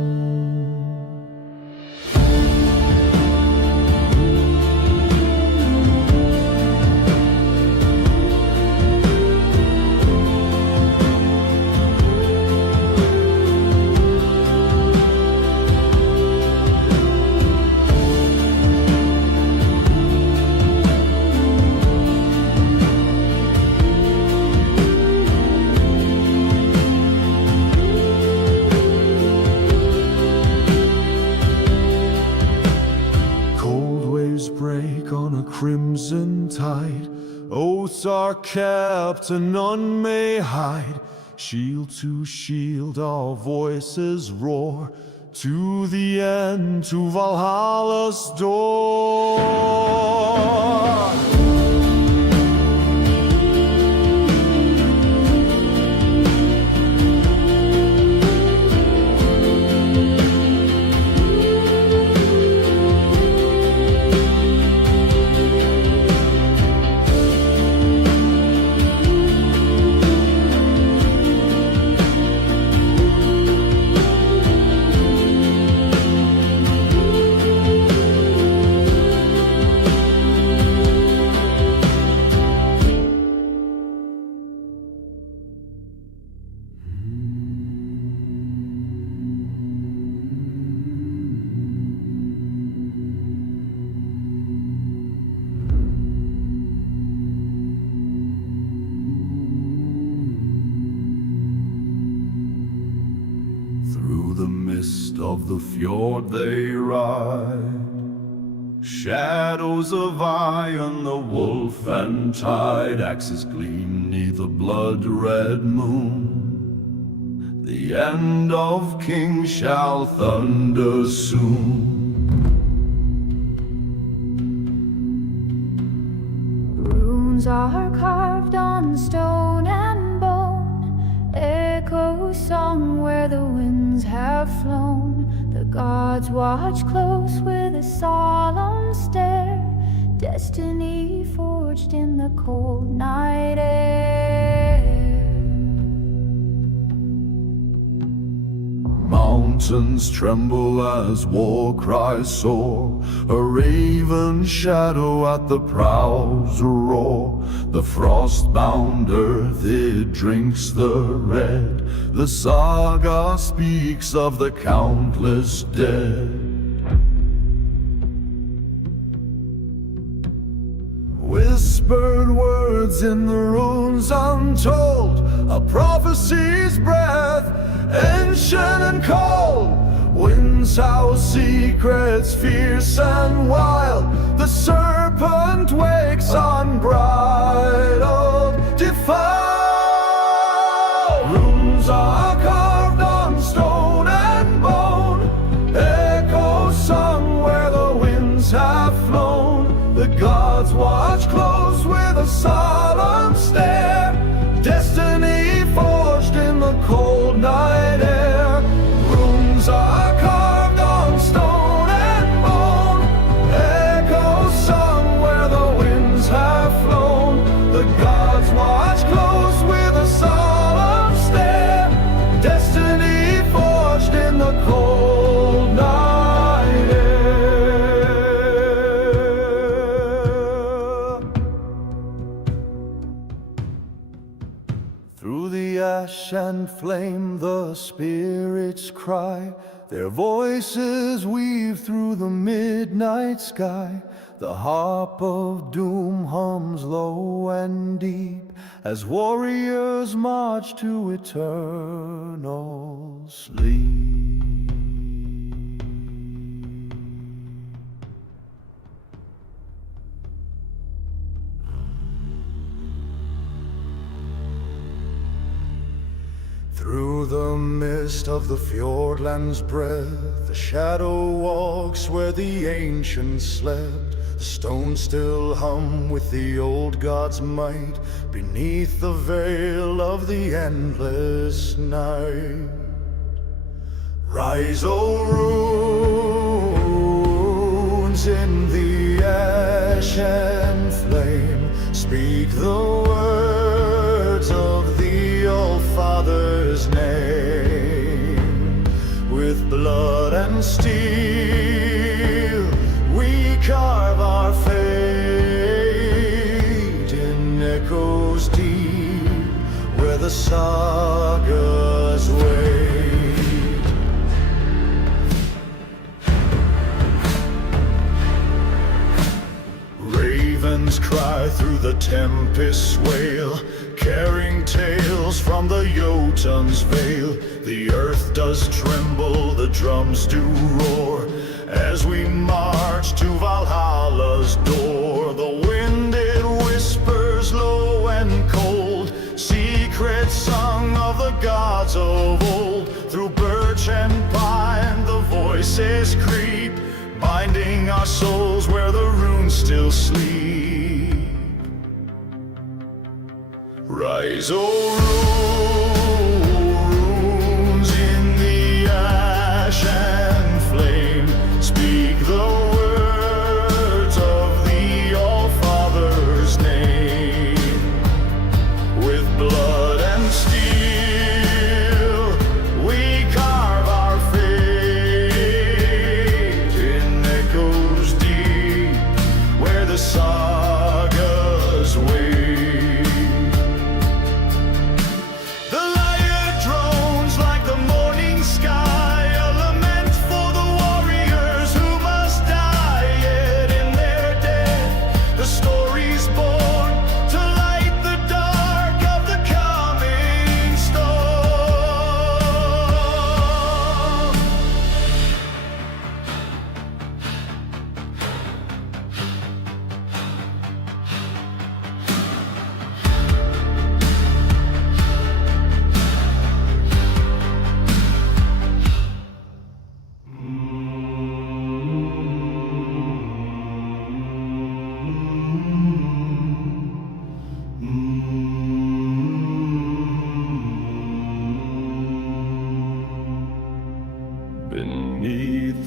Break on a crimson tide. Oaths are kept and none may hide. Shield to shield our voices roar. To the end, to Valhalla's door. Through the mist of the fjord they ride, shadows of iron, the wolf and tide, axes gleam neath the blood-red moon. The end of kings shall thunder soon. Runes are carved on stone and bone, echoes sung where the winds have flown. The gods watch close with a solemn stare, destiny forged in the cold night air. Mountains tremble as war cries soar, a raven shadow at the prow's roar. The frost-bound earth, it drinks the red. The saga speaks of the countless dead. Whispered words in the runes untold, a prophecy's breath, ancient and cold. Winds howl secrets fierce and wild, the serpent wakes unbridled, defiled. Runes are carved on stone and bone, echoes sung where the winds have flown. The gods watch close with a solemn stare, destiny forged in the cold night air. Runes are carved on stone and bone, echoes sung where the winds have flown. The gods watch close with a solemn stare, destiny forged in the cold night air. Through the ash and flame the spirits cry, their voices weave through the midnight sky. The harp of doom hums low and deep as warriors march to eternal sleep. Through the mist of the fjordland's breath, the shadow walks where the ancients slept. The stones still hum with the old god's might, beneath the veil of the endless night. Rise, O runes in the ash and flame, speak the words of the All-Father's name. With blood and steel we carve our fate in echoes deep where the sagas wait. Ravens cry through the tempest's wail, carrying tales from the Jotun's vale. The earth does tremble, the drums do roar, as we march to Valhalla's door. The wind it whispers low and cold, secrets sung of the gods of old. Through birch and pine the voices creep, binding our souls where the runes still sleep. Rise, O runes in the ash and flame, speak the words of the All-Father's name. With blood and steel we carve our fate in echoes deep where the sagas wait.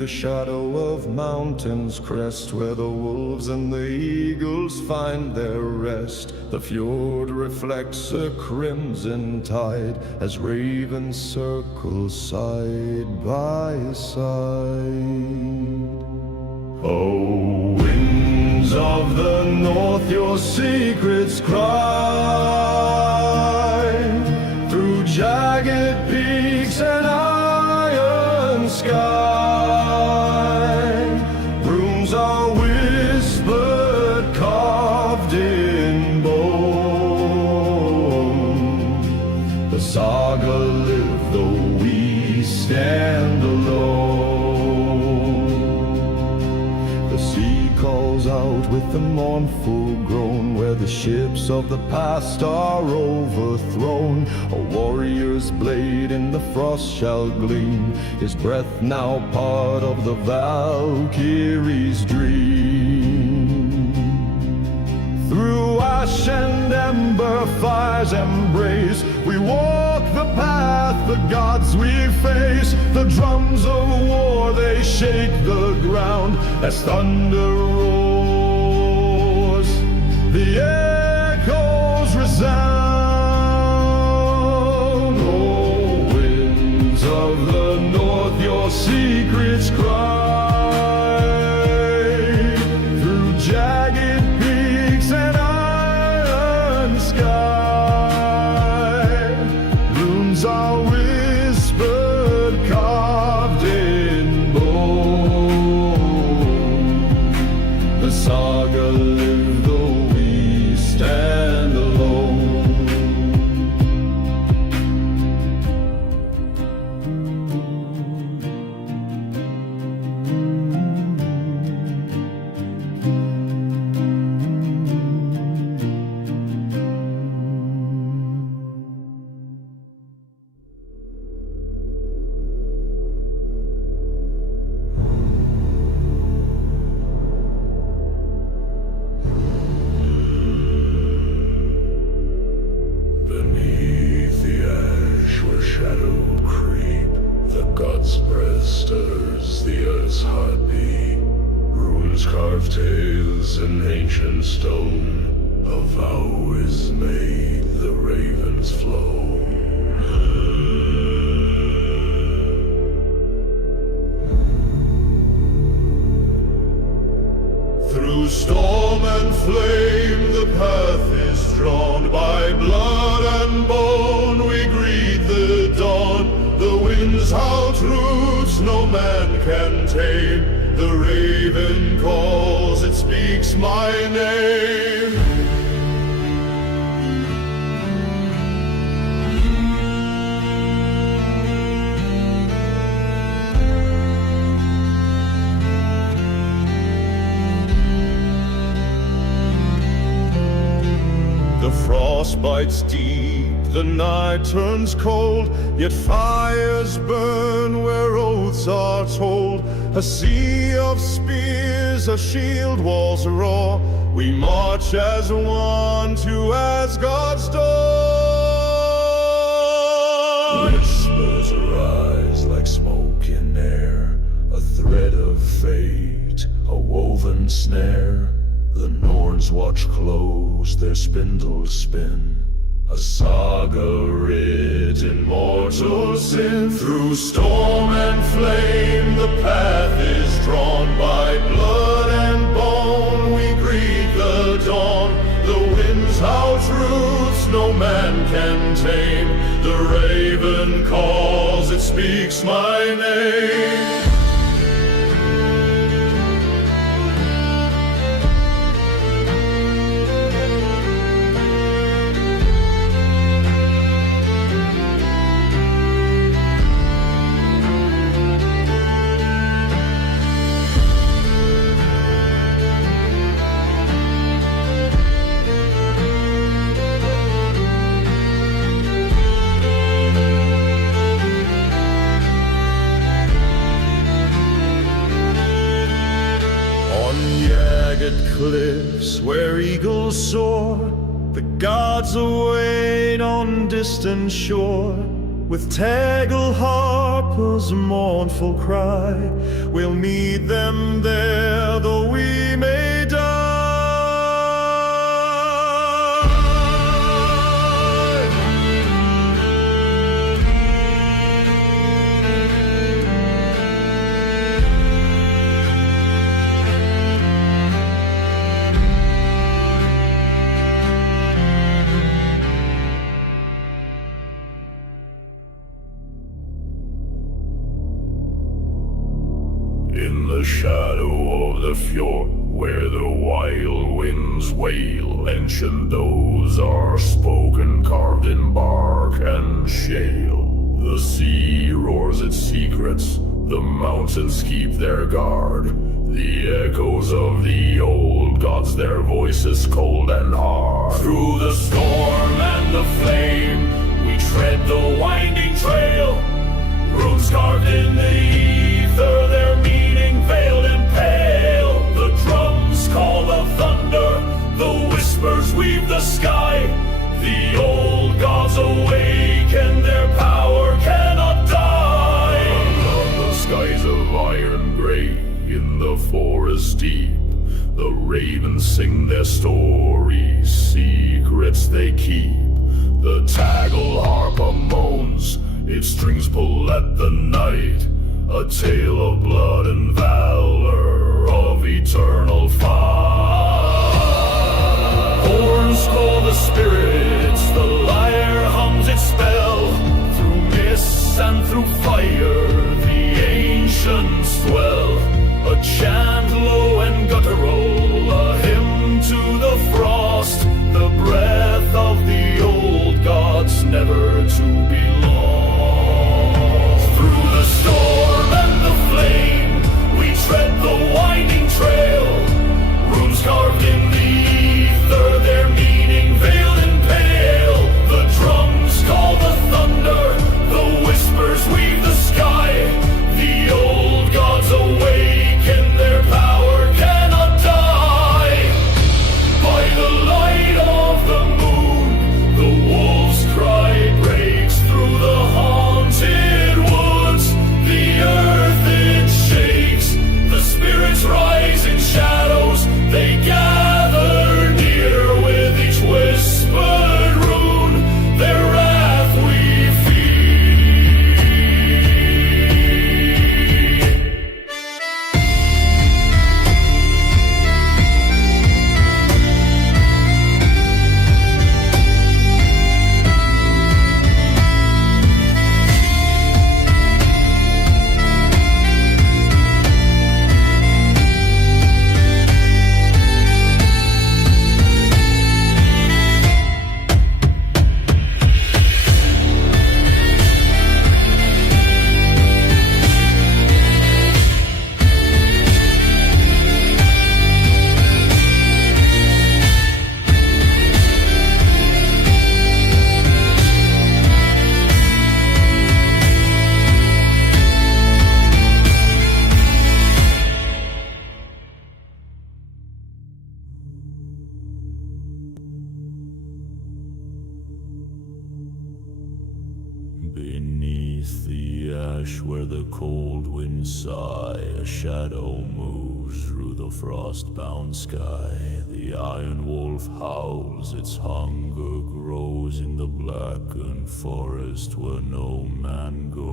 the shadow of mountains crest, where the wolves and the eagles find their rest. The fjord reflects a crimson tide as ravens circle side by side. Oh, winds of the north, your secrets cry through jagged peaks and iron sky. Runes are whispered, carved in bone. The saga live though we stand alone. The sea calls out with a mournful groan, where the ships of the past are overthrown. A warrior's blade in the frost shall gleam, his breath now part of the Valkyrie's dream. Through ash and ember fires embrace, we walk the path, the gods we face. The drums of war, they shake the ground as thunder roars. The echoes resound. Oh, winds of the north, your secrets cry through jagged peaks and iron sky. Runes are whispered, carved in bone. The saga live though we stand alone. Beneath the ash where shadow creep, the god's breath stirs the earth's heartbeat. Runes carve tales in ancient stone, a vow is made, the ravens flow. Through storm and flame the path is drawn, by blood and bone we greet the dawn. The winds howl truths no man can tame, the raven calls, it speaks my name. The frost bites deep, the night turns cold, yet fires burn where oaths are told. A sea of spears, a shield walls roar, we march as one to Asgard's door. Whispers rise like smoke in air, a thread of fate, a woven snare. The Norns watch close, their spindles spin, a saga writ in mortal sin. Through storm and flame the path is drawn, by blood and bone we greet the dawn. The winds howl truths no man can tame, the raven calls, it speaks my name. Cliffs where eagles soar, the gods await on distant shore. With Tegel harp harper's mournful cry. We'll meet them there, though we may die. In the shadow of the fjord, where the wild winds wail, ancient oaths are spoken, carved in bark and shale. The sea roars its secrets, the mountains keep their guard. The echoes of the old gods, their voices cold and hard. Through the storm and the flame, we tread the winding trail. Runes carved in the ether, their meaning veiled and pale. The drums call the thunder, the whispers weave the sky. The old gods awake and their power cannot die. Along the skies of iron gray, in the forest deep, the ravens sing their stories, secrets they keep. The tagle harper moans, its strings pull at the night, a tale of blood and valor, of eternal fight. Horns call the spirits, the lyre hums its spell. Through mists and through fire, the ancients dwell. A chant low and guttural, a hymn to the frost, the breath of the old gods, never to be lost. Through the storm and the flame, we tread the winding trail. Runes carved in the ether, their meaning veiled and pale. The drums call the thunder, the whispers weave the sky. The old gods awake and their power cannot die. By the light of the moon, the wolf's cry breaks through the haunted woods. The earth it shakes, the spirits rise in shadows. They gather near with each whispered rune. Their wrath we feed. Beneath the ash where the cold winds sigh, a shadow moves through the frost-bound sky. The iron wolf howls, its hunger grows in the blackened forest where no man goes.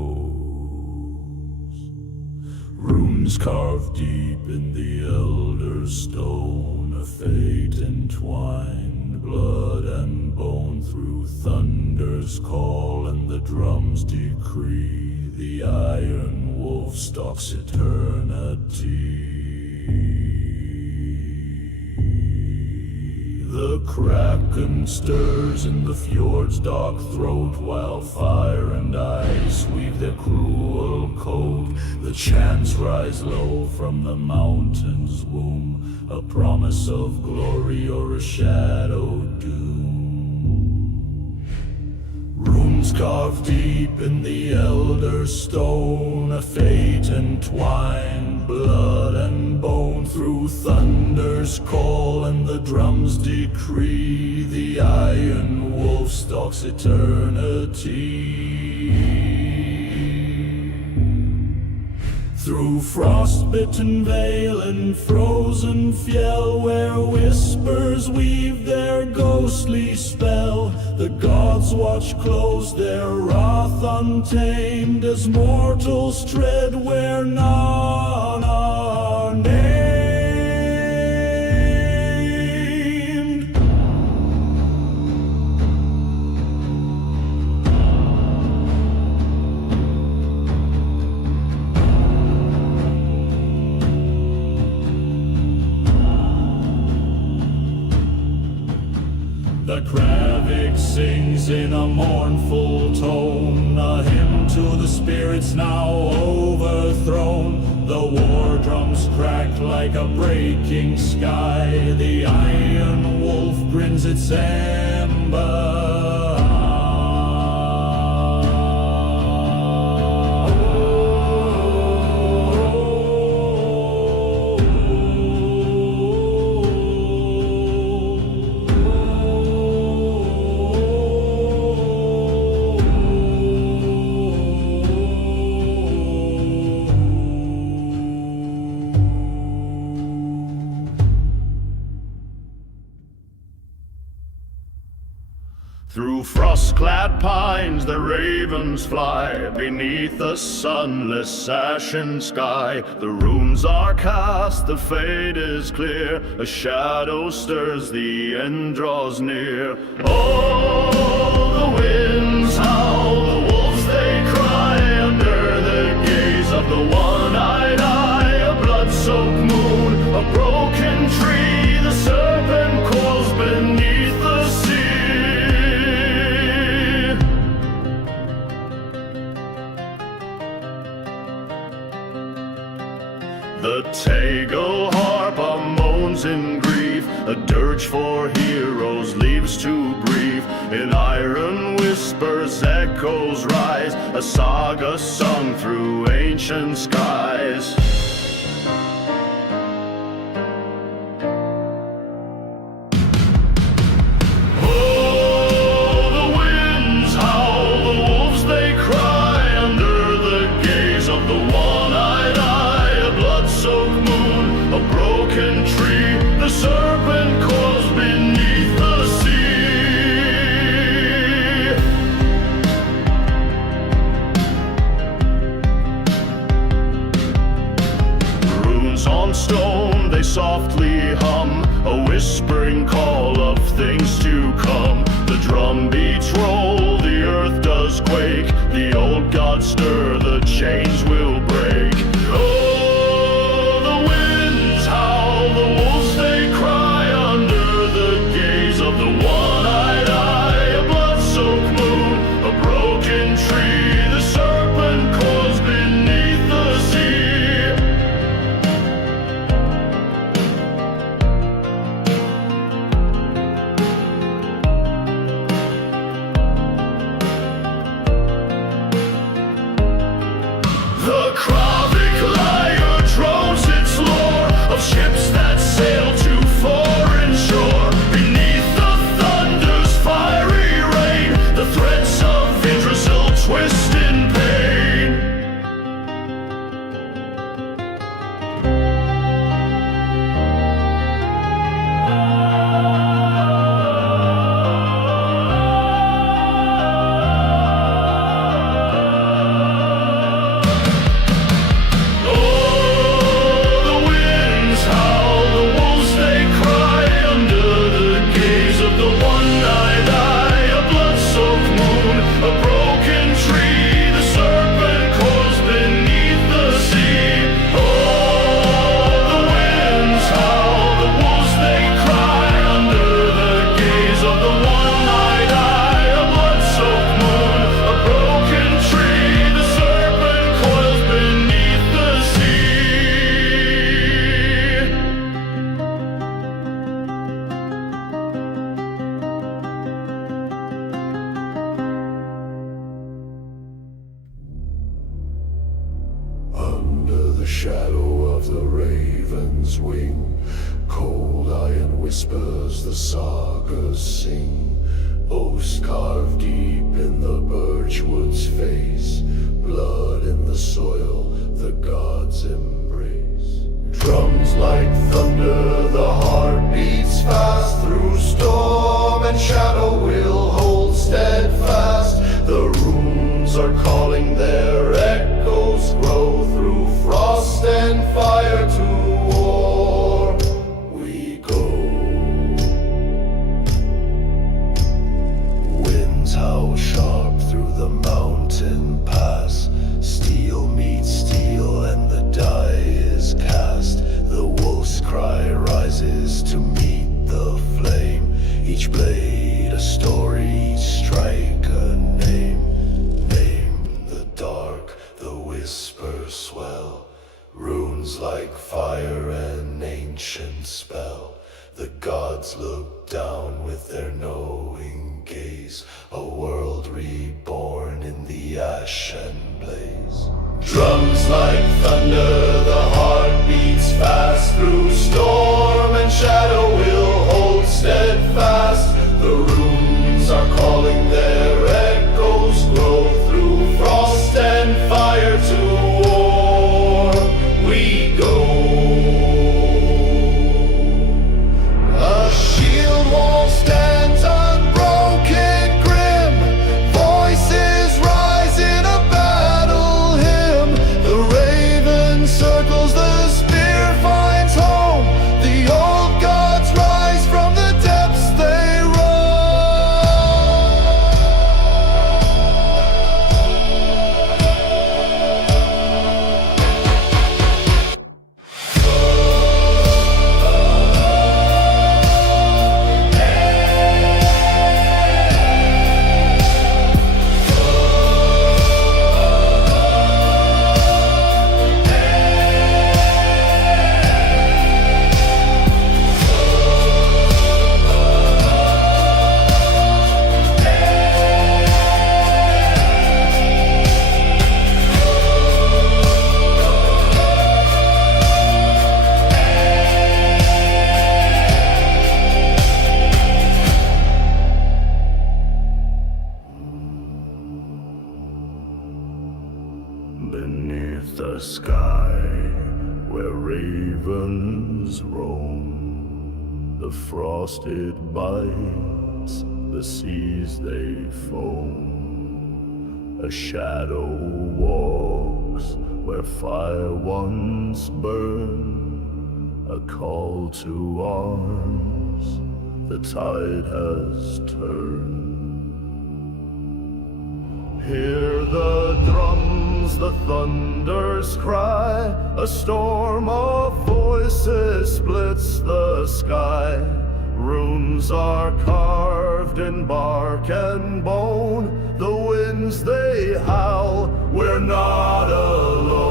Runes carved deep in the elder stone, a fate entwined, blood and bone. Through thunder's call and the drum's decree, the iron wolf stalks eternity. The kraken stirs in the fjord's dark throat, while fire and ice weave their cruel coat. The chants rise low from the mountain's womb, a promise of glory or a shadowed doom. Runes carved deep in the elder stone, a fate entwined, blood and bone. Through thunder's call and the drum's decree, the iron wolf. 12 stalks eternity. Through frost-bitten vale and frozen fjell, where whispers weave their ghostly spell, the gods watch close, their wrath untamed, as mortals tread where none are named. The Kravik sings in a mournful tone, a hymn to the spirits now overthrown. The war drums crack like a breaking sky, the iron wolf grins its ember. Through frost-clad pines the ravens fly, beneath a sunless ashen sky. The runes are cast, the fate is clear, a shadow stirs, the end draws near. Oh, the winds howl, the wolves they cry, under the gaze of the one-eyed eye. A blood-soaked moon, a broken tree, the serpent coils beneath the sea. The Tegel harp moans in grief, a dirge for heroes leaves to breathe. In iron whispers echoes rise, a saga sung through ancient skies. The serpent coils beneath the sea. Runes on stone, they softly hum, a whispering call of things to come. The drum beats roll, the earth does quake, the old gods stir, the chains will break. Oh, the Kravik lyre drones its lore of ships that sail to foreign shore. Beneath the thunder's fiery rain, the threads of Yggdrasil twist in pain. Shadow of the raven's wing, cold iron whispers the sagas sing. Oaths carved deep in the birchwood's face, blood in the soil, the gods embrace. Drums like thunder, the heart beats fast. Through storm and shadow we'll hold steadfast. The runes are calling, their echoes grow. Through frost and fire to war we go. Winds howl sharp through the mountain pass. Steel meets steel and the die is cast. The wolf's cry rises to meet the flame. Each blade a story, each strike a name. Name the dark, the whispers swell. Runes like fire, an ancient spell. The gods look down with their knowing gaze. A world reborn in the ash and blaze. Drums like thunder, the heart beats fast. Through storm and shadow we'll hold steadfast. The runes are calling, their echoes grow. Through frost and fire to war we go. A shield wall stands unbroken, grim. Voices rise in a battle hymn. The raven circles, the spear finds home. The old gods rise from the depths they run. Beneath the sky, where ravens roam, the frosted bites, the seas they foam. A shadow walks where fire once burned, a call to arms, the tide has turned. Hear the drums, the thunder's cry. A storm of voices splits the sky. Runes are carved in bark and bone. The winds they howl, we're not alone.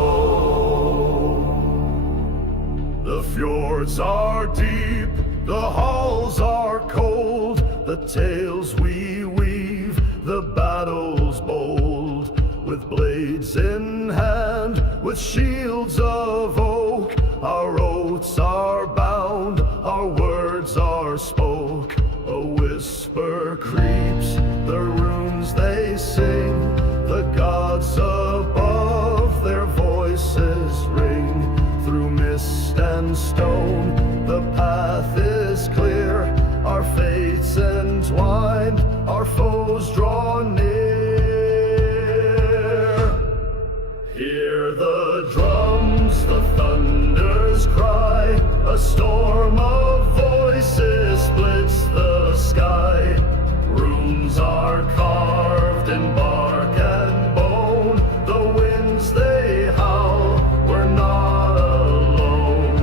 The fjords are deep, the halls are cold. The tales we weave, the battles bold. With blades in hand, with shields of oak, our oaths are bound, our words are spoke. A whisper creeps, the runes they sing. The gods above, their voices ring. Through mist and stone, the path is clear. Our fates entwined, our foes draw near. Hear the drums, the thunder's cry. A storm of voices splits the sky. Runes are carved in bark and bone. The winds they howl, we're not alone.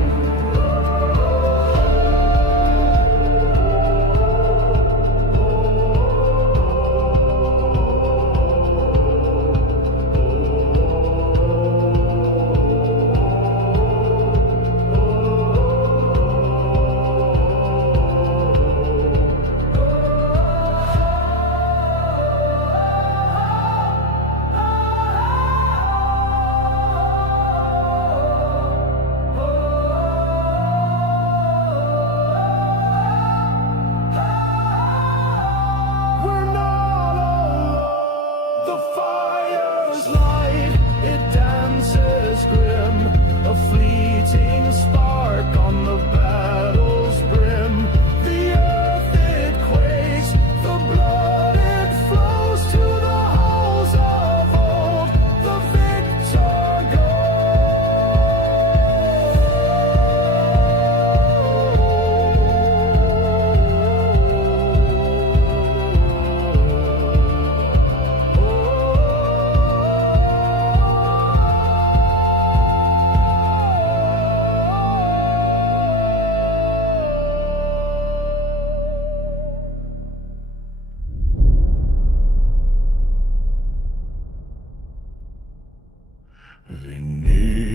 The fire's light, it dances green.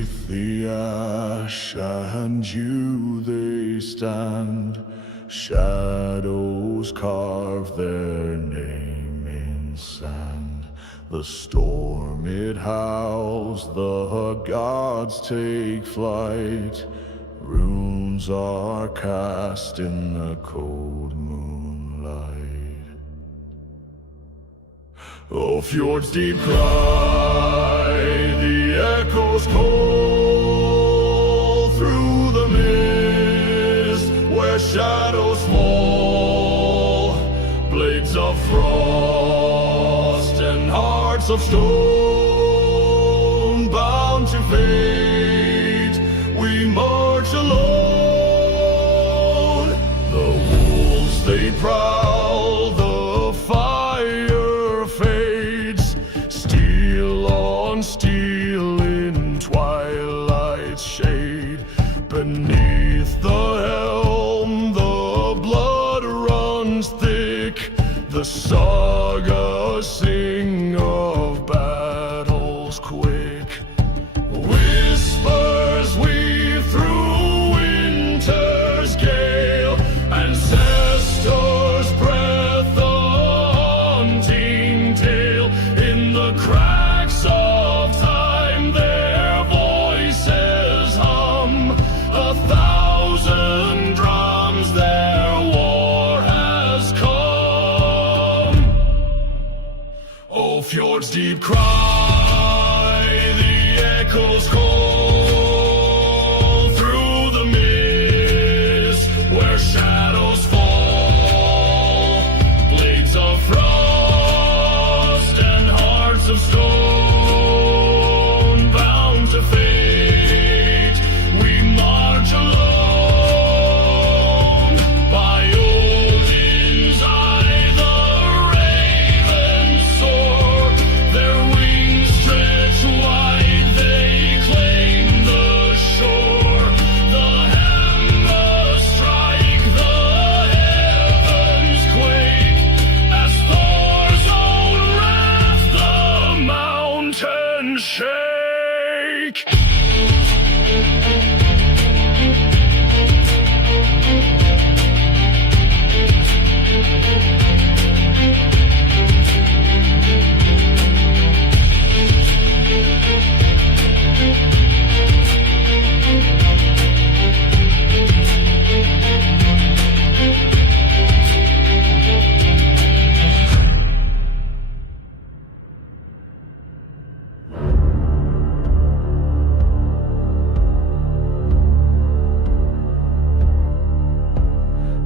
Beneath the ash and dew they stand, shadows carve their name in sand. The storm it howls, the gods take flight, runes are cast in the cold moonlight. Oh, fjords deep cry, the echoes call through the mist where shadows fall, blades of frost and hearts of stone bound to fate. We march alone. The wolves they prowl, the fire fades, steel on steel in twilight's shade. Beneath the helm, the blood runs thick. The saga sing of battles quick. Whispers weave through winter's gale, ancestors' breath a haunting tale. In the cracks of time their voices hum, 1,000 drums their war has come. Oh, fjords deep cry, the echoes call through the mist where shadows fall, blades of frost and hearts of stone bound to fate. We march alone. By Odin's eye the ravens soar, their wings stretch wide, they claim the shore. The hammers strike, the heavens quake, as Thor's own wrath the mountains shake.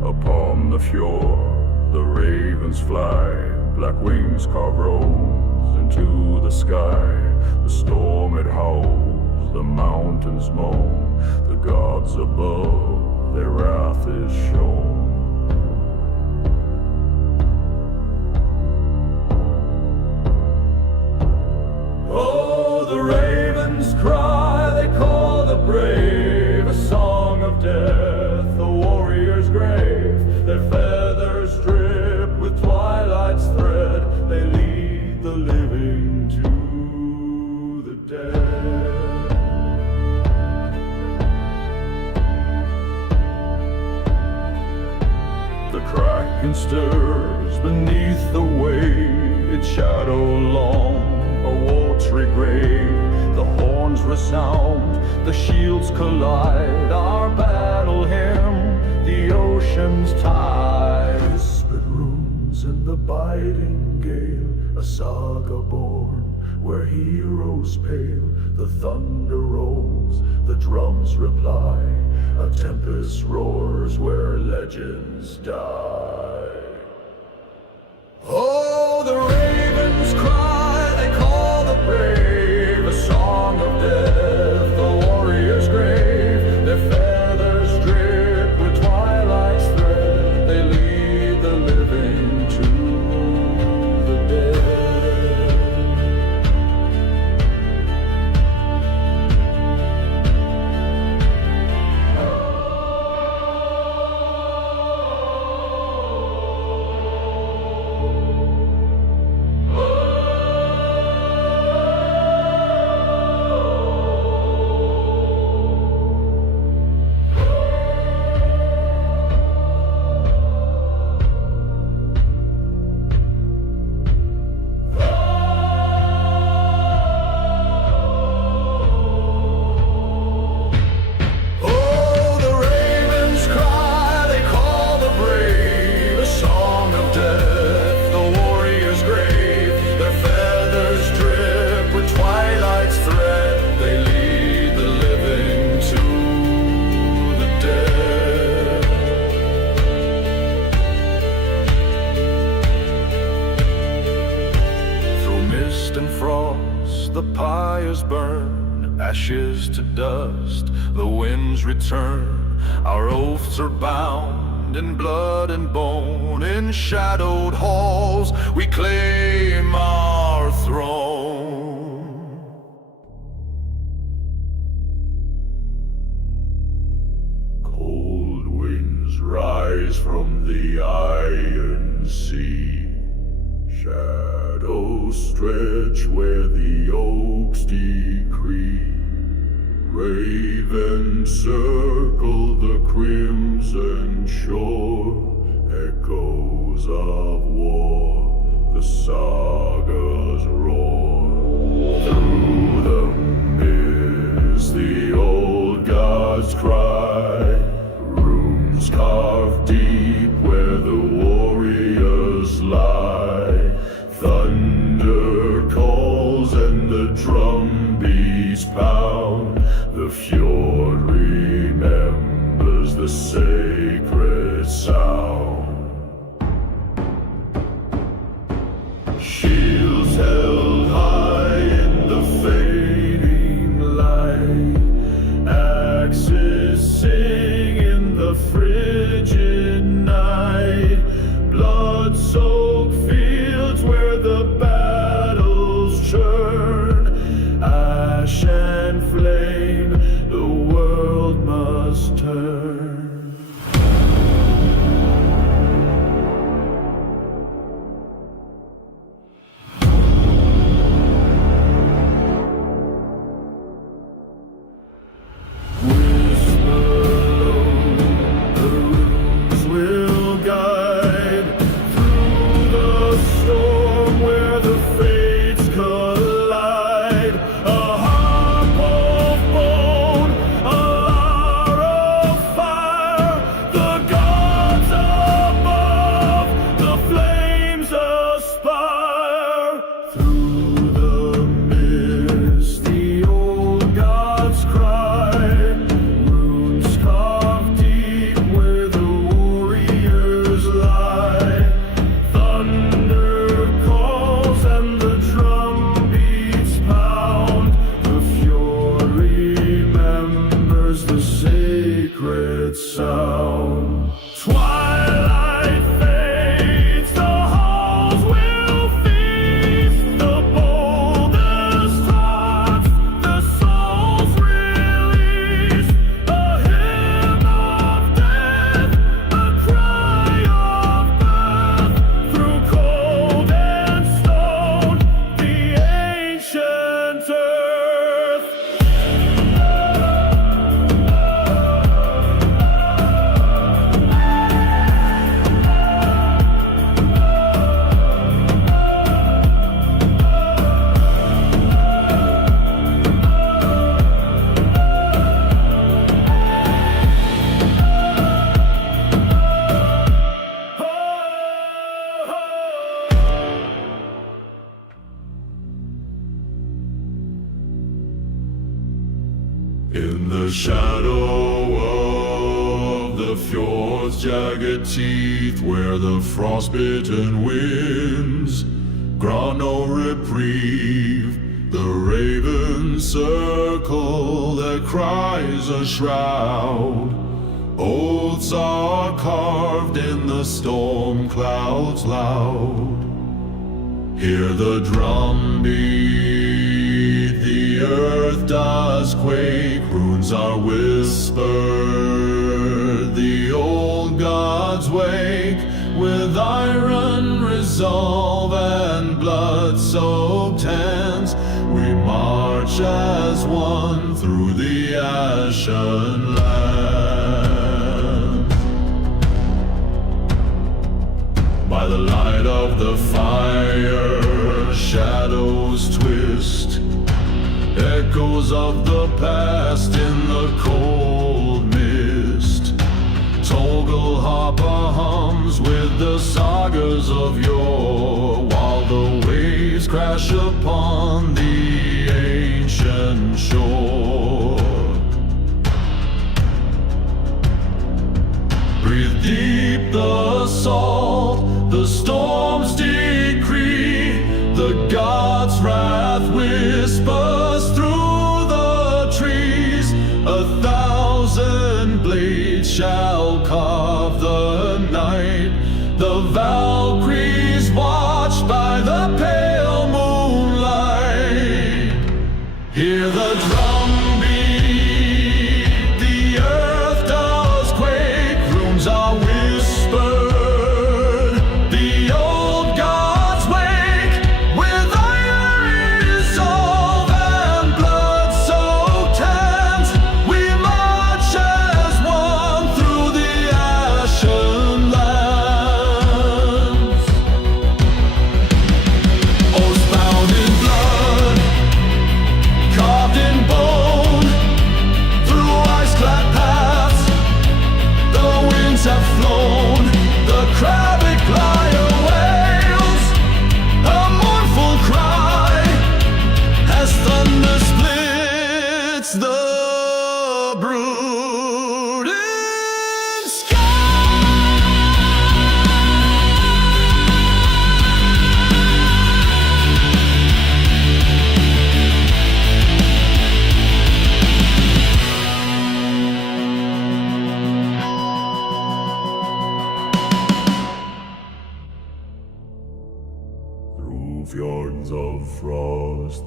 Upon the fjord, the ravens fly, black wings carve roads into the sky. The storm it howls, the mountains moan, the gods above, their wrath is shown. Oh, the ravens cry, they call the brave, a song of death, the warrior's grave. Their feathers drip with twilight's thread, they lead the living to the dead. The kraken stirs beneath the wave, its shadow long, a watery grave. The horns resound, the shields collide, our battle hymn, the ocean's tide. Whispered runes in the biting gale, a saga born where heroes pale. The thunder rolls, the drums reply, a tempest roars where legends die. Oh, the ravens cry, they call the brave, a song of death, the warrior's grave. Their feathers drip with twilight's thread, they lead the living to the dead. ashes to dust, the winds return. Our oaths are bound in blood and bone. In shadowed halls we claim our throne. Cold winds rise from the iron sea. Shadows stretch where the oaks decree. Ravens circle the crimson shore. Echoes of war, the sagas roar. Through the mist, the old gods cry. Runes carved deep where the warriors lie. Thunder calls and the drum beats pound. The fjord remembers the sacred sound. Shields held high in the fading light. Axes sing in the frigid night. Blood-soaked fields where the battles churn. Ash and flame, the world must turn. Sound. Twilight fades, the halls will feast. The boldest hearts, the souls release. A hymn of death, a cry of birth. Through cold and stone, the ancient earth. In the shadow of the fjord's jagged teeth, where the frostbitten winds grant no reprieve, the ravens circle, their cries a shroud. Oaths are carved in the storm clouds loud. Hear the drum beat, the earth does quake, runes are whispered, the old gods wake. With iron resolve and blood-soaked hands, we march as one through the ashen land. By the light of the fire, shadows twist, echoes of the past in the cold mist. Toggle Harper hums with the sagas of yore, while the waves crash upon the ancient shore. Breathe deep the salt, the storm's decree, the gods' wrath whispers through the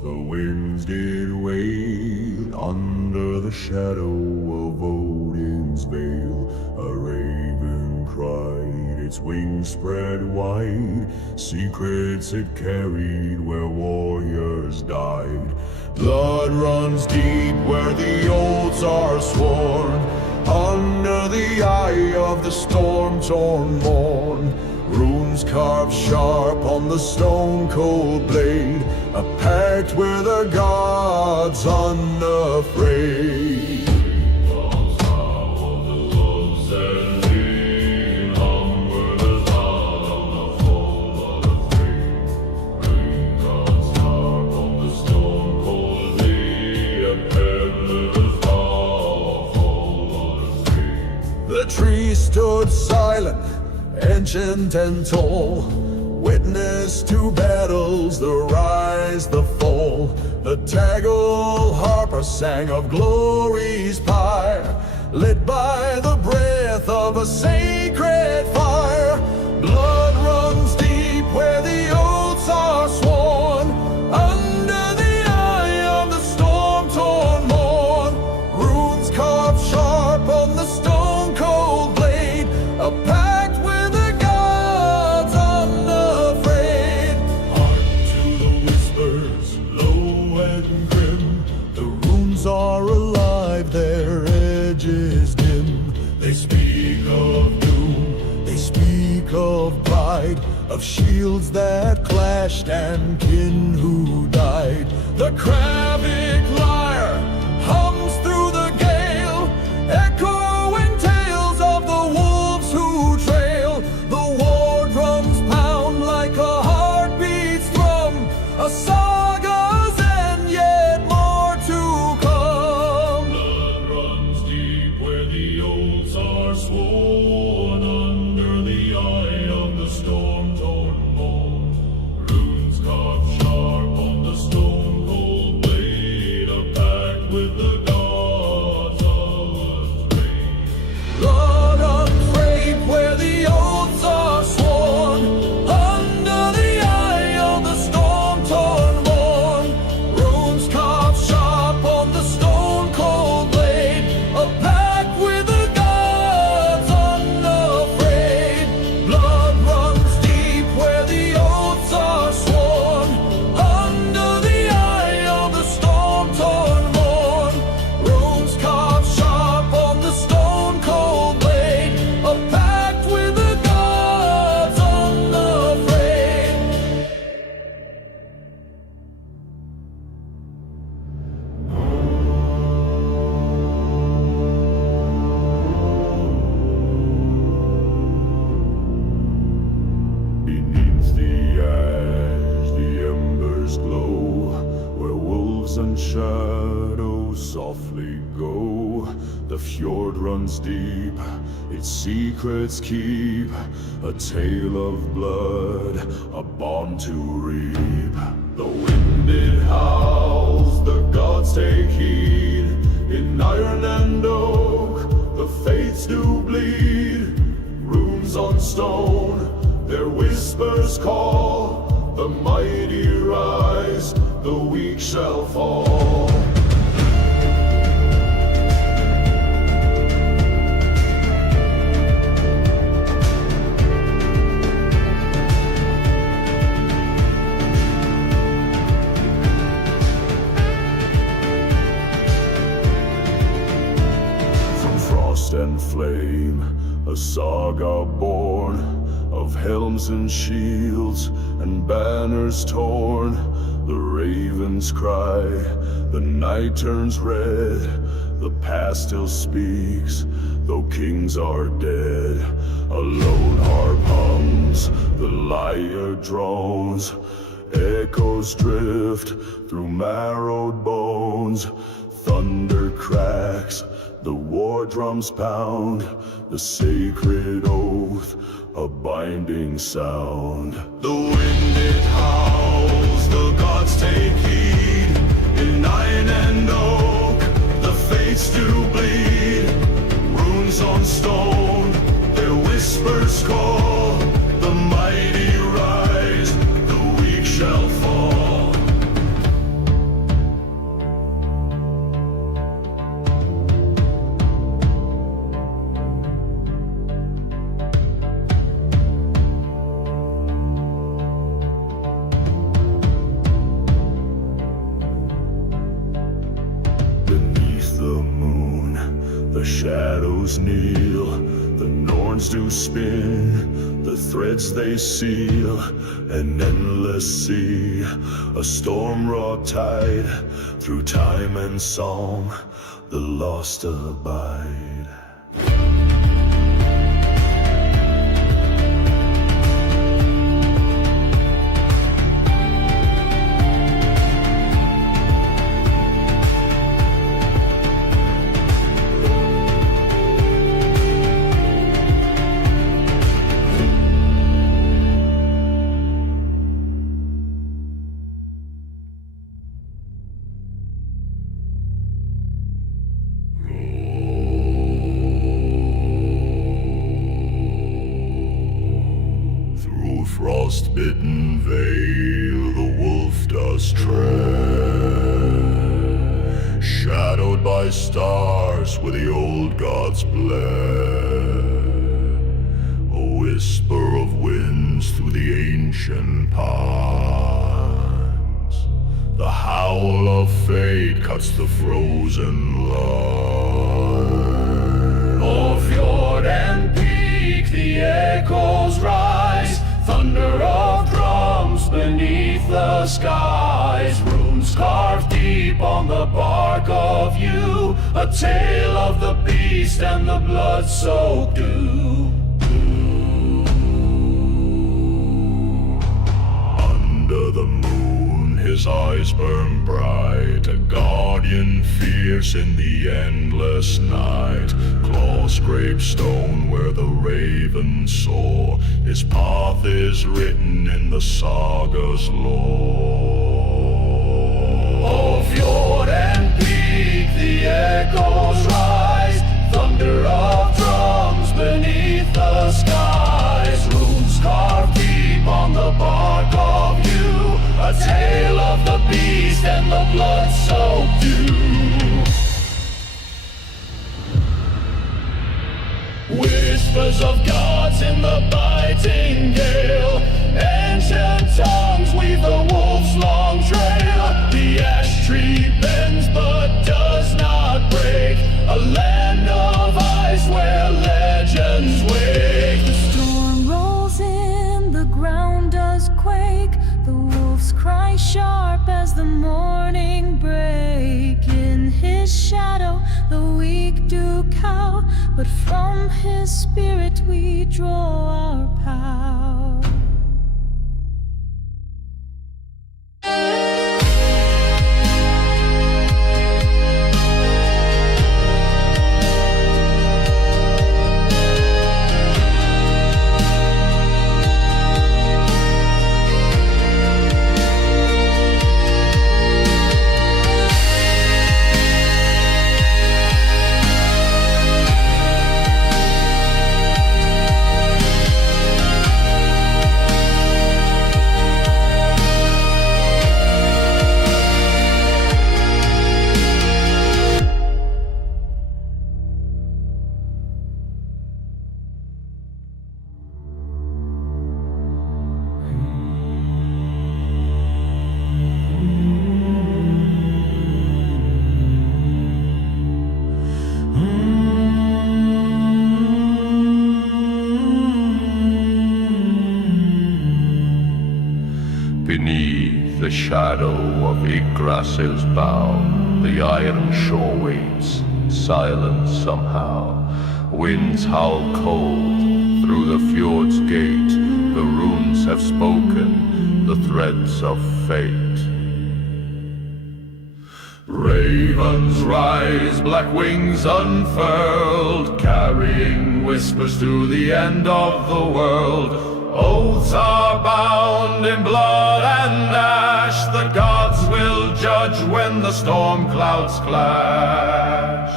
The winds did wail under the shadow of Odin's veil. A raven cried, its wings spread wide. Secrets it carried where warriors died. Blood runs deep where the oaths are sworn. Under the eye of the storm-torn morn. Runes carved sharp on the stone-cold blade. A pact with the gods unafraid. The tree stood silent, ancient and tall, witness to battles, the rise, the fall. The Tagal harper sang of glory's pyre, lit by the breath of a sacred fire. Blood runs deep where the oaths are sworn. Under the eye of the storm-torn morn. Runes carved sharp on the stone-cold blade. A pact with the gods unafraid. Hark to the whispers, low and grim. The runes are alive, their edges dim. They speak of doom, they speak of pride, of shields that clashed and kin who died. The Kravic lyre hums through the gale, echoing tales of the wolves who trail. The war drums pound like a heartbeat's drum, a saga's end, yet more to come. Blood runs deep where the oaths are sworn. Under the eye of the storm-torn morn. Runes carved sharp on the stone-cold blade. A pact with the gods unafraid. Blood unafraid where the oaths are sworn. Under the eye of the storm-torn morn. Runes carved sharp on the stone-cold blade. A pact with the gods unafraid. Blood runs deep where the oaths are sworn. Under the eye of the storm-torn morn. Runes carved sharp on the stone-cold blade. A pact with the gods unafraid. Beneath the ash, the embers glow, where wolves and shadows softly go. The fjord runs deep, its secrets keep, a tale of blood, a bond to reap. The wind it howls, the gods take heed. In iron and oak, the fates do bleed. Runes on stone, their whispers call. The mighty rise, the weak shall fall. From frost and flame, a saga born of helms and shields and banners torn. The ravens cry, the night turns red. The past still speaks, though kings are dead. A lone harp hums, the lyre drones. Echoes drift through marrowed bones. Thunder cracks, the war drums pound. The sacred oath, a binding sound. The wind it howls, the gods take heed. In iron and oak, the fates do bleed. Runes on stone, their whispers call. The mighty rise, the weak shall fall. The shadows kneel, the norns do spin, the threads they seal, an endless sea, a storm-wrought tide, through time and song, the lost abide. Frost-bitten vale the wolf does tread, shadowed by stars where the old gods bled. A whisper of winds through the ancient pines, the howl of fate cuts the frozen line. O'er fjord and peak the echoes rise, thunder of drums beneath the skies, runes carved deep on the bark of yew, a tale of the beast and the blood-soaked dew. Under the moon his eyes burn bright, a guardian fierce in the endless night. Claw scrape stone where the raven soar, his path is written in the saga's lore. Oh, fjord and peak the echoes rise, thunder of drums beneath the skies, runes carved deep on the bark of yew, a tale of the beast and the blood-soaked dew. Whispers of gods in the biting gale, ancient tongues weave the wolf's long trail. The ash tree bends but does not break, a land of ice where legends wake. The storm rolls in, the ground does quake, the wolf's cry sharp as the morning break. In his shadow the weak do cower, but from his spirit we draw our power. Beneath the shadow of Yggdrasil's bow, the iron shore waits, silent somehow. Winds howl cold through the fjord's gate, the runes have spoken, the threads of fate. Ravens rise, black wings unfurled, carrying whispers to the end of the world. Oaths are bound in blood and ash, the gods will judge when the storm clouds clash.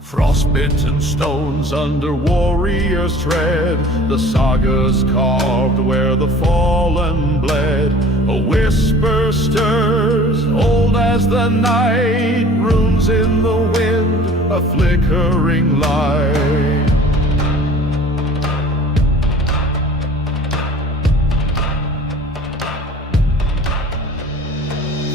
Frostbitten stones under warriors tread, the sagas carved where the fallen bled. A whisper stirs, old as the night, runes in the wind, a flickering light.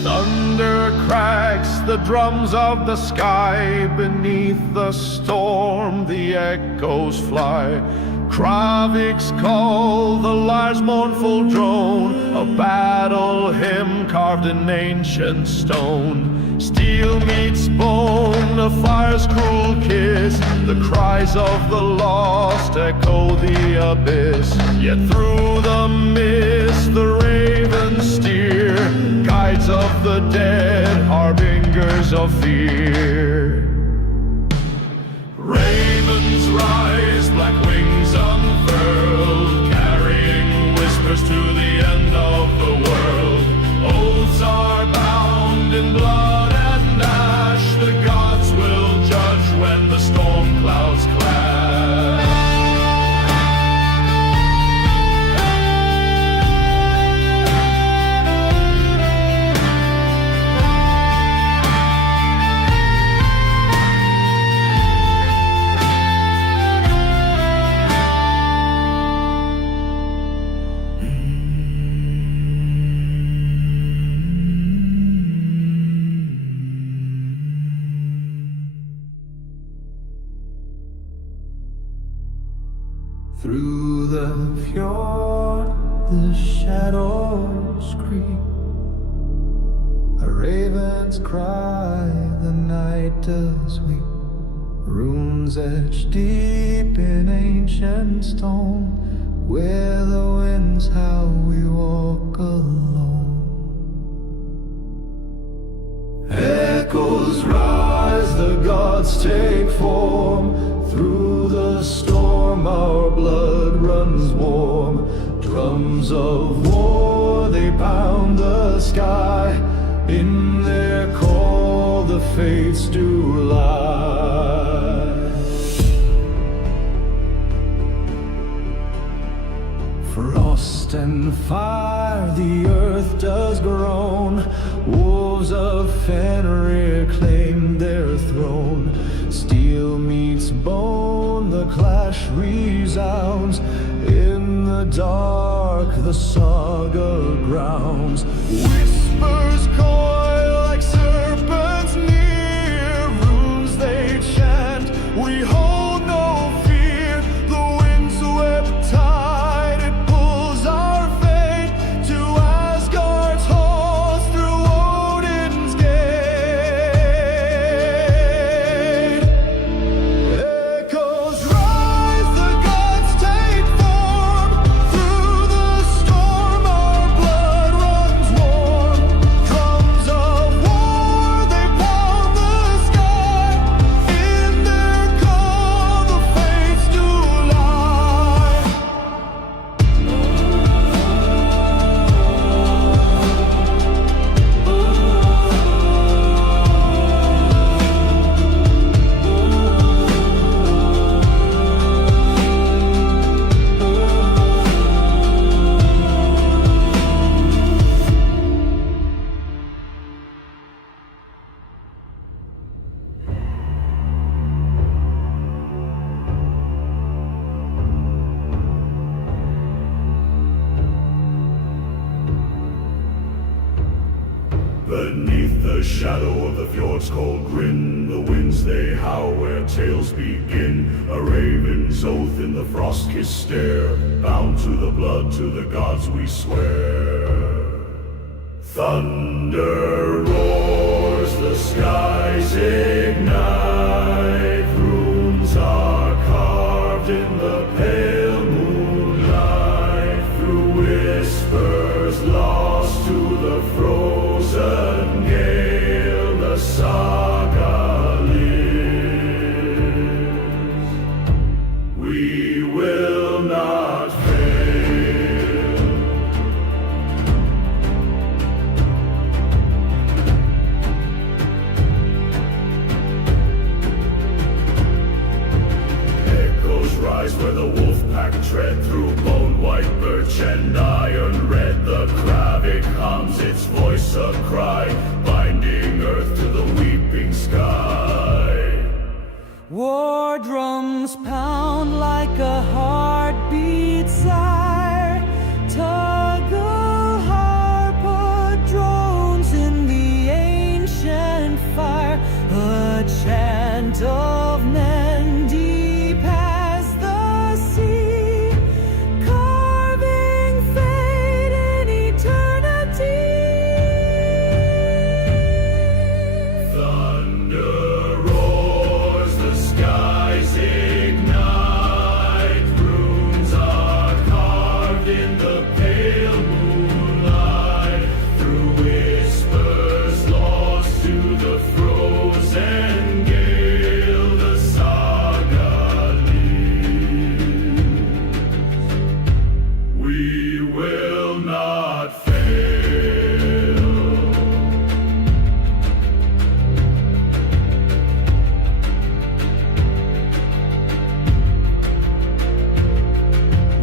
Thunder cracks, the drums of the sky. Beneath the storm the echoes fly. Kravik's call, the lyre's mournful drone, a battle hymn carved in ancient stone. Steel meets bone, the fire's cruel kiss, the cries of the lost echo the abyss. Yet through the mist the ravens steer, guides of the dead, harbingers of fear. Ravens rise, black wings unfurled, carrying whispers to the end of the world. Oaths are bound in blood and ash, the gods will judge when the storm clouds clash. Through the fjord, the shadows creep. A raven's cry, the night does weep. Runes etched deep in ancient stone, where the winds howl, we walk alone. Echoes rise, the gods take form. Through the storm our blood runs warm. Drums of war, they pound the sky. In their call the fates do lie. Frost and fire, the earth does groan. Wolves of Fenrir claim their throne. Steel meets bone, the clash resounds. In the dark, the saga grounds. Whispers coil like serpents near. Runes they chant, we hold no fear. The windswept tide, it pulls our fate to Asgard's halls through Odin's gate. Echoes rise, the gods take form. Through the storm our blood runs warm. Drums of war, they pound the sky. In their call the fates do lie. Beneath the shadow of the fjord's cold grin, the winds they howl where tales begin. A raven's oath in the frost-kissed stare, bound to the blood, to the gods we swear. Thunder roars, the skies ignite. Runes are carved in the pale moonlight. Through whispers lost to the frozen gale, the saga lives. We will not fail. Echoes rise where the wolf pack tread, through bone white birch and iron red. The Kravik hums, its voice a cry, binding earth to the weeping sky. War drums pound like a heartbeat sire. Tug a harper drones in the ancient fire. the chant of men deep as the sea, carving fate in eternity. Thunder roars, the skies ignite, runes are carved in the pale moonlight, through whispers lost to the frozen gale, the saga leads. We will not fail.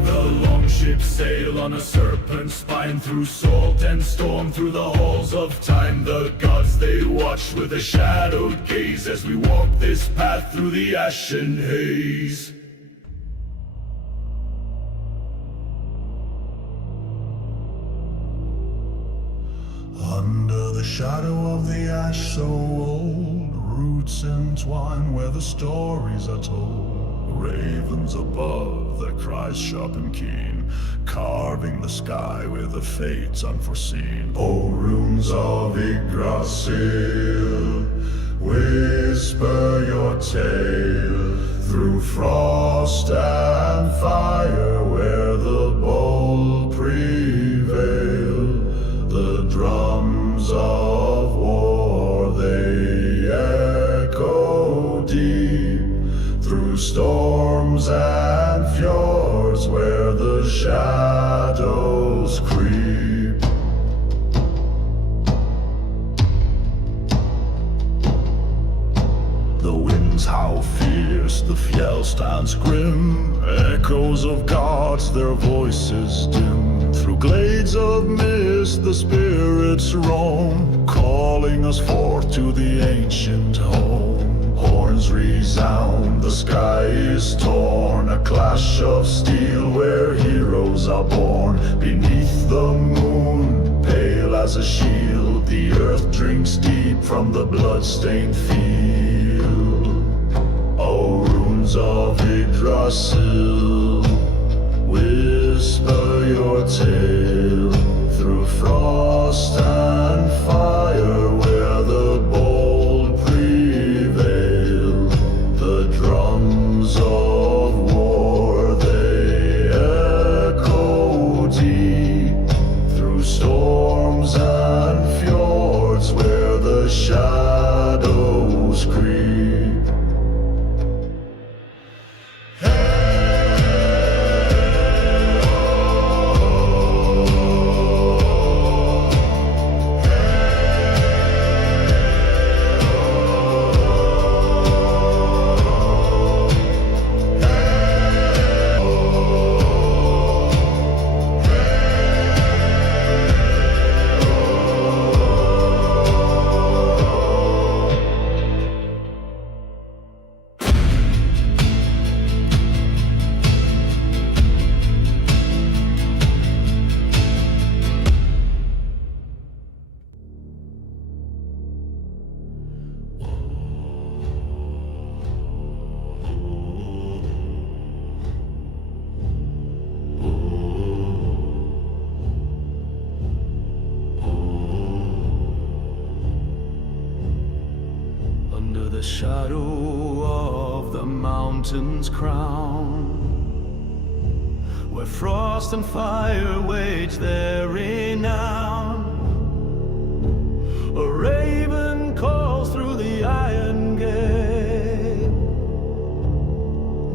The longships sail on a serpent's spine, through salt and storm, through the halls of time. The gods they watch with a shadowed gaze as we walk this path through the ashen haze. Under the shadow of the ash so old, roots entwine where the stories are told. Ravens above, their cries sharp and keen, carving the sky with the fates unforeseen. O runes of Yggdrasil, whisper your tale through frost and fire where the bold prevail. The drums of war, they echo deep through storms and fjords where the shadows creep. The winds howl fierce, the fjell stands grim, echoes of gods, their voices dim. Through glades of mist the spirits roam, calling us forth to the ancient home. Horns resound, the sky is torn, a clash of steel where heroes are born. Beneath the moon, pale as a shield, the earth drinks deep from the blood-stained field. O runes of Yggdrasil, whisper your tale through frost and fire where the bold prevail. The drums of war, they echo deep through storms and fjords where the shadows creep. The shadow of the mountain's crown, where frost and fire wage their renown. A raven calls through the iron gate,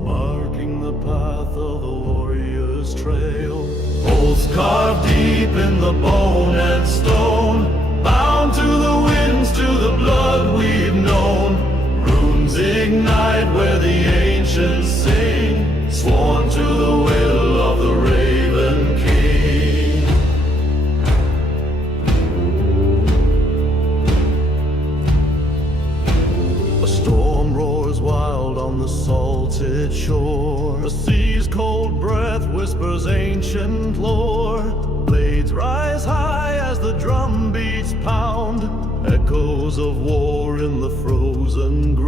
marking the path of the warrior's trail. Oaths carved deep in the bone and stone, bound to the winds, to the blood we've known. Runes ignite where the ancients sing, sworn to the will of the Raven King. A storm roars wild on the salted shore, the sea's cold breath whispers ancient lore. Blades rise high as the drum beats pound, echoes of war in the frozen ground.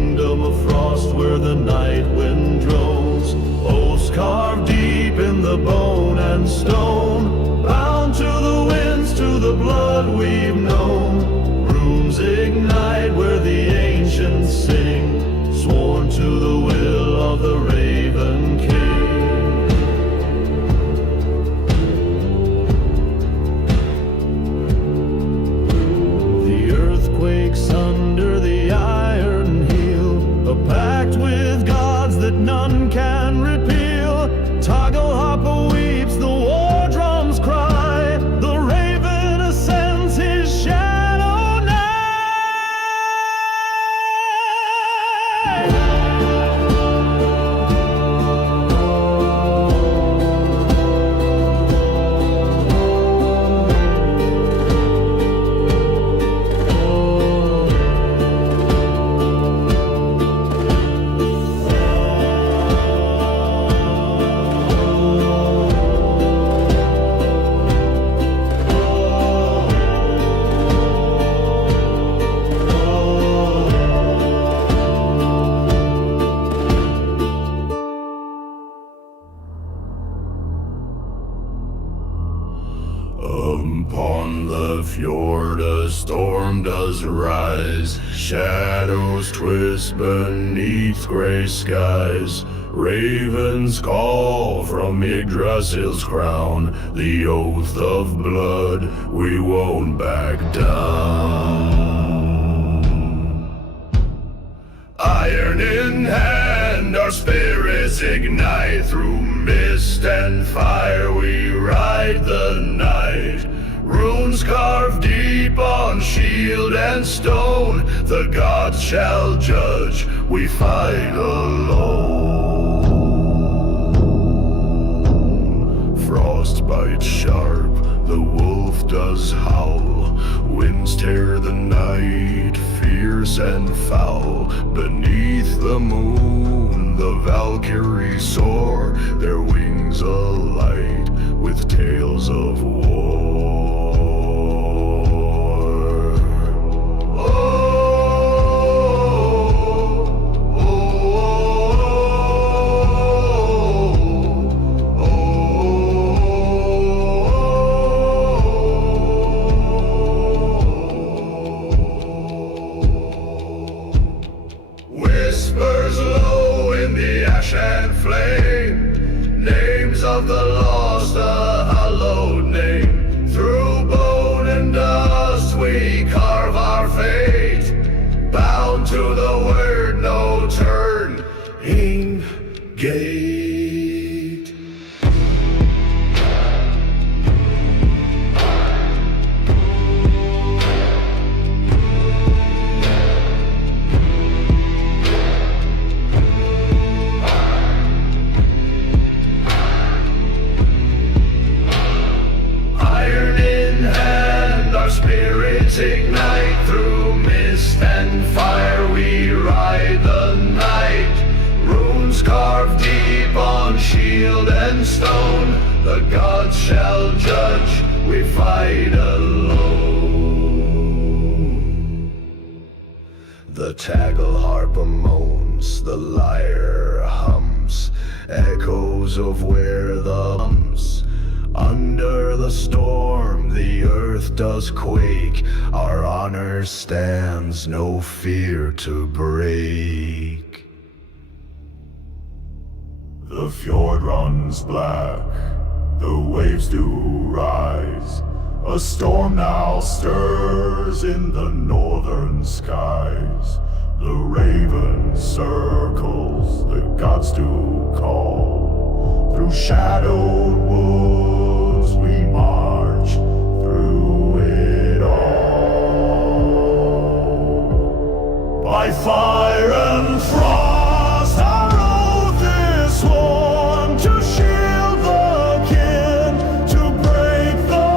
kingdom of frost where the night wind drones. Oaths carved deep in the bone and stone, bound to the winds, to the blood we've known. Runes ignite where the ancients sing, sworn to the will of the Raven King. The earth quakes under the iron heel, a pact with gods that none can repeal. Toggle Harper weeps, the war drums cry, the raven ascends his shadow night. Upon the fjord a storm does rise, shadows twist beneath gray skies. Ravens call from Yggdrasil's crown, the oath of blood, we won't back down. Iron in hand, our spirits ignite. Through mist and fire we ride the night. Runes carved deep on shield and stone, the gods shall judge, we fight alone. Frost bites sharp, the wolf does howl. Winds tear the night, fierce and foul. Beneath the moon, the Valkyries soar, their wings alight with tales of war. Whispers low in the ash and flame, names of the lost, a hallowed name. Through bone and dust we carve our fate, bound to the word, no turning gate. Spirits ignite, through mist and fire we ride the night. Runes carved deep on shield and stone, the gods shall judge, we fight alone. The tackle harper moans, the lyre hums, echoes of where the hums. Under the storm, the earth does quake. Our honor stands, no fear to break. The fjord runs black, the waves do rise. A storm now stirs in the northern skies. The raven circles, the gods do call. Through shadowed woods we march, through it all. By fire and frost our oath is sworn, to shield the kin, to break the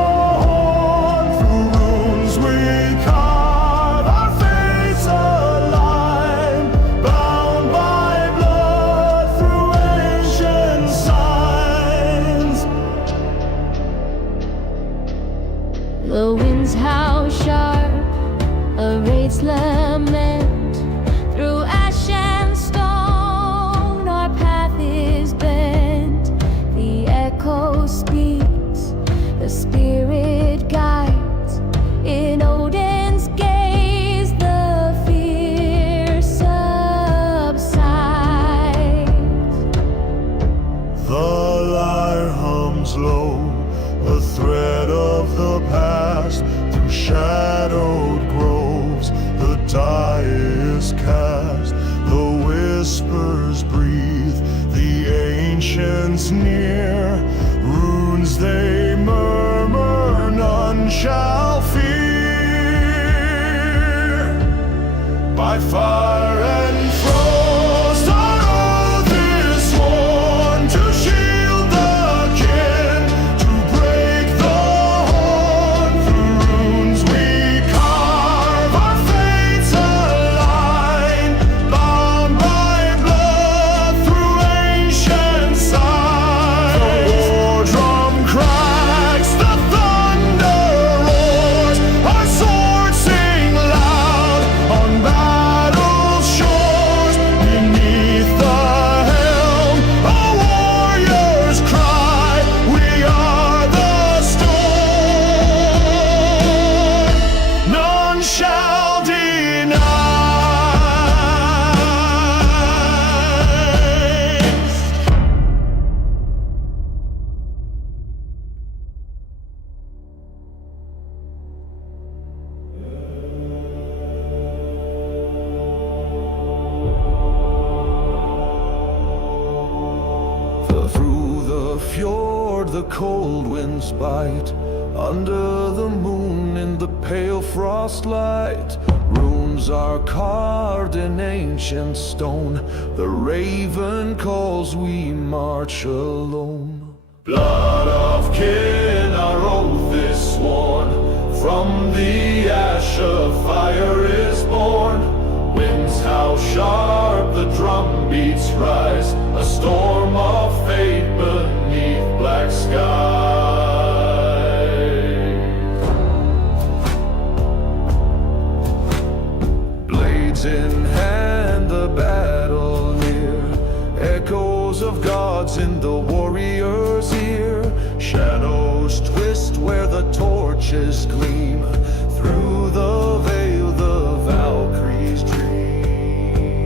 horn. Through runes we carve our fates align, bound by blood through ancient signs. The winds howl sharp, a wraith's lament. once near. Runes they murmur, none shall fear. By fire and frost our oath is sworn to shield the kin, to break the horn. Through runes we carve our fates align, bound by blood through ancient signs. The war drum cracks, the thunder roars, our swords sing loud on battle shores. Beneath the helm, a warrior's cry, we are the storm, none shall deny. Through the fjord the cold winds bite, under the moon in the pale frost light. Runes are carved in ancient stone, the raven calls, we march alone. Blood of kin, our oath is sworn, from the ash of fire is born. Winds howl sharp, the drum beats rise, a storm of fate beneath black skies. Blades in hand, the battle near, echoes of gods in the warrior's ear. Shadows twist where the torches gleam, through the veil the Valkyries dream.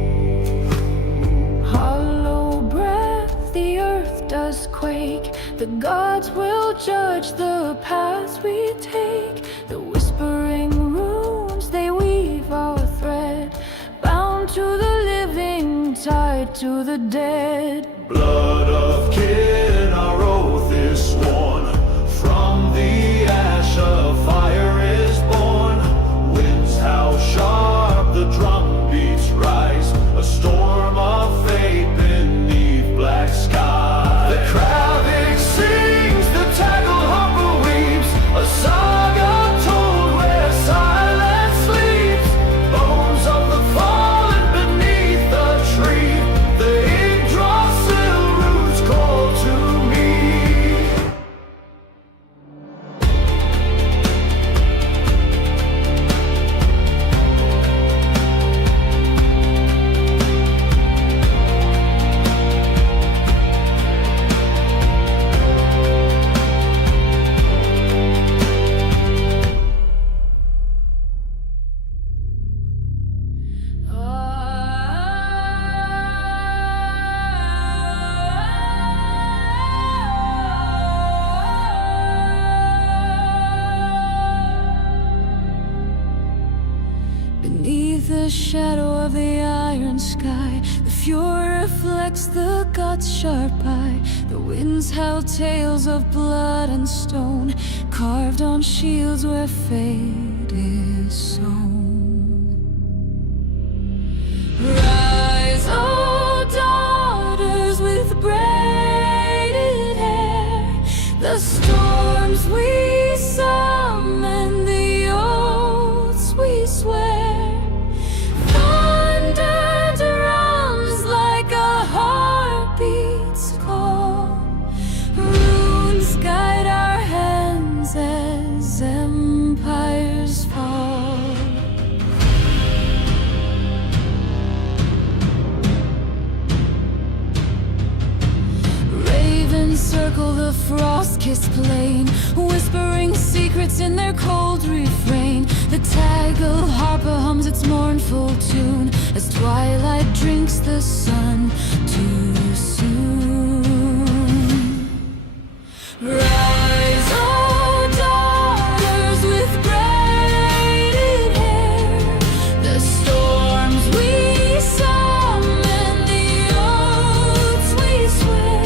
Hollow breath, the earth does quake. The gods will judge the paths we take. The whispering runes, they weave our thread, bound to the living, tied to the dead. Blood of kin, our oath is sworn, from the ash of fire is born. Winds howl sharp, the drum beats rise, a storm of fate beneath black skies. The Kravik sings, the tackle harper weeps, a saga told where silence sleeps. Bones of the fallen beneath the tree, the Yggdrasil roots call to me. Beneath the shadow of the iron sky, the fury reflects the gods' sharp eye. The winds howl tales of blood and stone, carved on shields where fate is sown. Rise, O daughters with braided hair, the storms we summon, the oaths we swear. Thunder drums like a heartbeat's call. Runes guide our hands as empires fall. Ravens circle the frost-kissed plain, whispering secrets in their cold refrain. The tackle harper hums its mournful tune as twilight drinks the sun too soon. Rise, O daughters with braided hair, the storms we summon, the oaths we swear.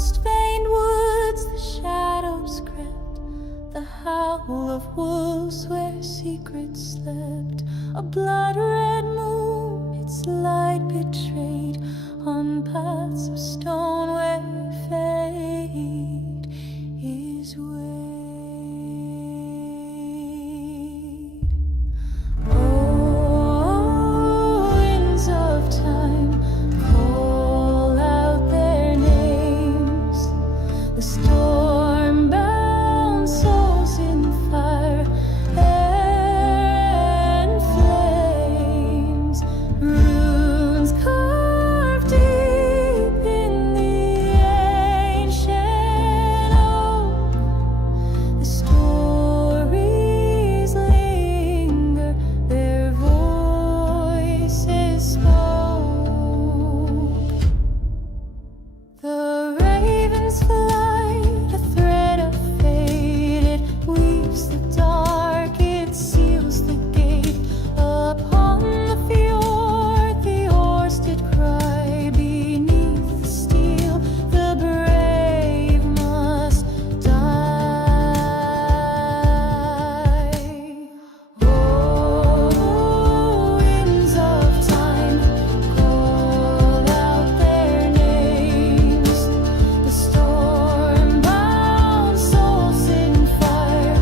frost-veined woods, the shadows crept, the howl of wolves where secrets slept. A blood-red moon, its light betrayed, on paths of stone where fate is weighed. Oh, winds of time, call out their names. The storm-bound souls in fire and flames. Runes carved deep in the ancient oak. The stories linger, their voices spoke. The ravens flight, a thread of fate, it weaves the dark, it seals the gate. Upon the fjord, the oars did cry, beneath the steel, the brave must die. Oh, winds of time, call out their names. The storm-bound souls in fire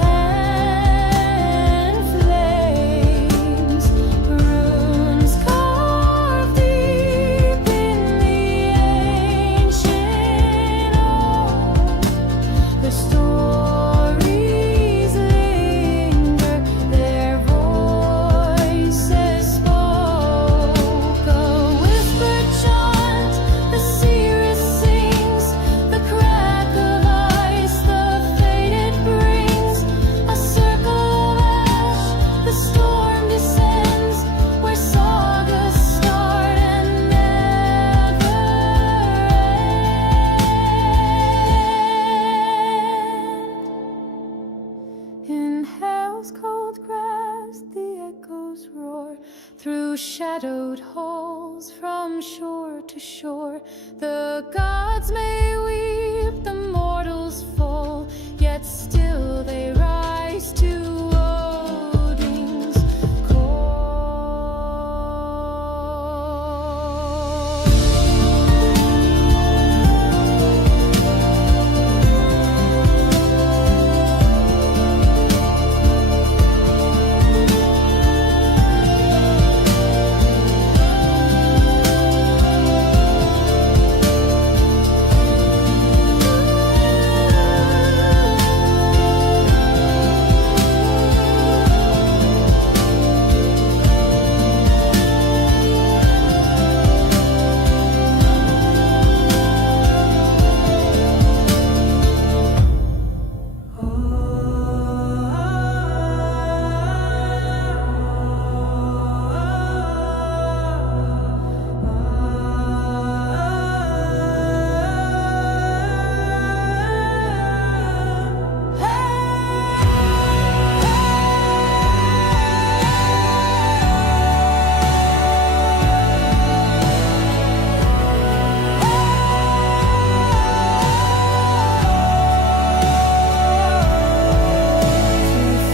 and flames. Runes carved deep in the ancient oak. The stories linger, their voices spoke. A whispered chant, the seeress sings, the crack of ice, the fate it brings. A circle of ash, the storm descends, where sagas start and never end. In hell's cold grass, the echoes roar through shadowed halls from shore to shore. The gods may weep, the mortals fall, yet still they rise to Odin's call.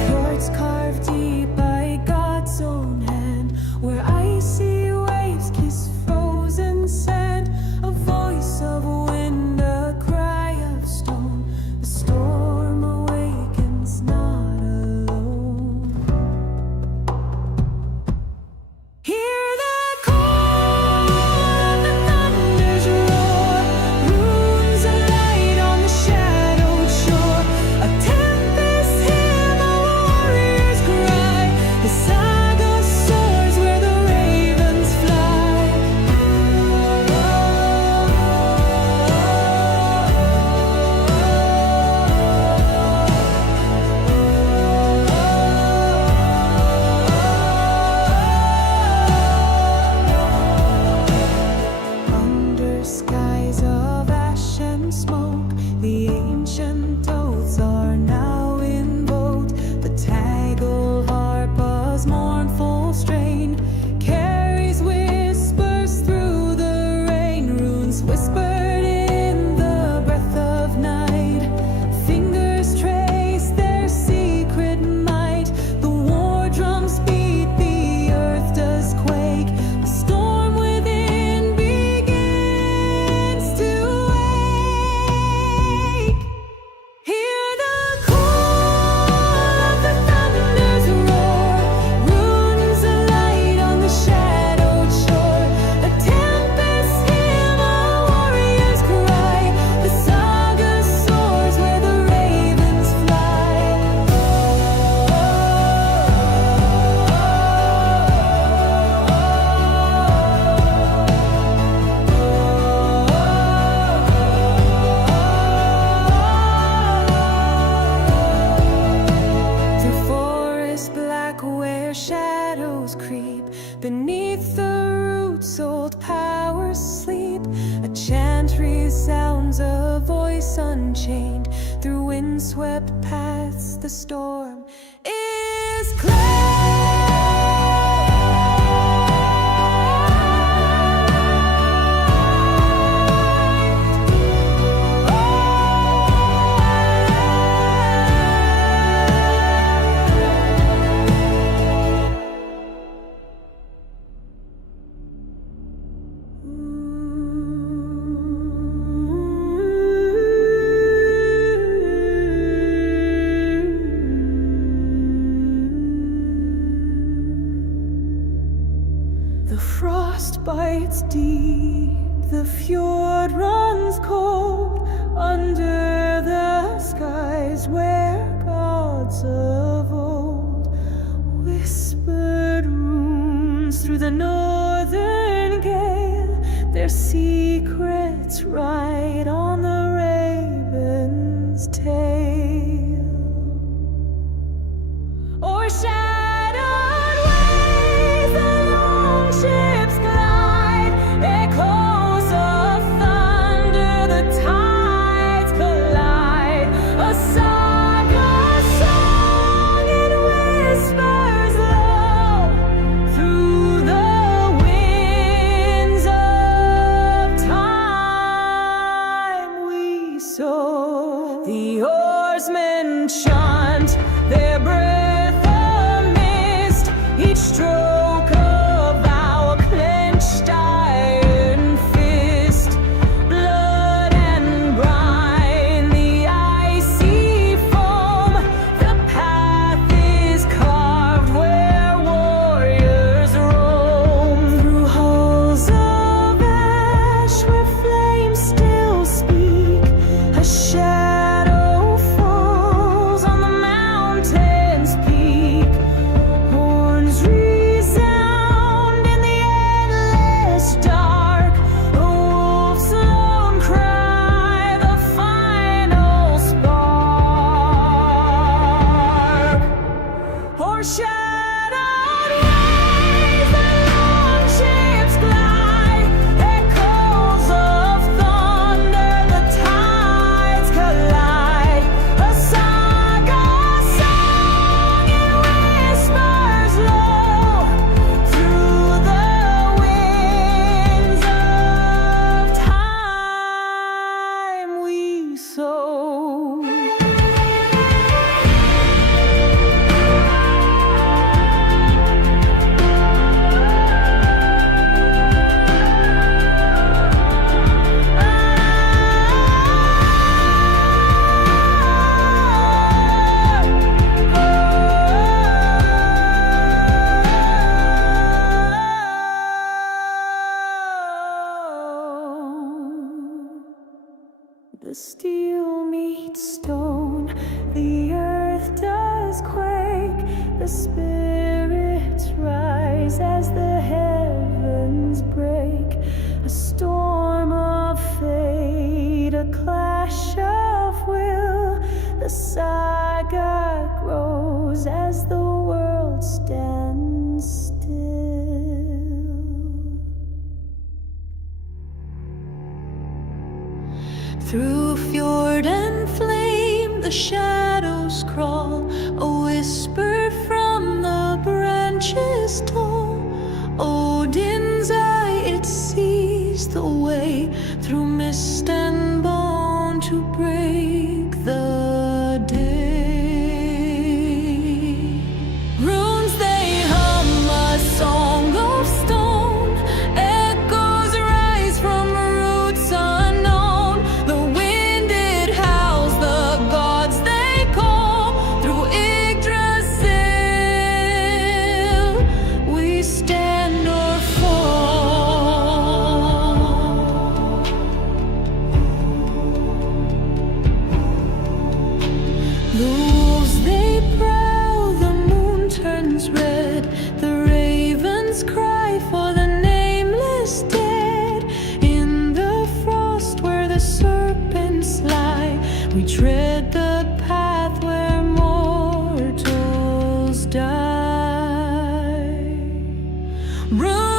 Fjords carved deep by God's own hand, where icy waves kiss frozen sand. A voice of wind, a cry of stone. The storm awakens not alone. Hear the call of the thunder's roar, runes alight on the shadowed shore. A tempest hymn, a warrior's cry. The saga soars where the ravens fly. Under skies of ash and smoke, the ancient oaths are now invoked. The tagle harpa's mournful strain carries whispers through the rain. Runes whispered in the Beneath the roots old powers sleep. A chant resounds, a voice unchained. Through windswept paths the storm is clear. The frost bites deep, the fjord runs cold. Under the skies where gods of old whispered runes through the northern gale. Their secrets write on the raven's tail. Or shadowed ways along ships glide, echoes of thunder, the tides collide. A saga song in whispers low, through the winds of time we sow. The oarsmen chant their breath a mist, each stroke a vow, a clenched iron fist. Blood and brine, the icy foam, the path is carved where warriors roam. Through halls of ash where flames still speak, a shadow falls on the mountain's peak. Horns resound in the endless dark, a wolf's lone cry, the final spark. Or shadowed ways along ships glide, echoes of thunder, the tides collide. A saga song in whispers low, through the winds of time we sow. The steel meets stone, the earth does quake, the spirits rise as the heavens break. A storm of fate, a clash of will, the saga grows as the world stands still. Through fjord and flame the shadows crawl, a whisper from the branches tall. Odin's eye, it sees the way through mist and bone to break the day. Runes they hum a song of stone, echoes rise from roots unknown. The wind it howls, the gods they call. Through Yggdrasil we stand or fall. The wolves they prowl, the moon turns red, the ravens cry for the nameless dead. In the frost where the serpents lie, we tread the path where mortals die. Rooms